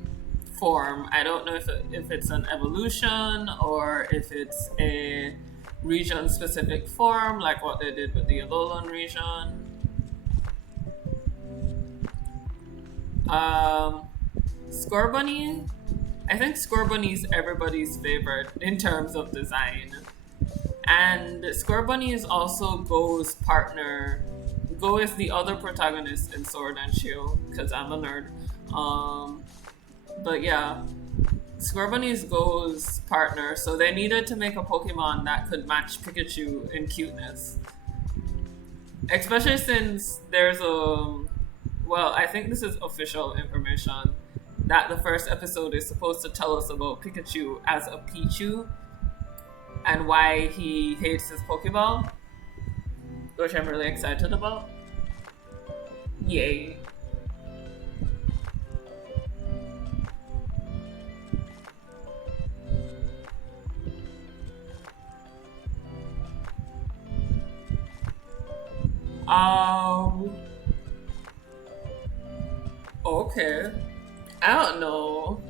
form. I don't know if it's an evolution or if it's a region specific form, like what they did with the Alolan region. Um, Scorbunny, I think Scorbunny is everybody's favorite in terms of design. And Scorbunny is also Go's partner. Go is the other protagonist in Sword and Shield, because I'm a nerd. But yeah, Scorbunny is Go's partner, so they needed to make a Pokemon that could match Pikachu in cuteness. Especially since there's a well, I think this is official information that the first episode is supposed to tell us about Pikachu as a Pichu and why he hates his Pokeball, which I'm really excited about. Yay. Um, okay. I don't know.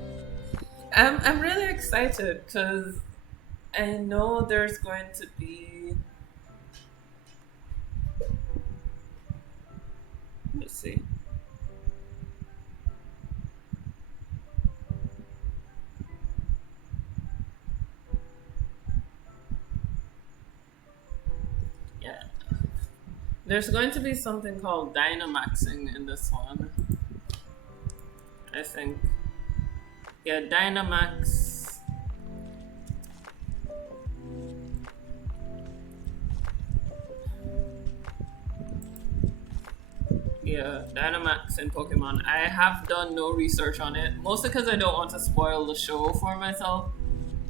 I'm really excited because I know there's going to be. Let's see. Yeah. There's going to be something called Dynamaxing in this one, I think. Yeah, Dynamax. Yeah, Dynamax in Pokemon. I have done no research on it, mostly because I don't want to spoil the show for myself.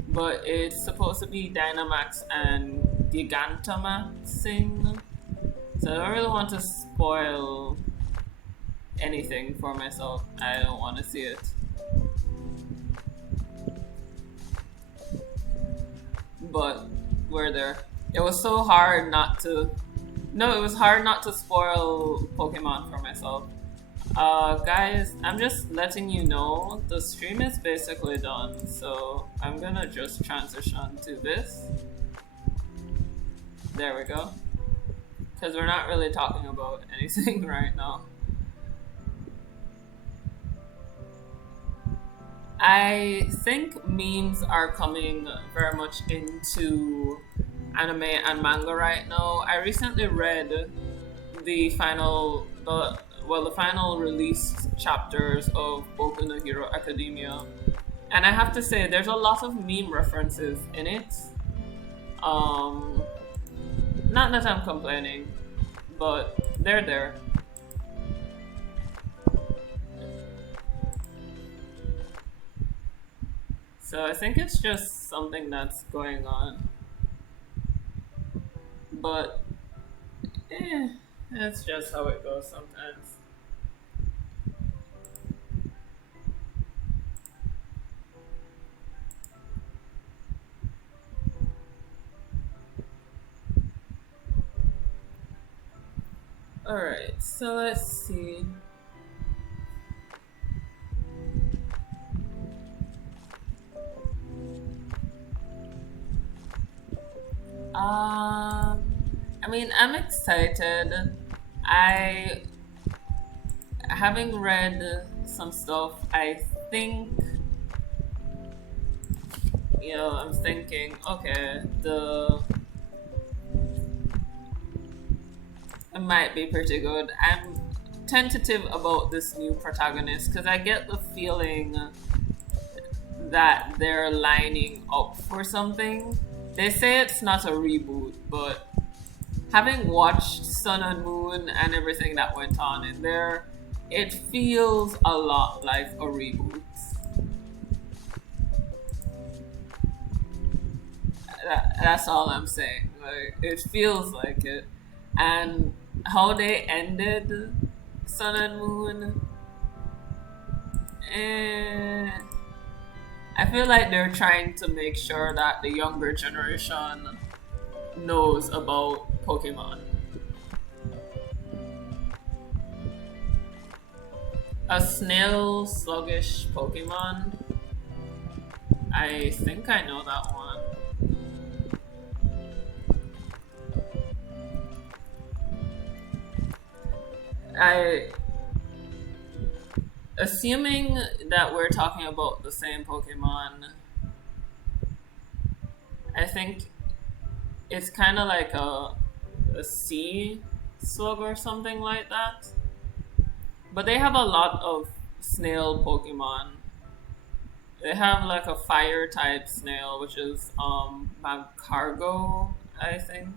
But it's supposed to be Dynamax and Gigantamaxing. So I don't really want to spoil anything for myself. I don't want to see it. But we're there. It was so hard not to. No, it was hard not to spoil Pokemon for myself. Guys, I'm just letting you know the stream is basically done, so I'm gonna just transition to this. There we go. Because we're not really talking about anything right now. I think memes are coming very much into anime and manga right now. I recently read the final release chapters of Boku no Hero Academia, and I have to say there's a lot of meme references in it. Not that I'm complaining, but they're there. So I think it's just something that's going on. But that's just how it goes sometimes. Alright, so let's see. I mean, I'm excited. Having read some stuff, I think, I'm thinking, okay, it might be pretty good. I'm tentative about this new protagonist because I get the feeling that they're lining up for something. They say it's not a reboot, but having watched Sun and Moon and everything that went on in there, it feels a lot like a reboot. That's all I'm saying. Like, it feels like it. And how they ended Sun and Moon, I feel like they're trying to make sure that the younger generation knows about Pokemon. A snail sluggish Pokemon. I think I know that one. Assuming that we're talking about the same Pokemon, I think it's kind of like a sea slug or something like that. But they have a lot of snail Pokemon. They have like a fire type snail, which is Magcargo, I think.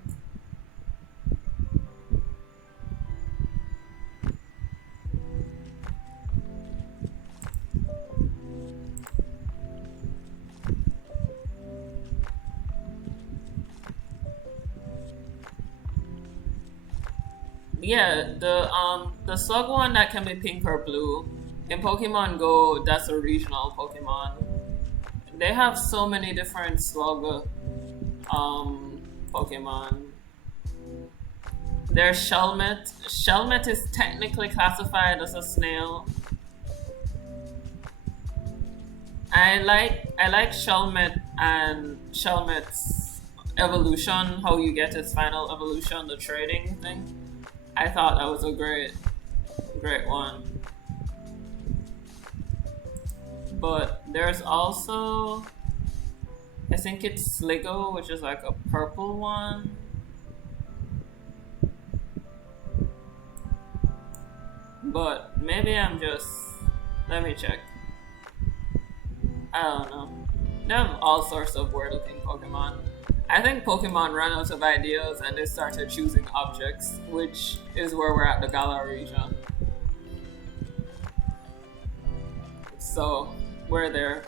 Yeah, the slug one that can be pink or blue. In Pokemon Go, that's a regional Pokemon. They have so many different slug Pokemon. There's Shelmet. Shelmet is technically classified as a snail. I like Shelmet and Shelmet's evolution, how you get its final evolution, the trading thing. I thought that was a great one. But there's also, I think it's Sligo, which is like a purple one. But maybe I'm just. Let me check. I don't know. They have all sorts of weird looking Pokemon. I think Pokemon ran out of ideas and they started choosing objects, which is where we're at the Galar region. So, we're there.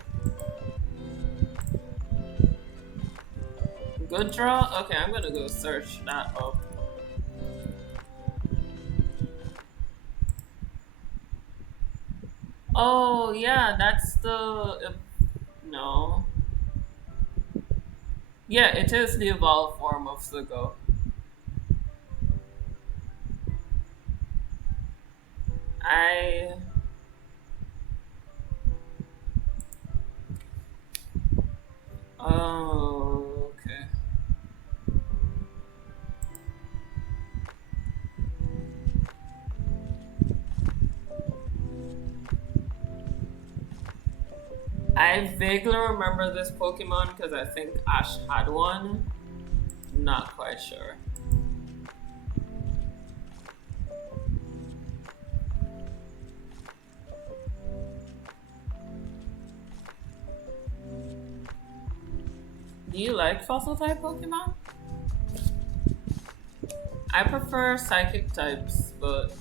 Good draw? Okay, I'm gonna go search that up. Oh, yeah, that's the. No. Yeah, it is the evolved form of Zugo. I. Oh, okay. I vaguely remember this Pokemon because I think Ash had one. Not quite sure. Do you like fossil type Pokemon? I prefer psychic types, but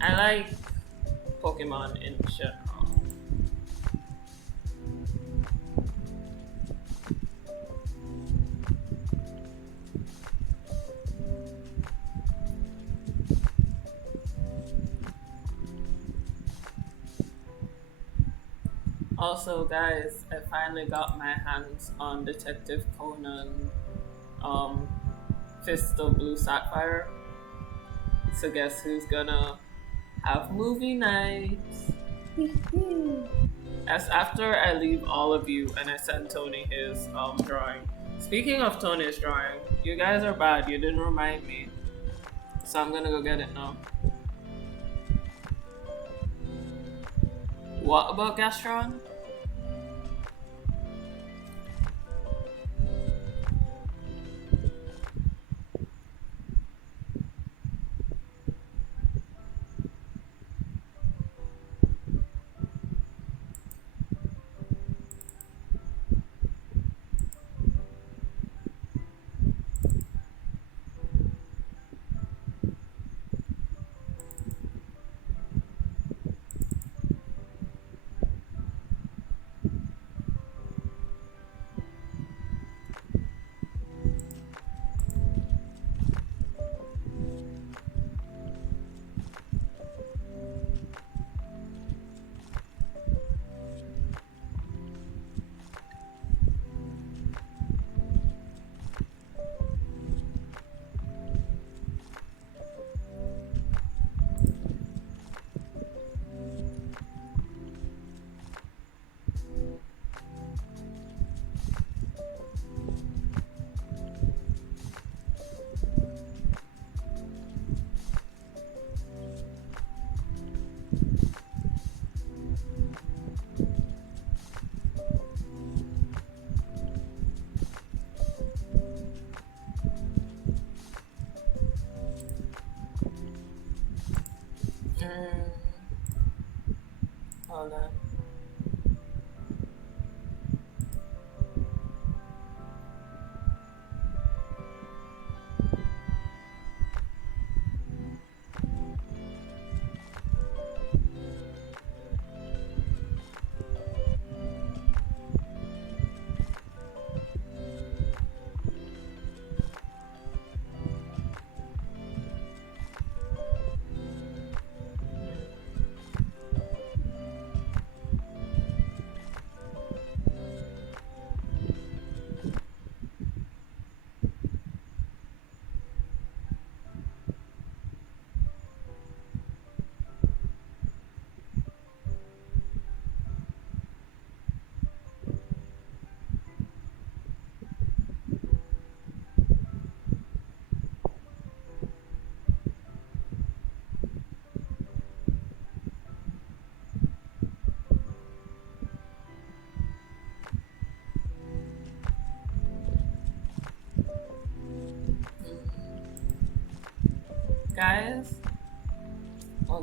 I like Pokemon in general. Also, guys, I finally got my hands on Detective Conan, Fist of Blue Sapphire. So guess who's gonna have movie nights? As after I leave all of you and I send Tony his drawing. Speaking of Tony's drawing, you guys are bad. You didn't remind me, so I'm gonna go get it now. What about Gastron? Hold on.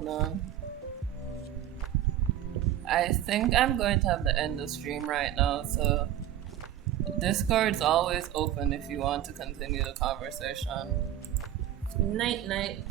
hold on. I think I'm going to have to end the stream right now, so Discord's always open if you want to continue the conversation. Night night.